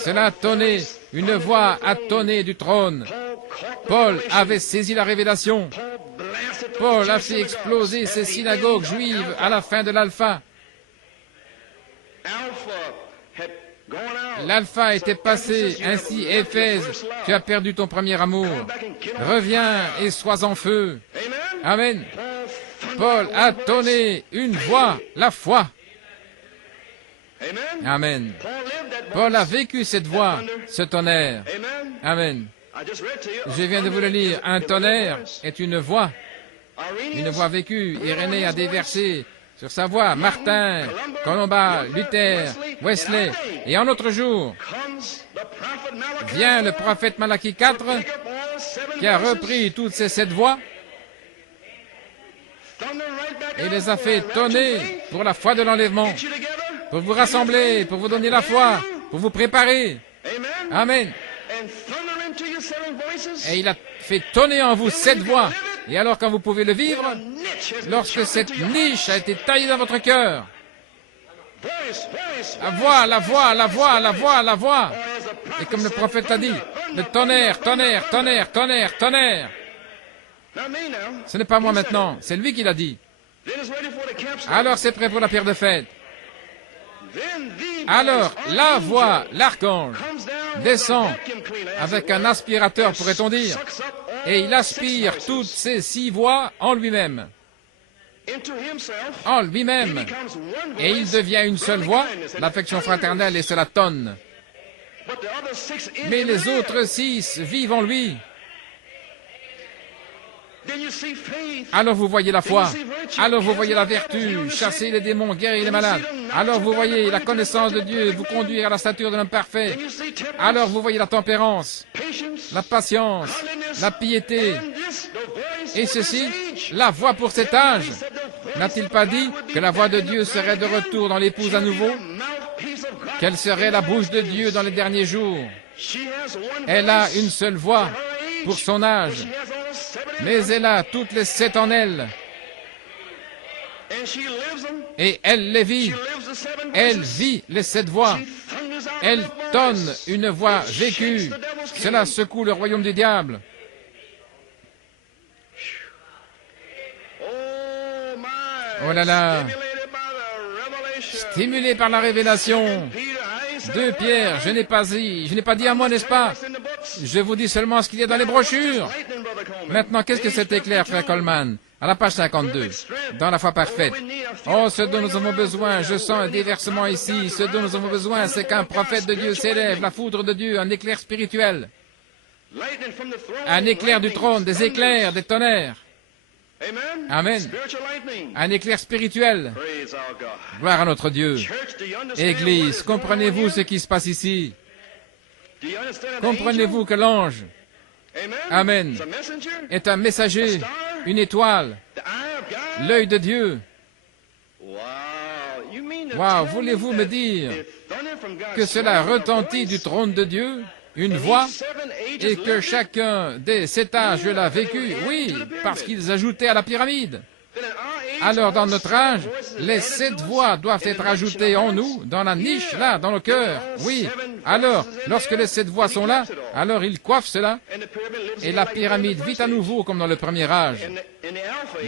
Cela a tonné, une voix a tonné du trône. Paul avait saisi la révélation. Paul a fait exploser ces synagogues juives à la fin de l'Alpha. L'Alpha était passé, ainsi Éphèse, tu as perdu ton premier amour. Reviens et sois en feu. Amen. Paul a tonné une voix, la foi. Amen. Paul a vécu cette voix, ce tonnerre. Amen. Je viens de vous le lire. Un tonnerre est une voix vécue. Irénée a déversé sur sa voix Martin, Colomba, Luther, Wesley. Et en notre jour, vient le prophète Malachie 4 qui a repris toutes ces 7 voix et les a fait tonner pour la foi de l'enlèvement, pour vous rassembler, pour vous donner la foi, pour vous préparer. Amen. Et il a fait tonner en vous 7 voix. Et alors quand vous pouvez le vivre, lorsque cette niche a été taillée dans votre cœur, la voix, la voix, la voix, la voix, la voix. Et comme le prophète l'a dit, le tonnerre, tonnerre, tonnerre, tonnerre, tonnerre. Ce n'est pas moi maintenant, c'est lui qui l'a dit. Alors c'est prêt pour la pierre de fête. Alors la voix, l'archange, descend avec un aspirateur, pourrait-on dire, et il aspire toutes ces 6 voix en lui-même. En lui-même. Et il devient une seule voix, l'affection fraternelle, et cela tonne. Mais les autres 6 vivent en lui. Alors vous voyez la foi, alors vous voyez la vertu, chasser les démons, guérir les malades. Alors vous voyez la connaissance de Dieu, vous conduire à la stature de l'homme parfait. Alors vous voyez la tempérance, la patience, la piété. Et ceci, la voix pour cet âge. N'a-t-il pas dit que la voix de Dieu serait de retour dans l'épouse à nouveau? Quelle serait la bouche de Dieu dans les derniers jours? Elle a une seule voix pour son âge, mais elle a toutes les 7 en elle. Et elle les vit. Elle vit les 7 voix. Elle donne une voix vécue. Cela secoue le royaume du diable. Oh là là! Stimulé par la révélation. 2 Pierre, je n'ai pas dit à moi, n'est-ce pas? Je vous dis seulement ce qu'il y a dans les brochures. Maintenant, qu'est-ce que cet éclair, frère Coleman? À la page 52, dans la foi parfaite. Oh, ce dont nous avons besoin, je sens un déversement ici. Ce dont nous avons besoin, c'est qu'un prophète de Dieu s'élève, la foudre de Dieu, un éclair spirituel. Un éclair du trône, des éclairs, des tonnerres. Amen. Un éclair spirituel. Gloire à notre Dieu. Église, comprenez-vous ce qui se passe ici? Comprenez-vous que l'ange, Amen, est un messager, une étoile, l'œil de Dieu? Wow, voulez-vous me dire que cela retentit du trône de Dieu? Une voix, et que chacun des 7 âges l'a vécu, oui, parce qu'ils ajoutaient à la pyramide. Alors, dans notre âge, les 7 voix doivent être ajoutées en nous, dans la niche, là, dans le cœur, oui. Alors, lorsque les 7 voix sont là, alors ils coiffent cela, et la pyramide vit à nouveau comme dans le premier âge,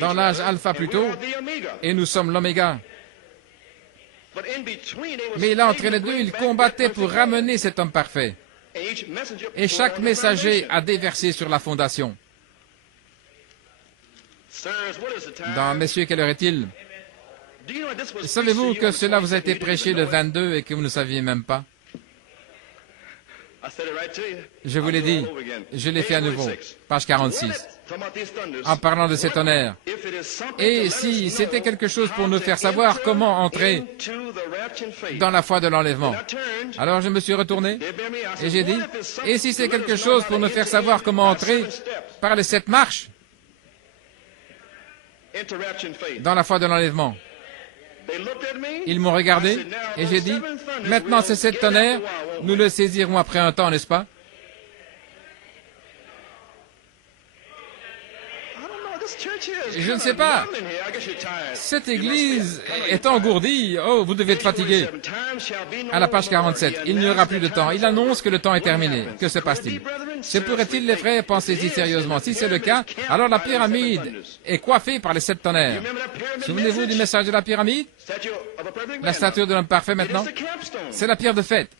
dans l'âge alpha plutôt, et nous sommes l'oméga. Mais là, entre les deux, ils combattaient pour ramener cet homme parfait. Et chaque messager a déversé sur la fondation. Messieurs, quelle heure est-il? Savez-vous que cela vous a été prêché le 22 et que vous ne saviez même pas? Je vous l'ai dit, je l'ai fait à nouveau. Page 46. En parlant de ces tonnerres. Et si c'était quelque chose pour nous faire savoir comment entrer dans la foi de l'enlèvement. Alors je me suis retourné et j'ai dit, et si c'est quelque chose pour nous faire savoir comment entrer par les 7 marches dans la foi de l'enlèvement. Ils m'ont regardé et j'ai dit, maintenant ces 7 tonnerres, nous le saisirons après un temps, n'est-ce pas? Je ne sais pas. Cette église est engourdie. Oh, vous devez être fatigué. À la page 47, il n'y aura plus de temps. Il annonce que le temps est terminé. Que se passe-t-il? Se pourrait-il, les frères, pensez-y sérieusement? Si c'est le cas, alors la pyramide est coiffée par les 7 tonnerres. Souvenez-vous du message de la pyramide? La statue de l'homme parfait maintenant? C'est la pierre de fête.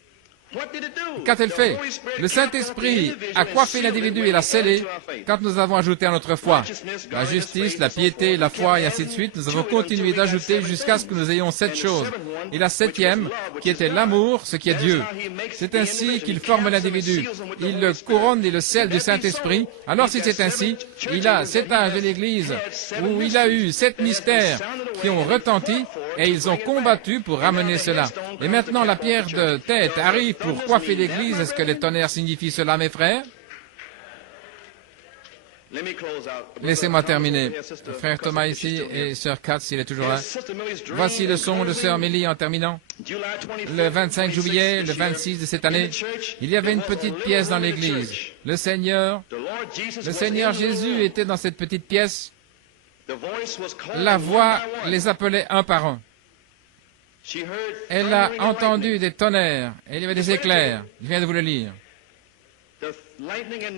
Qu'a-t-elle fait? Le Saint-Esprit a coiffé l'individu et l'a scellé quand nous avons ajouté à notre foi la justice, la piété, la foi et ainsi de suite. Nous avons continué d'ajouter jusqu'à ce que nous ayons 7 choses. Et la 7e, qui était l'amour, ce qui est Dieu. C'est ainsi qu'il forme l'individu. Il le couronne et le scelle du Saint-Esprit. Alors si c'est ainsi, il a 7 âges de l'Église où il a eu 7 mystères qui ont retenti et ils ont combattu pour ramener cela. Et maintenant la pierre de tête arrive pour coiffer l'Église. Est-ce que les tonnerres signifient cela, mes frères? Laissez-moi terminer. Frère Thomas ici et Sœur Katz, il est toujours là. Voici le son de Sœur Millie en terminant. Le 25 juillet, le 26 de cette année, il y avait une petite pièce dans l'église. Le Seigneur Jésus était dans cette petite pièce. La voix les appelait un par un. Elle a entendu des tonnerres et il y avait des éclairs. Je viens de vous le lire.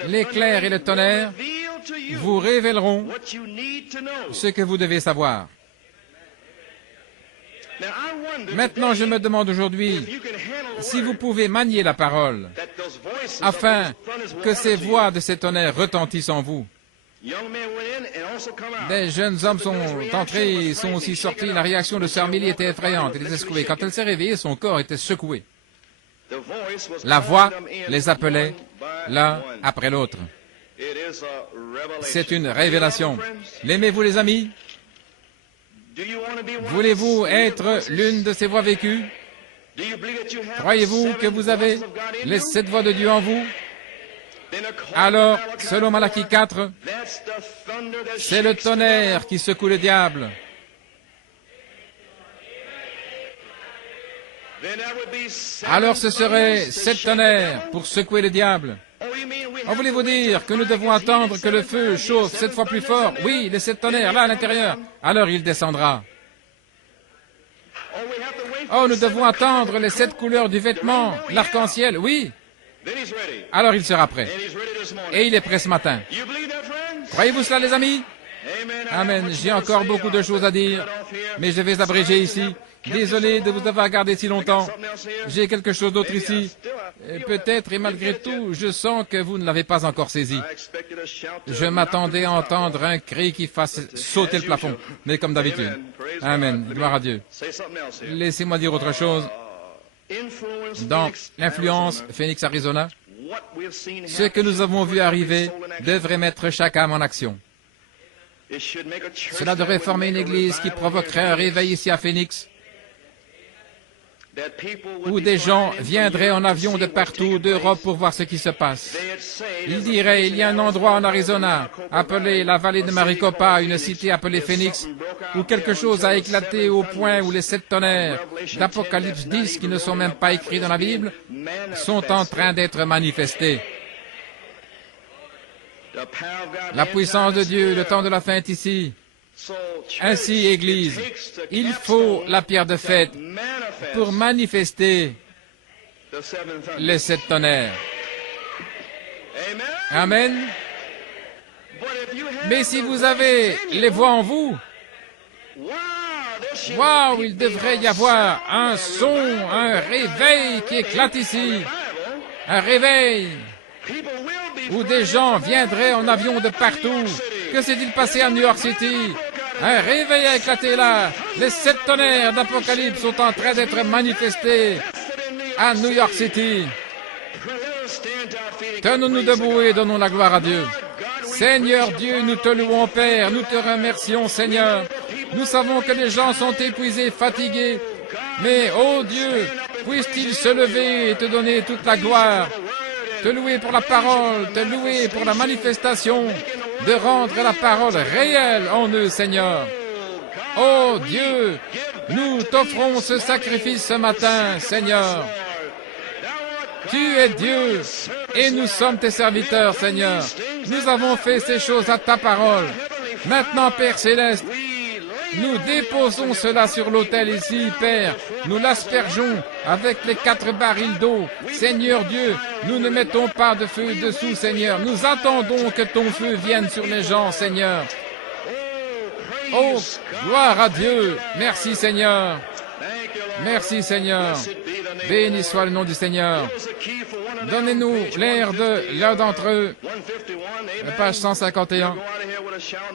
L'éclair et le tonnerre vous révéleront ce que vous devez savoir. Maintenant, je me demande aujourd'hui si vous pouvez manier la parole afin que ces voix de ces tonnerres retentissent en vous. Des jeunes hommes sont entrés, sont aussi sortis. La réaction de Sœur Millie était effrayante. Elle était secouée. Quand elle s'est réveillée, son corps était secoué. La voix les appelait l'un après l'autre. C'est une révélation. L'aimez-vous, les amis? Voulez-vous être l'une de ces voix vécues? Croyez-vous que vous avez les 7 voix de Dieu en vous? Alors, selon Malachie 4, c'est le tonnerre qui secoue le diable. Alors ce serait 7 tonnerres pour secouer le diable. En voulez-vous dire que nous devons attendre que le feu chauffe 7 fois plus fort? Oui, les 7 tonnerres, là à l'intérieur. Alors il descendra. Oh, nous devons attendre les 7 couleurs du vêtement, l'arc-en-ciel, oui. Alors il sera prêt. Et il est prêt ce matin. Croyez-vous cela, les amis? Amen. J'ai encore beaucoup de choses à dire, mais je vais abréger ici. Désolé de vous avoir gardé si longtemps. J'ai quelque chose d'autre ici. Peut-être, et malgré tout, je sens que vous ne l'avez pas encore saisi. Je m'attendais à entendre un cri qui fasse sauter le plafond, mais comme d'habitude. Amen. Gloire à Dieu. Laissez-moi dire autre chose. Dans l'influence Phoenix, Arizona, ce que nous avons vu arriver devrait mettre chaque âme en action. Cela devrait former une église qui provoquerait un réveil ici à Phoenix, où des gens viendraient en avion de partout d'Europe pour voir ce qui se passe. Ils diraient, il y a un endroit en Arizona, appelé la vallée de Maricopa, une cité appelée Phoenix, où quelque chose a éclaté au point où les 7 tonnerres d'Apocalypse 10, qui ne sont même pas écrits dans la Bible, sont en train d'être manifestés. La puissance de Dieu, le temps de la fin est ici. Ainsi, Église, il faut la pierre de fête pour manifester les 7 tonnerres. Amen. Mais si vous avez les voix en vous, waouh, il devrait y avoir un son, un réveil qui éclate ici. Un réveil où des gens viendraient en avion de partout. Que s'est-il passé à New York City? Un réveil a éclaté là. Les 7 tonnerres d'Apocalypse sont en train d'être manifestés à New York City. Tenons-nous debout et donnons la gloire à Dieu. Seigneur Dieu, nous te louons, Père. Nous te remercions, Seigneur. Nous savons que les gens sont épuisés, fatigués. Mais, ô Dieu, puisse-t-il se lever et te donner toute la gloire, te louer pour la parole, te louer pour la manifestation, de rendre la parole réelle en eux, Seigneur. Oh Dieu, nous t'offrons ce sacrifice ce matin, Seigneur. Tu es Dieu et nous sommes tes serviteurs, Seigneur. Nous avons fait ces choses à ta parole. Maintenant, Père Céleste, nous déposons cela sur l'autel ici, Père. Nous l'aspergeons avec les 4 barils d'eau. Seigneur Dieu, nous ne mettons pas de feu dessous, Seigneur. Nous attendons que ton feu vienne sur les gens, Seigneur. Oh, gloire à Dieu. Merci, Seigneur. Merci, Seigneur. Béni soit le nom du Seigneur. Donnez-nous l'air de l'un d'entre eux. Page 151.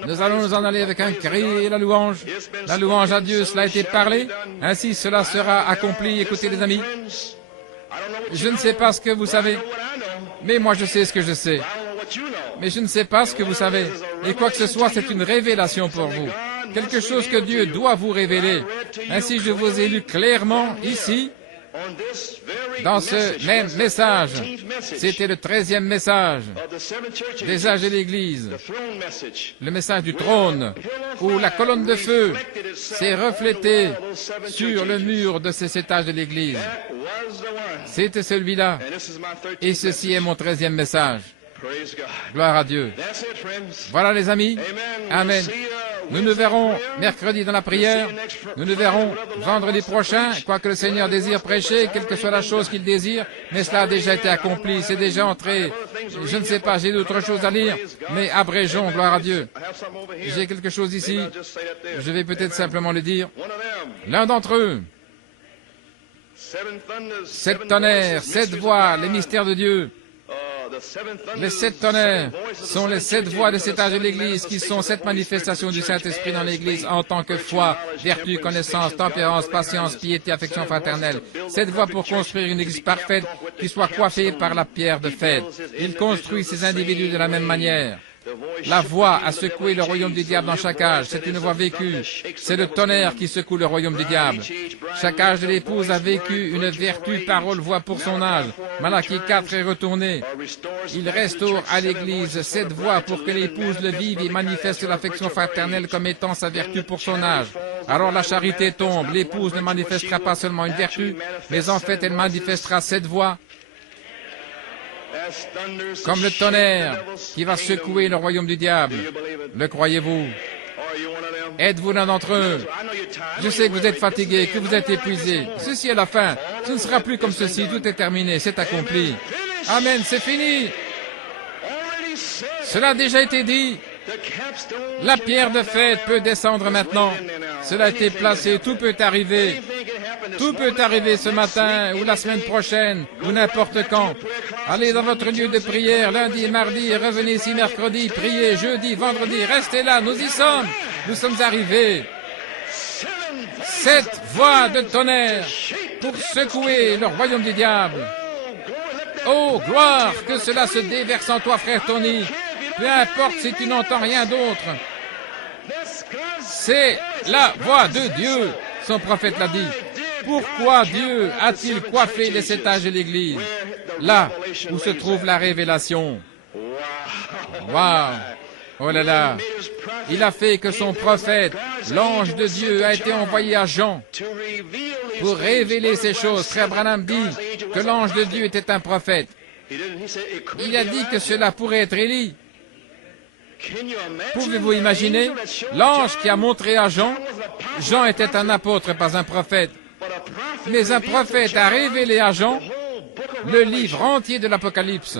Nous allons nous en aller avec un cri et la louange. La louange à Dieu, cela a été parlé. Ainsi, cela sera accompli. Écoutez, les amis. Je ne sais pas ce que vous savez, mais moi je sais ce que je sais. Mais je ne sais pas ce que vous savez. Et quoi que ce soit, c'est une révélation pour vous. Quelque chose que Dieu doit vous révéler. Ainsi, je vous ai lu clairement ici, dans ce même message. C'était le 13e message des âges de l'Église. Le message du trône, où la colonne de feu s'est reflétée sur le mur de ces 7 âges de l'Église. C'était celui-là. Et ceci est mon 13e message. Gloire à Dieu. Voilà les amis. Amen. Nous nous verrons mercredi dans la prière. Nous nous verrons vendredi prochain, quoi que le Seigneur désire prêcher, quelle que soit la chose qu'il désire, mais cela a déjà été accompli, c'est déjà entré. Je ne sais pas, j'ai d'autres choses à lire, mais abrégeons, gloire à Dieu. J'ai quelque chose ici, je vais peut-être simplement le dire. L'un d'entre eux, 7 tonnerres, 7 voix, les mystères de Dieu. Les 7 tonnerres sont les 7 voies de cet âge de l'Église qui sont 7 manifestations du Saint-Esprit dans l'Église en tant que foi, vertu, connaissance, tempérance, patience, piété, affection fraternelle. 7 voies pour construire une Église parfaite qui soit coiffée par la pierre de fête. Il construit ces individus de la même manière. La voix a secoué le royaume du diable dans chaque âge. C'est une voix vécue. C'est le tonnerre qui secoue le royaume du diable. Chaque âge de l'épouse a vécu une vertu, parole, voix pour son âge. Malachie 4 est retourné. Il restaure à l'Église 7 voix pour que l'épouse le vive et manifeste l'affection fraternelle comme étant sa vertu pour son âge. Alors la charité tombe. L'épouse ne manifestera pas seulement une vertu, mais en fait elle manifestera 7 voix. Comme le tonnerre qui va secouer le royaume du diable. Le croyez-vous? Êtes-vous l'un d'entre eux? Je sais que vous êtes fatigué, que vous êtes épuisé. Ceci est la fin. Ce ne sera plus comme ceci. Tout est terminé. C'est accompli. Amen. C'est fini. Cela a déjà été dit. La pierre de fête peut descendre maintenant. Cela a été placé. Tout peut arriver. Tout peut arriver ce matin ou la semaine prochaine ou n'importe quand. Allez dans votre lieu de prière lundi, mardi et revenez ici mercredi. Priez jeudi, vendredi. Restez là. Nous y sommes. Nous sommes arrivés. 7 voix de tonnerre pour secouer le royaume du diable. Oh, gloire, que cela se déverse en toi, frère Tony. Peu importe si tu n'entends rien d'autre. C'est la voix de Dieu, son prophète l'a dit. Pourquoi Dieu a-t-il coiffé les 7 âges de l'Église? Là où se trouve la révélation. Waouh! Oh là là! Il a fait que son prophète, l'ange de Dieu, a été envoyé à Jean pour révéler ces choses. Frère Branham dit que l'ange de Dieu était un prophète. Il a dit que cela pourrait être Élie. Pouvez-vous imaginer? L'ange qui a montré à Jean, Jean était un apôtre, pas un prophète. Mais un prophète a révélé à Jean le livre entier de l'Apocalypse.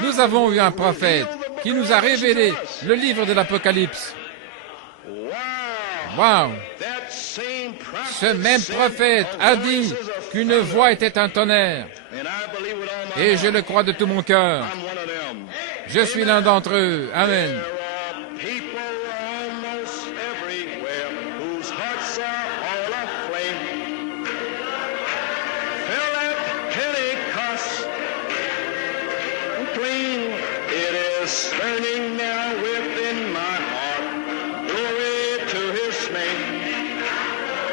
Nous avons eu un prophète qui nous a révélé le livre de l'Apocalypse. Waouh! Ce même prophète a dit qu'une voix était un tonnerre. Et je le crois de tout mon cœur. Je suis l'un d'entre eux. Amen. Burning now within my heart, glory to His name.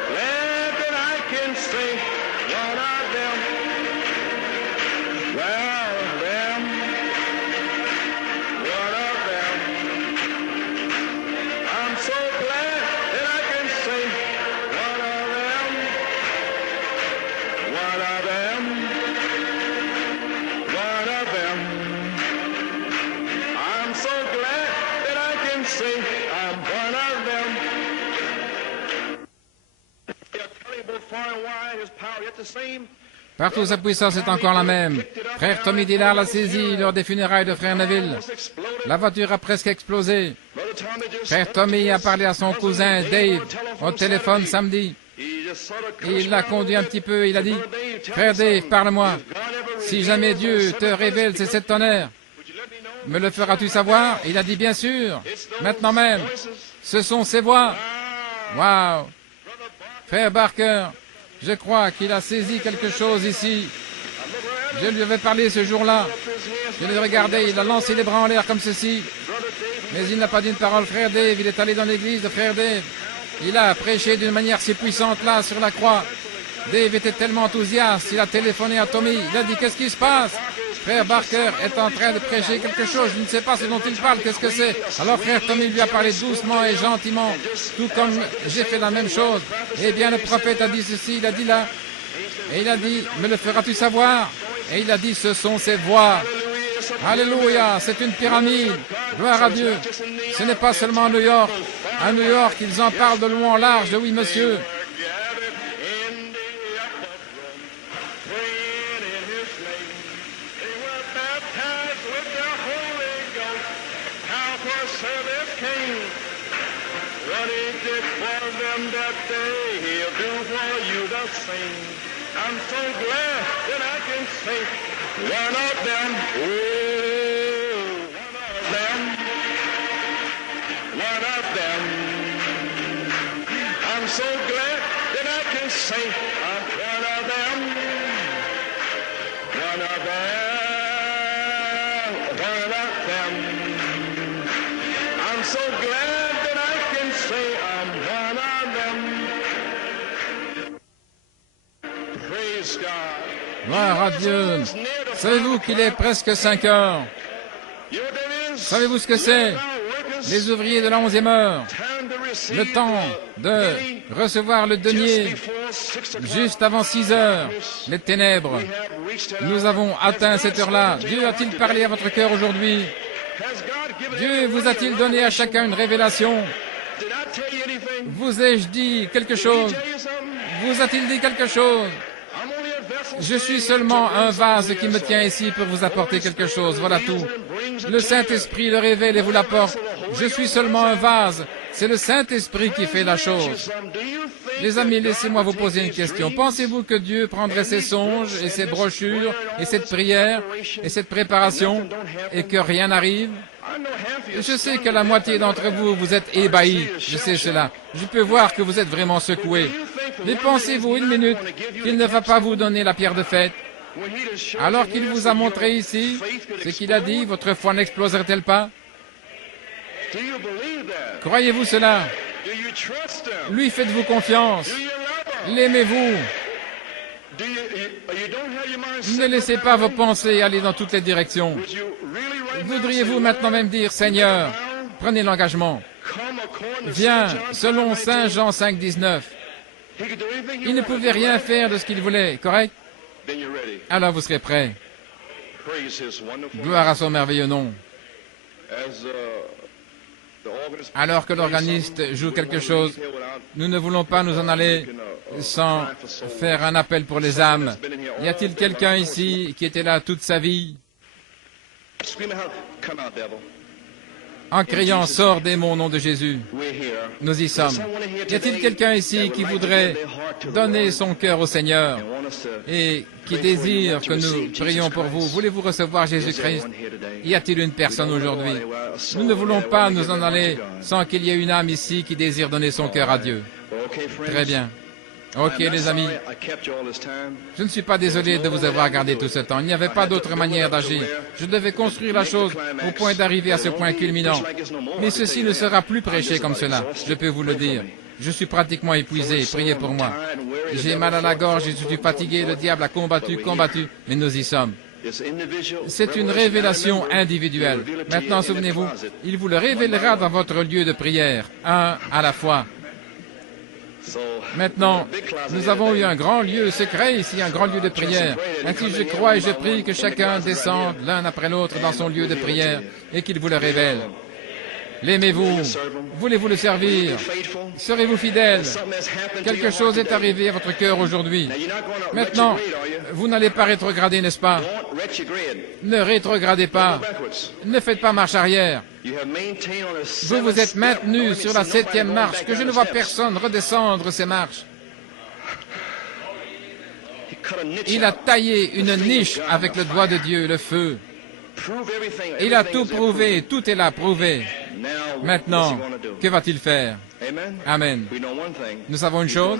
Glad that I can sing one of them, one of them, one of them. Partout, sa puissance est encore la même. Frère Tommy Dillard l'a saisi lors des funérailles de frère Neville. La voiture a presque explosé. Frère Tommy a parlé à son cousin Dave au téléphone samedi. Et il l'a conduit un petit peu. Il a dit, « Frère Dave, parle-moi. Si jamais Dieu te révèle ces 7 tonnerres, me le feras-tu savoir ?» Il a dit, « Bien sûr. Maintenant même. Ce sont ces voix. » Waouh! Frère Barker, je crois qu'il a saisi quelque chose ici. Je lui avais parlé ce jour-là. Je l'ai regardé, il a lancé les bras en l'air comme ceci. Mais il n'a pas dit une parole. Frère Dave, il est allé dans l'église de Frère Dave. Il a prêché d'une manière si puissante là, sur la croix. Dave était tellement enthousiaste, il a téléphoné à Tommy. Il a dit, qu'est-ce qui se passe? Frère Barker est en train de prêcher quelque chose. Je ne sais pas ce dont il parle. Qu'est-ce que c'est? Alors frère Tommy lui a parlé doucement et gentiment, tout comme j'ai fait la même chose. Eh bien, le prophète a dit ceci, il a dit là. Et il a dit, me le feras-tu savoir? Et il a dit, ce sont ces voix. Alléluia, c'est une pyramide. Gloire à Dieu. Ce n'est pas seulement à New York. À New York, ils en parlent de long en large, de oui, monsieur. I'm so glad that I can say one of them, oh, one of them. I'm so glad that I can say one of them, one of them, one of them. I'm so glad that I can say I'm one of them. Praise God. Gloire à Dieu. Savez-vous qu'il est presque 5 heures? Savez-vous ce que c'est? Les ouvriers de la 11e heure. Le temps de recevoir le denier juste avant 6 heures. Les ténèbres. Nous avons atteint cette heure-là. Dieu a-t-il parlé à votre cœur aujourd'hui? Dieu vous a-t-il donné à chacun une révélation? Vous ai-je dit quelque chose? Vous a-t-il dit quelque chose? Je suis seulement un vase qui me tient ici pour vous apporter quelque chose, voilà tout. Le Saint-Esprit le révèle et vous l'apporte. Je suis seulement un vase. C'est le Saint-Esprit qui fait la chose. Les amis, laissez-moi vous poser une question. Pensez-vous que Dieu prendrait ses songes et ses brochures et cette prière et cette préparation et que rien n'arrive? Je sais que la moitié d'entre vous, vous êtes ébahis. Je sais cela. Je peux voir que vous êtes vraiment secoués. Mais pensez-vous une minute qu'il ne va pas vous donner la pierre de fête? Alors qu'il vous a montré ici ce qu'il a dit, votre foi n'exploserait-elle pas? Croyez-vous cela? Lui faites-vous confiance? L'aimez-vous? Ne laissez pas vos pensées aller dans toutes les directions. Voudriez-vous maintenant même dire, Seigneur, prenez l'engagement. Viens, selon Saint Jean 5, 19. Il ne pouvait rien faire de ce qu'il voulait, correct? Alors vous serez prêts. Gloire à son merveilleux nom. Alors que l'organiste joue quelque chose, nous ne voulons pas nous en aller sans faire un appel pour les âmes. Y a-t-il quelqu'un ici qui était là toute sa vie en criant « Sors démon au nom de Jésus ». Nous y sommes. Y a-t-il quelqu'un ici qui voudrait donner son cœur au Seigneur et qui désire que nous prions pour vous? Voulez-vous recevoir Jésus-Christ? Y a-t-il une personne aujourd'hui? Nous ne voulons pas nous en aller sans qu'il y ait une âme ici qui désire donner son cœur à Dieu. Très bien. Ok, les amis, je ne suis pas désolé de vous avoir gardé tout ce temps. Il n'y avait pas d'autre manière d'agir. Je devais construire la chose au point d'arriver à ce point culminant. Mais ceci ne sera plus prêché comme cela, je peux vous le dire. Je suis pratiquement épuisé, priez pour moi. J'ai mal à la gorge, je suis fatigué, le diable a combattu, mais nous y sommes. C'est une révélation individuelle. Maintenant, souvenez-vous, il vous le révélera dans votre lieu de prière, un à la fois. Maintenant, nous avons eu un grand lieu secret ici, un grand lieu de prière. Ainsi, je crois et je prie que chacun descende l'un après l'autre dans son lieu de prière et qu'il vous le révèle. L'aimez-vous? Voulez-vous le servir? Serez-vous fidèle? Quelque chose est arrivé à votre cœur aujourd'hui. Maintenant, vous n'allez pas rétrograder, n'est-ce pas? Ne rétrogradez pas. Ne faites pas marche arrière. Vous vous êtes maintenu sur la 7e marche, que je ne vois personne redescendre ces marches. Il a taillé une niche avec le doigt de Dieu, le feu. Il a tout prouvé, tout est là prouvé. Maintenant, que va-t-il faire? Amen. Nous savons une chose,